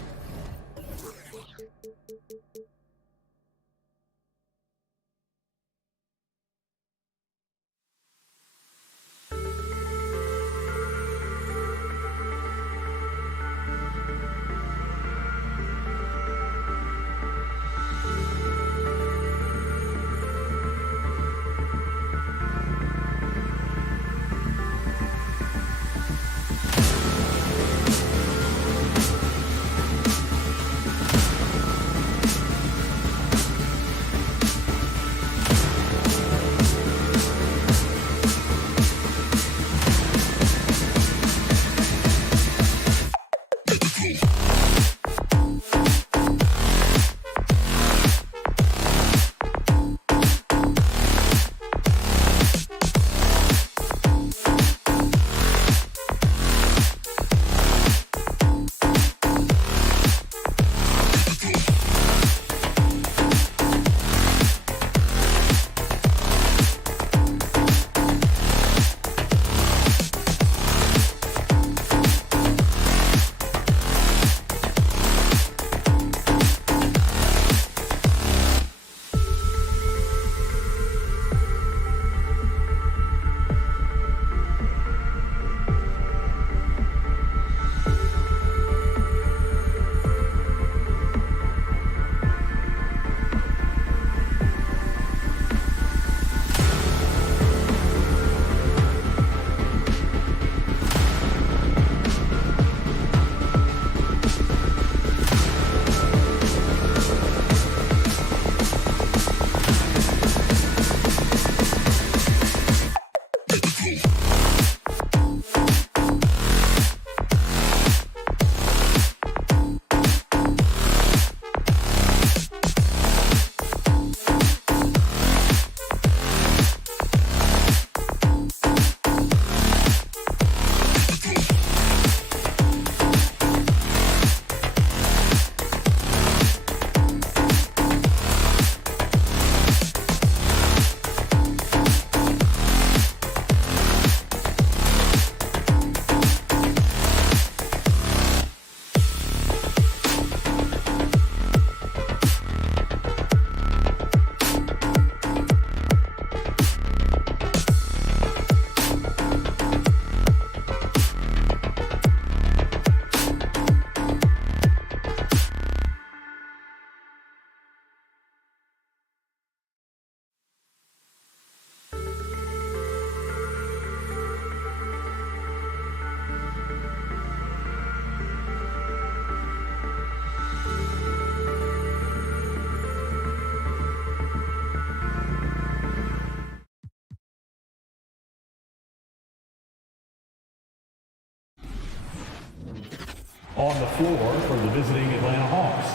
On the floor for the visiting Atlanta Hawks,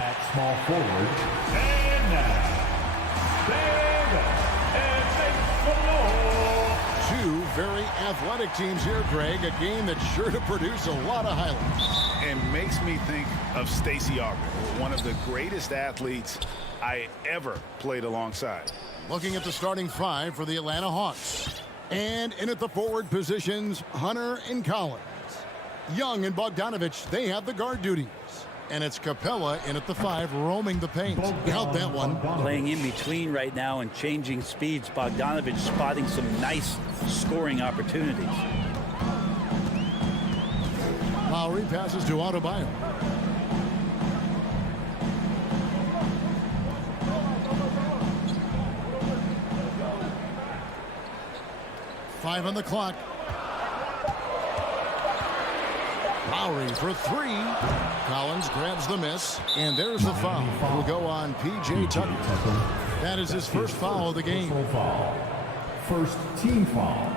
at small forward, and now, two very athletic teams here, Greg. A game that's sure to produce a lot of highlights. And makes me think of Stacey Augmon, one of the greatest athletes I ever played alongside. Looking at the starting five for the Atlanta Hawks. And in at the forward positions, Hunter and Collins. Young and Bogdanovich, they have the guard duties. And it's Capella in at the five, roaming the paint. Held that one. Playing in between right now and changing speeds. Bogdanovich spotting some nice scoring opportunities. Lowry passes to Adebayo. Five on the clock. Lowry for three. Collins grabs the miss, and there's the foul. Will go on P.J. Tucker. That is his first foul of the game. First team foul.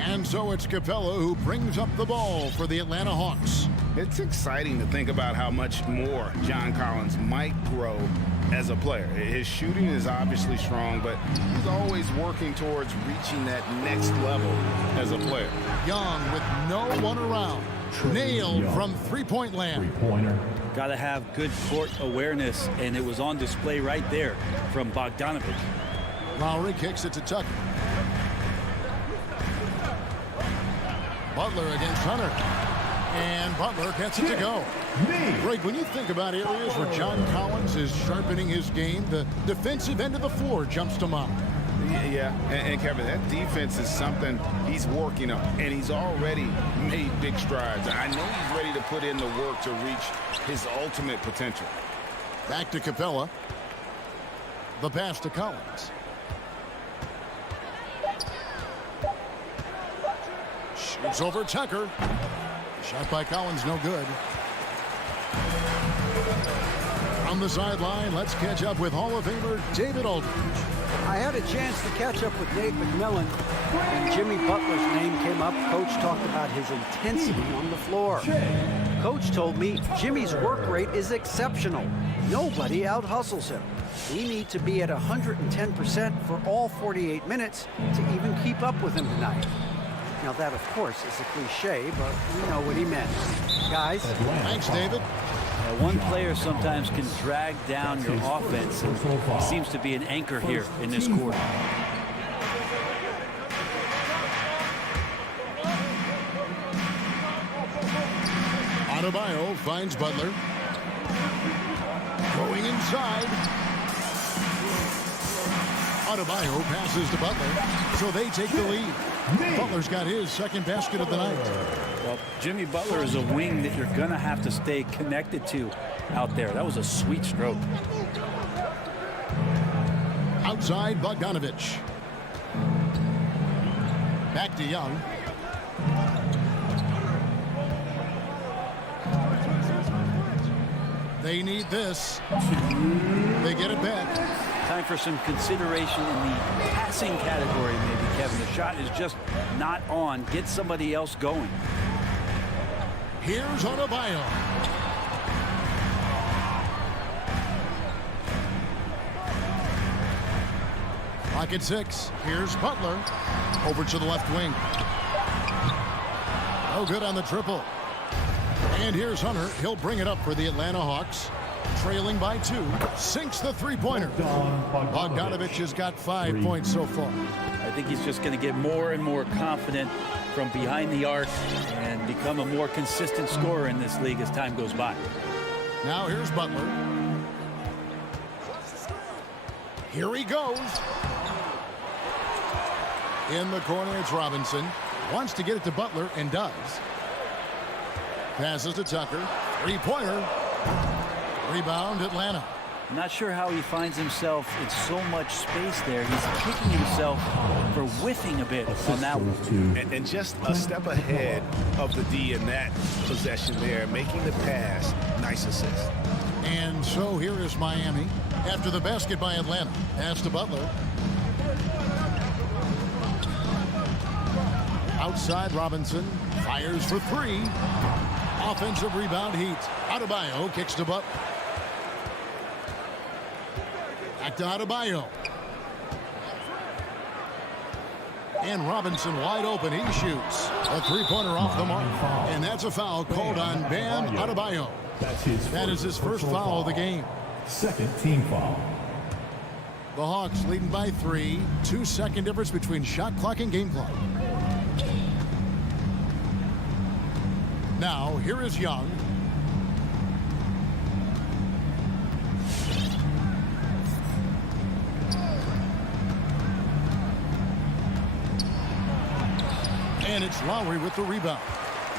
And so it's Capella who brings up the ball for the Atlanta Hawks. It's exciting to think about how much more John Collins might grow as a player. His shooting is obviously strong, but he's always working towards reaching that next level as a player. Young with no one around. Nailed from three-point land. Three-pointer. Got to have good court awareness, and it was on display right there from Bogdanovich. Lowry kicks it to Tucker. Butler against Hunter. And Butler gets it to go. Greg, when you think about areas where John Collins is sharpening his game, the defensive end of the floor jumps to mind. Yeah, and Kevin, that defense is something he's working on, and he's already made big strides. I know he's ready to put in the work to reach his ultimate potential. Back to Capella. The pass to Collins. Shoots over Tucker. Shot by Collins, no good. On the sideline, let's catch up with Hall of Famer David Aldridge. I had a chance to catch up with Nate McMillan. When Jimmy Butler's name came up, Coach talked about his intensity on the floor. Coach told me Jimmy's work rate is exceptional. Nobody out-hustles him. We need to be at 110% for all 48 minutes to even keep up with him tonight. Now that, of course, is a cliche, but we know what he meant. Guys. Thanks, David. One player sometimes can drag down your offense. He seems to be an anchor here in this quarter. Adebayo finds Butler. Going inside. Adebayo passes to Butler, so they take the lead. Butler's got his second basket of the night. Well, Jimmy Butler is a wing that you're going to have to stay connected to out there. That was a sweet stroke. Outside, Bogdanovich. Back to Young. They need this. They get it back. Time for some consideration in the passing category, maybe, Kevin. The shot is just not on. Get somebody else going. Here's Adebayo. Clock at 6. Here's Butler. Over to the left wing. No good on the triple. And here's Hunter. He'll bring it up for the Atlanta Hawks. Trailing by 2. Sinks the three-pointer. Bogdanovich has got 5 points so far. I think he's just going to get more and more confident from behind the arc and become a more consistent scorer in this league as time goes by. Now here's Butler. Here he goes. In the corner, it's Robinson. Wants to get it to Butler and does. Passes to Tucker. Three-pointer. Rebound, Atlanta. I'm not sure how he finds himself in so much space there. He's kicking himself for whiffing a bit on that one. And just a step ahead of the D in that possession there, making the pass. Nice assist. And so here is Miami after the basket by Atlanta. Pass to Butler. Outside, Robinson fires for three. Offensive rebound, Heat. Adebayo kicks to Butler. Back to Adebayo. And Robinson wide open. He shoots. A three-pointer off the mark. And that's a foul called on Bam Adebayo. That is his first foul of the game. Second team foul. The Hawks leading by 3. 2-second difference between shot clock and game clock. Now, here is Young. And it's Lowry with the rebound.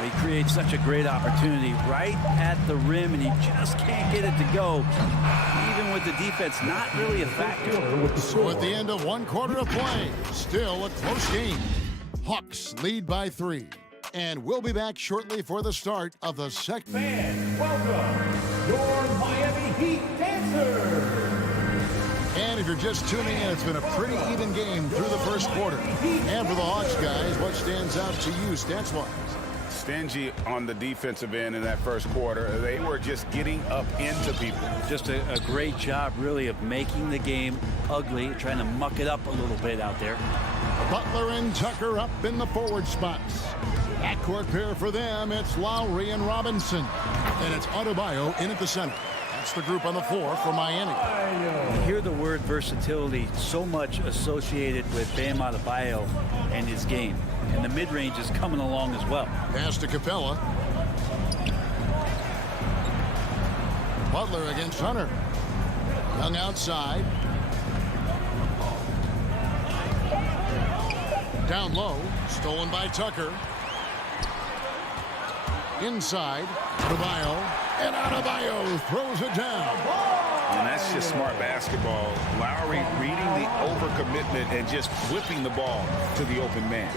He creates such a great opportunity right at the rim, and he just can't get it to go. Even with the defense not really a factor. So at the end of one quarter of play, still a close game. Hawks lead by 3. And we'll be back shortly for the start of the second. Fans, welcome your Miami Heat dancers. And if you're just tuning in, it's been a pretty even game through the first quarter. And for the Hawks guys, what stands out to you stats-wise? Stingy on the defensive end in that first quarter. They were just getting up into people. Just a great job, really, of making the game ugly, trying to muck it up a little bit out there. Butler and Tucker up in the forward spots. Backcourt pair for them, it's Lowry and Robinson. And it's Adebayo in at the center. That's the group on the floor for Miami. You hear the word versatility so much associated with Bam Adebayo and his game. And the mid-range is coming along as well. Pass to Capella. Butler against Hunter. Young outside. Down low. Stolen by Tucker. Inside. Adebayo. And Adebayo throws it down. And that's just smart basketball. Lowry reading the overcommitment and just whipping the ball to the open man.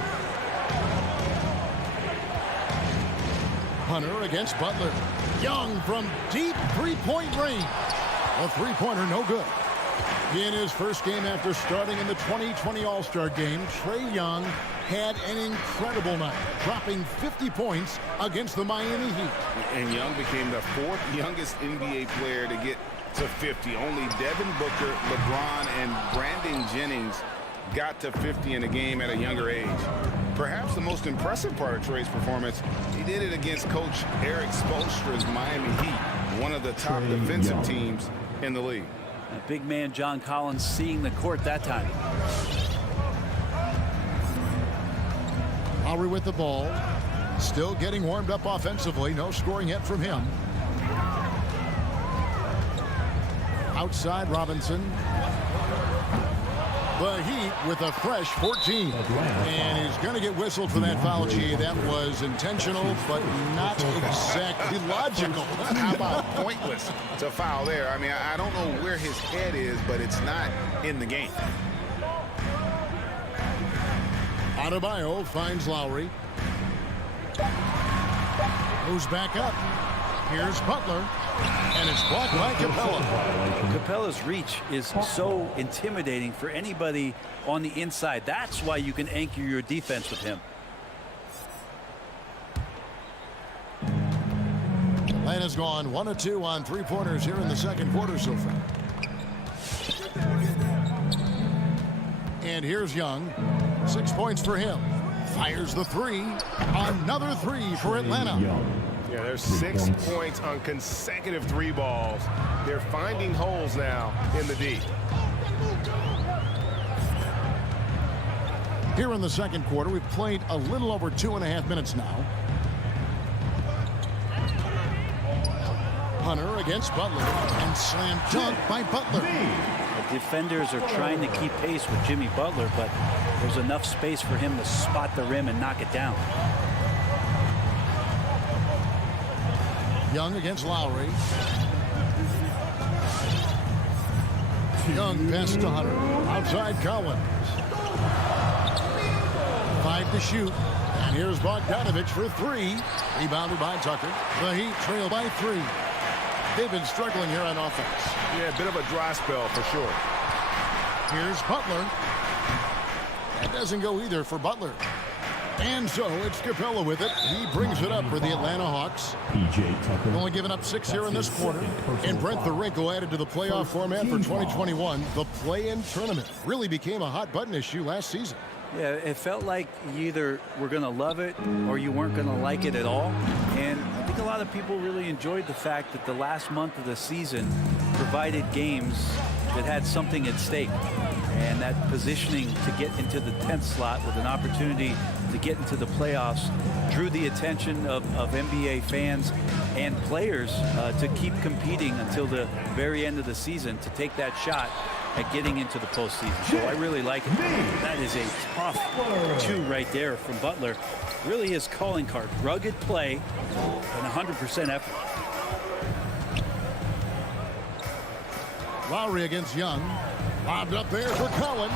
Hunter against Butler. Young from deep three-point range. A three-pointer no good. In his first game after starting in the 2020 All-Star game, Trae Young had an incredible night, dropping 50 points against the Miami Heat. And Young became the 4th youngest NBA player to get to 50. Only Devin Booker, LeBron, and Brandon Jennings got to 50 in a game at a younger age. Perhaps the most impressive part of Trae's performance, he did it against Coach Eric Spoelstra's Miami Heat, one of the top defensive teams in the league. Big man John Collins seeing the court that time. Lowry with the ball. Still getting warmed up offensively. No scoring yet from him. Outside, Robinson. The Heat with a fresh 14. And he's going to get whistled for that foul, G. That was intentional, but not exactly logical. How about pointless to foul there? I mean, I don't know where his head is, but it's not in the game. Adebayo finds Lowry. Moves back up. Here's Butler. And it's blocked by Capella. Capella's reach is so intimidating for anybody on the inside. That's why you can anchor your defense with him. Atlanta's gone 1 of 2 on three-pointers here in the second quarter so far. And here's Young. 6 points for him. Fires the three. Another three for Atlanta. Yeah, there's 6 points on consecutive 3 balls. They're finding holes now in the D. Here in the second quarter, we've played a little over 2.5 minutes now. Hunter against Butler, and slam dunk by Butler. The defenders are trying to keep pace with Jimmy Butler, but there's enough space for him to spot the rim and knock it down. Young against Lowry. Young pass to Hunter. Outside Collins. 5 to shoot. And here's Bogdanovich for 3. Rebounded by Tucker. The Heat trail by 3. They've been struggling here on offense. Yeah, a bit of a dry spell for sure. Here's Butler. That doesn't go either for Butler. And so it's Capella with it. He brings it up for the Atlanta Hawks. Only giving up 6 here in this quarter. And Brent Varenko added to the playoff format for 2021. The play-in tournament really became a hot button issue last season. Yeah, it felt like you either were going to love it or you weren't going to like it at all. And I think a lot of people really enjoyed the fact that the last month of the season provided games that had something at stake. And that positioning to get into the 10th slot with an opportunity to get into the playoffs drew the attention of NBA fans and players to keep competing until the very end of the season to take that shot at getting into the postseason. So I really like it. That is a tough 2 right there from Butler. Really his calling card. Rugged play and 100% effort. Lowry against Young. Lobbed up there for Collins.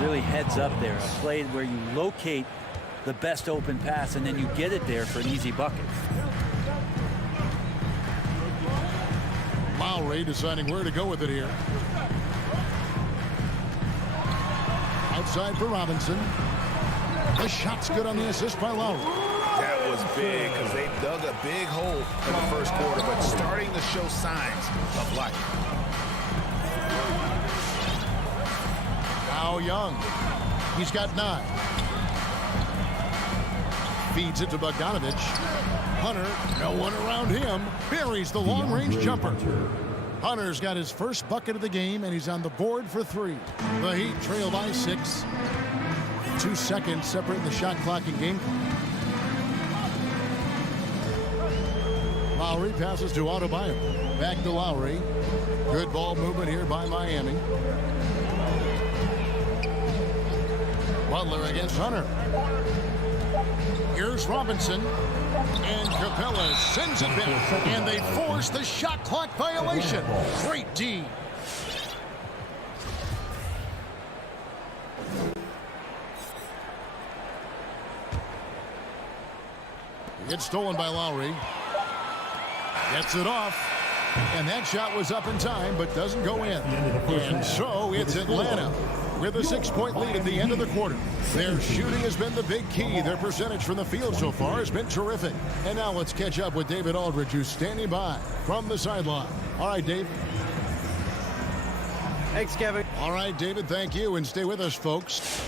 Really heads up there. A play where you locate the best open pass and then you get it there for an easy bucket. Lowry deciding where to go with it here. Outside for Robinson. The shot's good on the assist by Lowry. That was big because they dug a big hole in the first quarter, but starting to show signs of life. Now Young. He's got 9. Feeds it to Bogdanovich. Hunter, no one around him. Buries the long-range jumper. Hunter's got his first bucket of the game, and he's on the board for 3. The Heat trail by 6. 2 seconds separating the shot clock and game clock. Lowry passes to Adebayo. Back to Lowry. Good ball movement here by Miami. Butler against Hunter. Here's Robinson. And Capella sends it back. And they force the shot clock violation. Great D. It's stolen by Lowry. Gets it off. And that shot was up in time, but doesn't go in. And so it's Atlanta with a 6-point lead at the end of the quarter. Their shooting has been the big key. Their percentage from the field so far has been terrific. And now let's catch up with David Aldridge, who's standing by from the sideline. All right, Dave. Thanks, Kevin. All right, David, thank you. And stay with us, folks.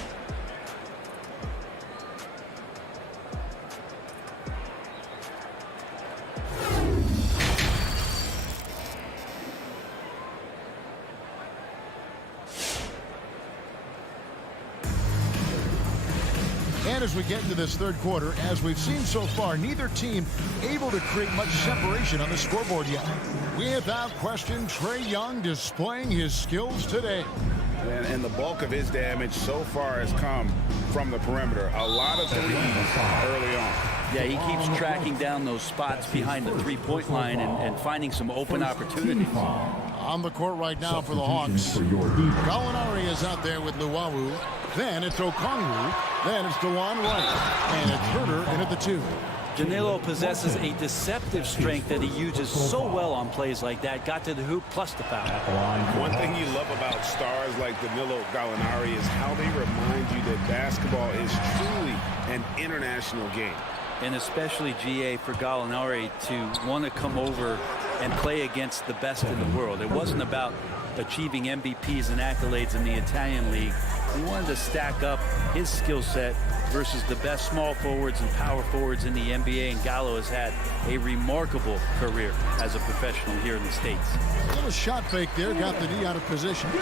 And as we get into this third quarter, as we've seen so far, neither team able to create much separation on the scoreboard yet. Without question, Trae Young displaying his skills today. And the bulk of his damage so far has come from the perimeter. A lot of threes early on. Yeah, he keeps tracking down those spots behind the three-point line and finding some open opportunities. On the court right now for the Hawks. Gallinari is out there with Luwawu. Then it's Okongwu. Then it's DeJuan Wright. And it's Herter in at the 2. Danilo possesses a deceptive strength that he uses so well on plays like that. Got to the hoop plus the foul. One thing you love about stars like Danilo Gallinari is how they remind you that basketball is truly an international game. And especially, GA, for Gallinari to want to come over and play against the best in the world. It wasn't about achieving MVPs and accolades in the Italian league. He wanted to stack up his skill set versus the best small forwards and power forwards in the NBA, and Gallo has had a remarkable career as a professional here in the States. A little shot fake there, got the D out of position. The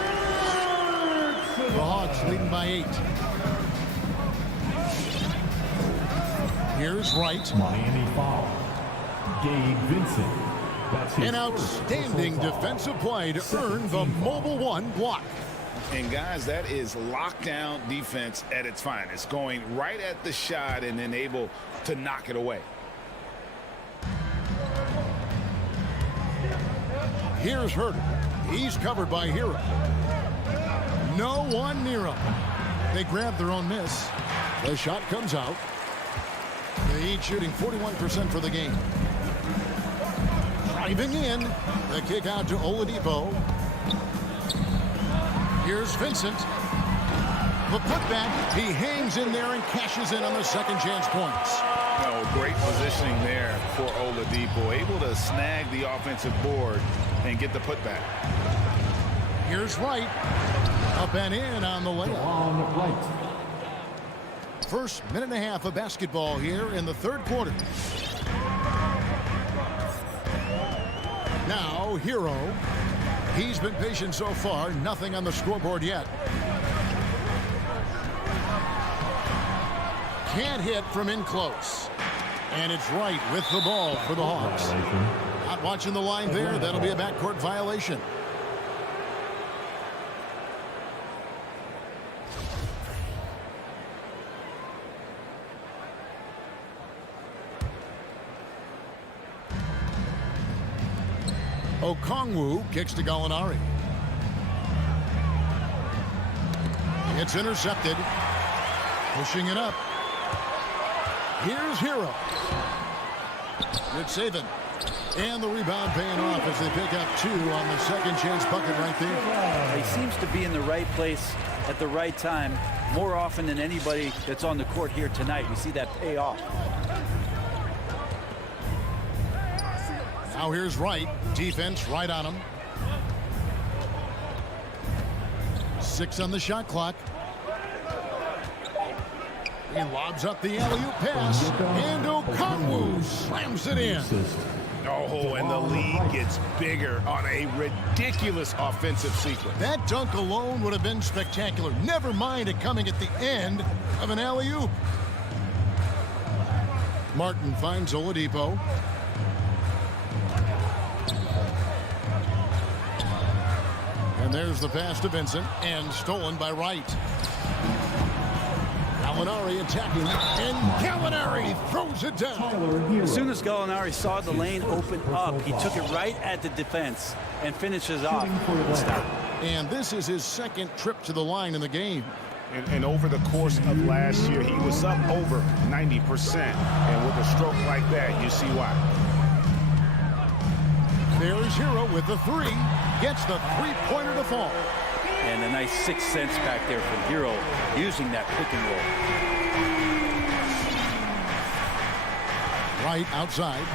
Hawks leading by 8. Here's Wright. Miami foul. Gabe Vincent. An outstanding defensive play to earn the Mobile 1 block. And guys, that is lockdown defense at its finest, going right at the shot and then able to knock it away. Here's Herter. He's covered by Hero. No one near him. They grab their own miss. The shot comes out. The Heat shooting 41% for the game. Driving in. The kick out to Oladipo. Here's Vincent. The putback, he hangs in there and cashes in on the second chance points. Oh, great positioning there for Oladipo. Able to snag the offensive board and get the putback. Here's Wright. Up and in on the layup. First minute and a half of basketball here in the third quarter. Now, Hero. He's been patient so far. Nothing on the scoreboard yet. Can't hit from in close. And it's Wright with the ball for the Hawks. Not watching the line there. That'll be a backcourt violation. Okongwu kicks to Gallinari. It's intercepted. Pushing it up. Here's Hero. Good saving. And the rebound paying off as they pick up 2 on the second chance bucket right there. He seems to be in the right place at the right time more often than anybody that's on the court here tonight. We see that pay off. Now here's Wright. Defense right on him. 6 on the shot clock. He lobs up the alley-oop pass. And Okongwu slams it in. Oh, and the lead gets bigger on a ridiculous offensive sequence. That dunk alone would have been spectacular. Never mind it coming at the end of an alley-oop. Martin finds Oladipo. And there's the pass to Vincent, and stolen by Wright. Gallinari attacking, and Gallinari throws it down. As soon as Gallinari saw the lane open up, he took it right at the defense and finishes off. And this is his second trip to the line in the game. And over the course of last year, he was up over 90%. And with a stroke like that, you see why. There's Hero with the 3. Gets the three-pointer to fall. And a nice 6 cents back there from Hero using that pick and roll. Right outside.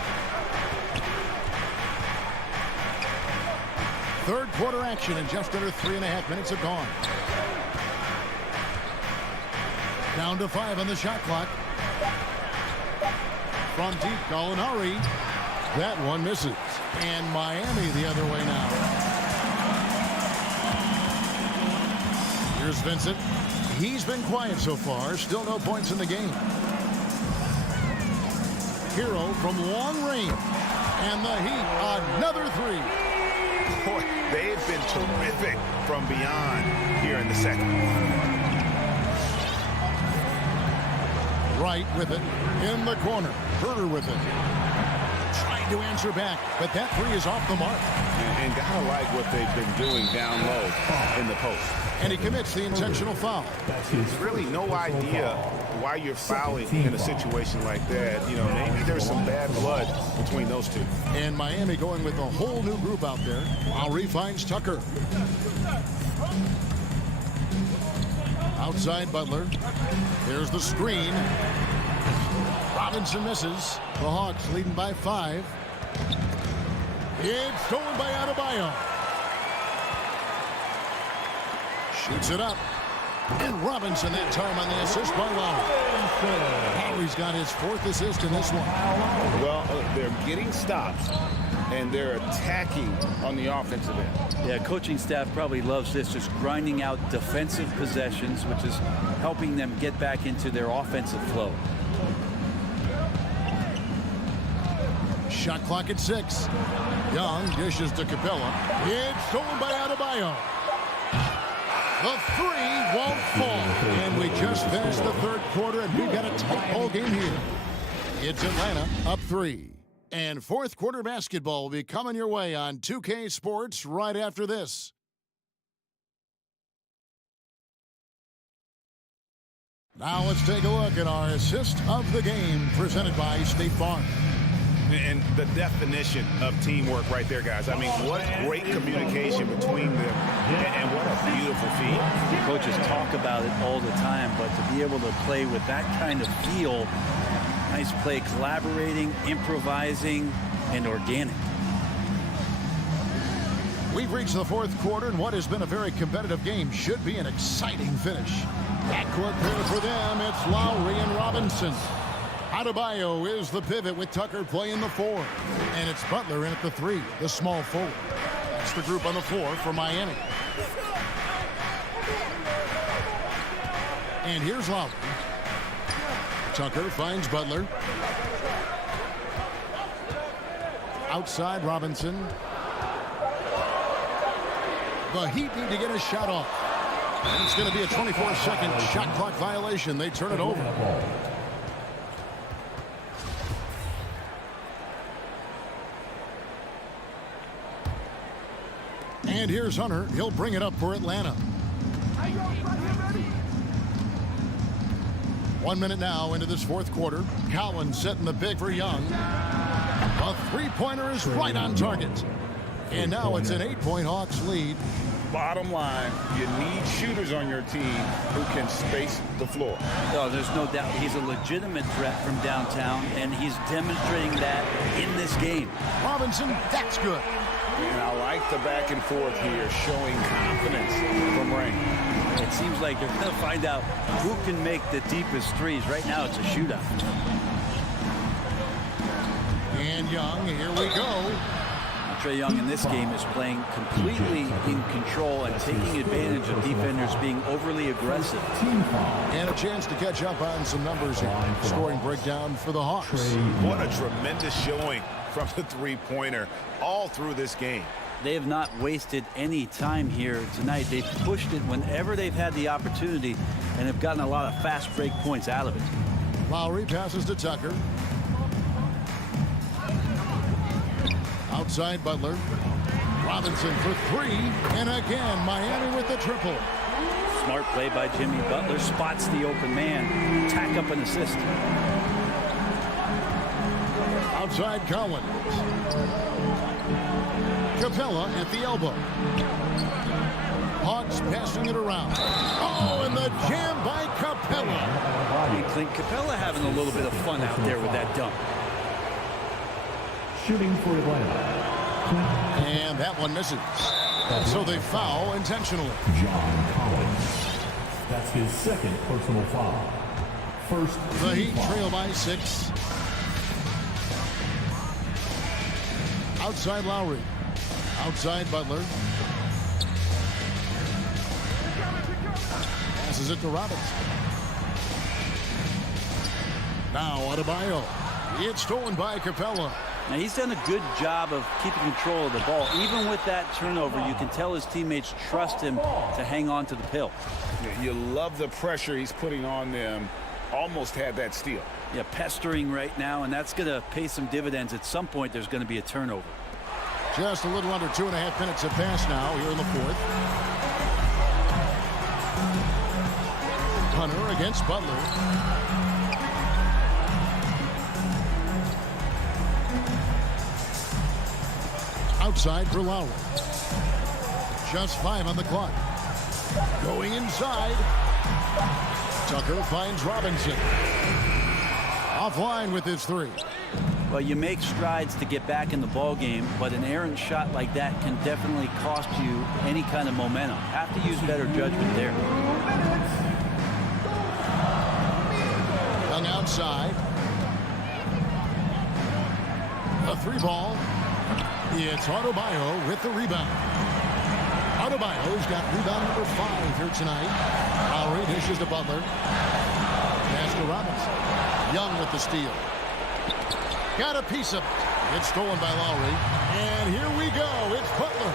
Third quarter action, and just under 3.5 minutes have gone. Down to 5 on the shot clock. From deep, Gallinari. That one misses. And Miami the other way now. Here's Vincent. He's been quiet so far. Still no points in the game. Hero from long range. And the Heat, another 3. Boy, they've been terrific from beyond here in the second. Wright with it. In the corner. Herter with it. Trying to answer back, but that 3 is off the mark. And gotta like what they've been doing down low in the post. And he commits the intentional foul. There's really no idea why you're fouling in a situation like that. You know, maybe there's some bad blood between those two. And Miami going with a whole new group out there. Lowry finds Tucker. Outside Butler. There's the screen. Robinson misses. The Hawks leading by 5. It's stolen by Adebayo. Shoots it up. And Robinson that time on the assist by Lowry. Lowry's got his 4th assist in this one. Well, they're getting stops, and they're attacking on the offensive end. Yeah, coaching staff probably loves this, just grinding out defensive possessions, which is helping them get back into their offensive flow. Shot clock at 6. Young dishes to Capella. It's stolen by Adebayo. The 3 won't fall. And we just finished the third quarter, and we've got a tight ball game here. It's Atlanta up 3. And fourth quarter basketball will be coming your way on 2K Sports right after this. Now let's take a look at our assist of the game presented by State Farm. And the definition of teamwork right there, guys. I mean, what great communication between them, and what a beautiful feat. Coaches talk about it all the time, but to be able to play with that kind of feel, nice play, collaborating, improvising, and organic. We've reached the fourth quarter, and what has been a very competitive game should be an exciting finish. Backcourt pair for them, it's Lowry and Robinson. Adebayo is the pivot with Tucker playing the 4. And it's Butler in at the 3, the small forward. That's the group on the floor for Miami. And here's Lowry. Tucker finds Butler. Outside Robinson. The Heat need to get a shot off. And it's going to be a 24-second shot clock violation. They turn it over. And here's Hunter. He'll bring it up for Atlanta. 1 minute now into this fourth quarter. Collins setting the big for Young. A three-pointer is right on target. And now it's an 8-point Hawks lead. Bottom line, you need shooters on your team who can space the floor. Oh, there's no doubt he's a legitimate threat from downtown, and he's demonstrating that in this game. Robinson, that's good. And I like the back and forth here, showing confidence from Rain. It seems like they're going to find out who can make the deepest threes. Right now, it's a shootout. And Young, here we go. Trae Young in this game is playing completely in control and taking advantage of defenders being overly aggressive. And a chance to catch up on some numbers here. Scoring breakdown for the Hawks. What a tremendous showing from the three-pointer all through this game. They have not wasted any time here tonight. They've pushed it whenever they've had the opportunity and have gotten a lot of fast break points out of it. Lowry passes to Tucker. Outside Butler. Robinson for 3. And again, Miami with the triple. Smart play by Jimmy Butler. Spots the open man. Tack up an assist. Outside Collins. Capella at the elbow. Hawks passing it around. Oh, and the jam by Capella. Clint Capella having a little bit of fun out there with that dunk. Shooting for Atlanta. And that one misses. So they foul intentionally. John Collins. That's his second personal foul. First. The Heat trail by 6. Outside Lowry. Outside Butler. Passes it to Robinson. Now Adebayo. It's stolen by Capella. Now he's done a good job of keeping control of the ball. Even with that turnover, you can tell his teammates trust him to hang on to the pill. You love the pressure he's putting on them. Almost had that steal. Yeah, pestering right now, and that's going to pay some dividends. At some point, there's going to be a turnover. Just a little under 2.5 minutes have passed now here in the fourth. Hunter against Butler. Outside for Lowry. Just 5 on the clock. Going inside. Tucker finds Robinson. Offline with his 3. Well, you make strides to get back in the ball game, but an errant shot like that can definitely cost you any kind of momentum. Have to use better judgment there. Young outside. A 3 ball. It's Adebayo with the rebound. Adebayo's got rebound number 5 here tonight. Lowry dishes to Butler. Pass to Robinson. Young with the steal. Got a piece of it. It's stolen by Lowry. And here we go. It's Butler.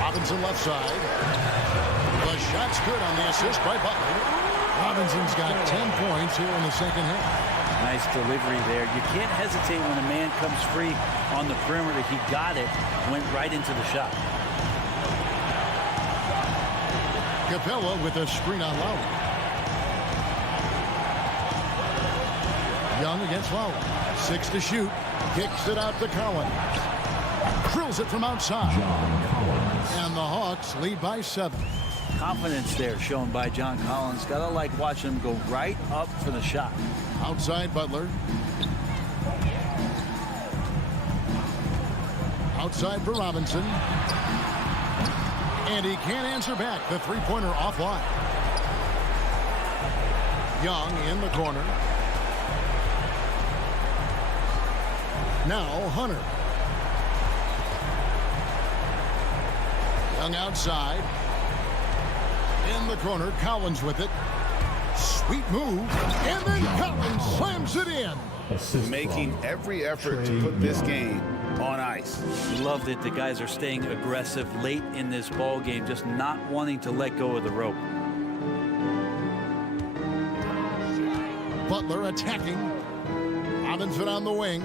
Robinson left side. The shot's good on the assist by Butler. Robinson's got 10 points here in the second half. Nice delivery there. You can't hesitate when a man comes free on the perimeter. He got it, went right into the shot. Capella with a screen on Lowry. Young against Lowry. 6 to shoot. Kicks it out to Collins. Drills it from outside. And the Hawks lead by 7. Confidence there shown by John Collins. Gotta like watching him go right up for the shot. Outside Butler. Outside for Robinson. And he can't answer back. The three-pointer offline. Young in the corner. Now Hunter. Young outside. In the corner, Collins with it. Sweet move. And then Collins slams it in. Making every effort to put this game on ice. Love that the guys are staying aggressive late in this ball game, just not wanting to let go of the rope. Butler attacking. Robinson on the wing.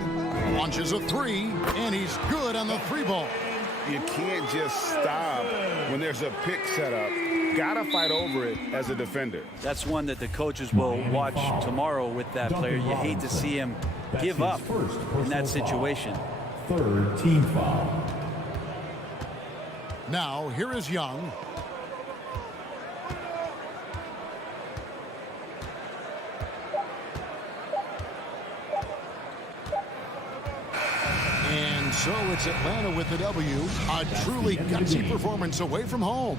Launches a 3, and he's good on the 3-ball. You can't just stop when there's a pick set up. Gotta fight over it as a defender. That's one that the coaches will watch tomorrow with that player. You hate to see him give up in that situation. 3rd team foul. Now, here is Young. And so it's Atlanta with the W. A truly gutsy performance away from home.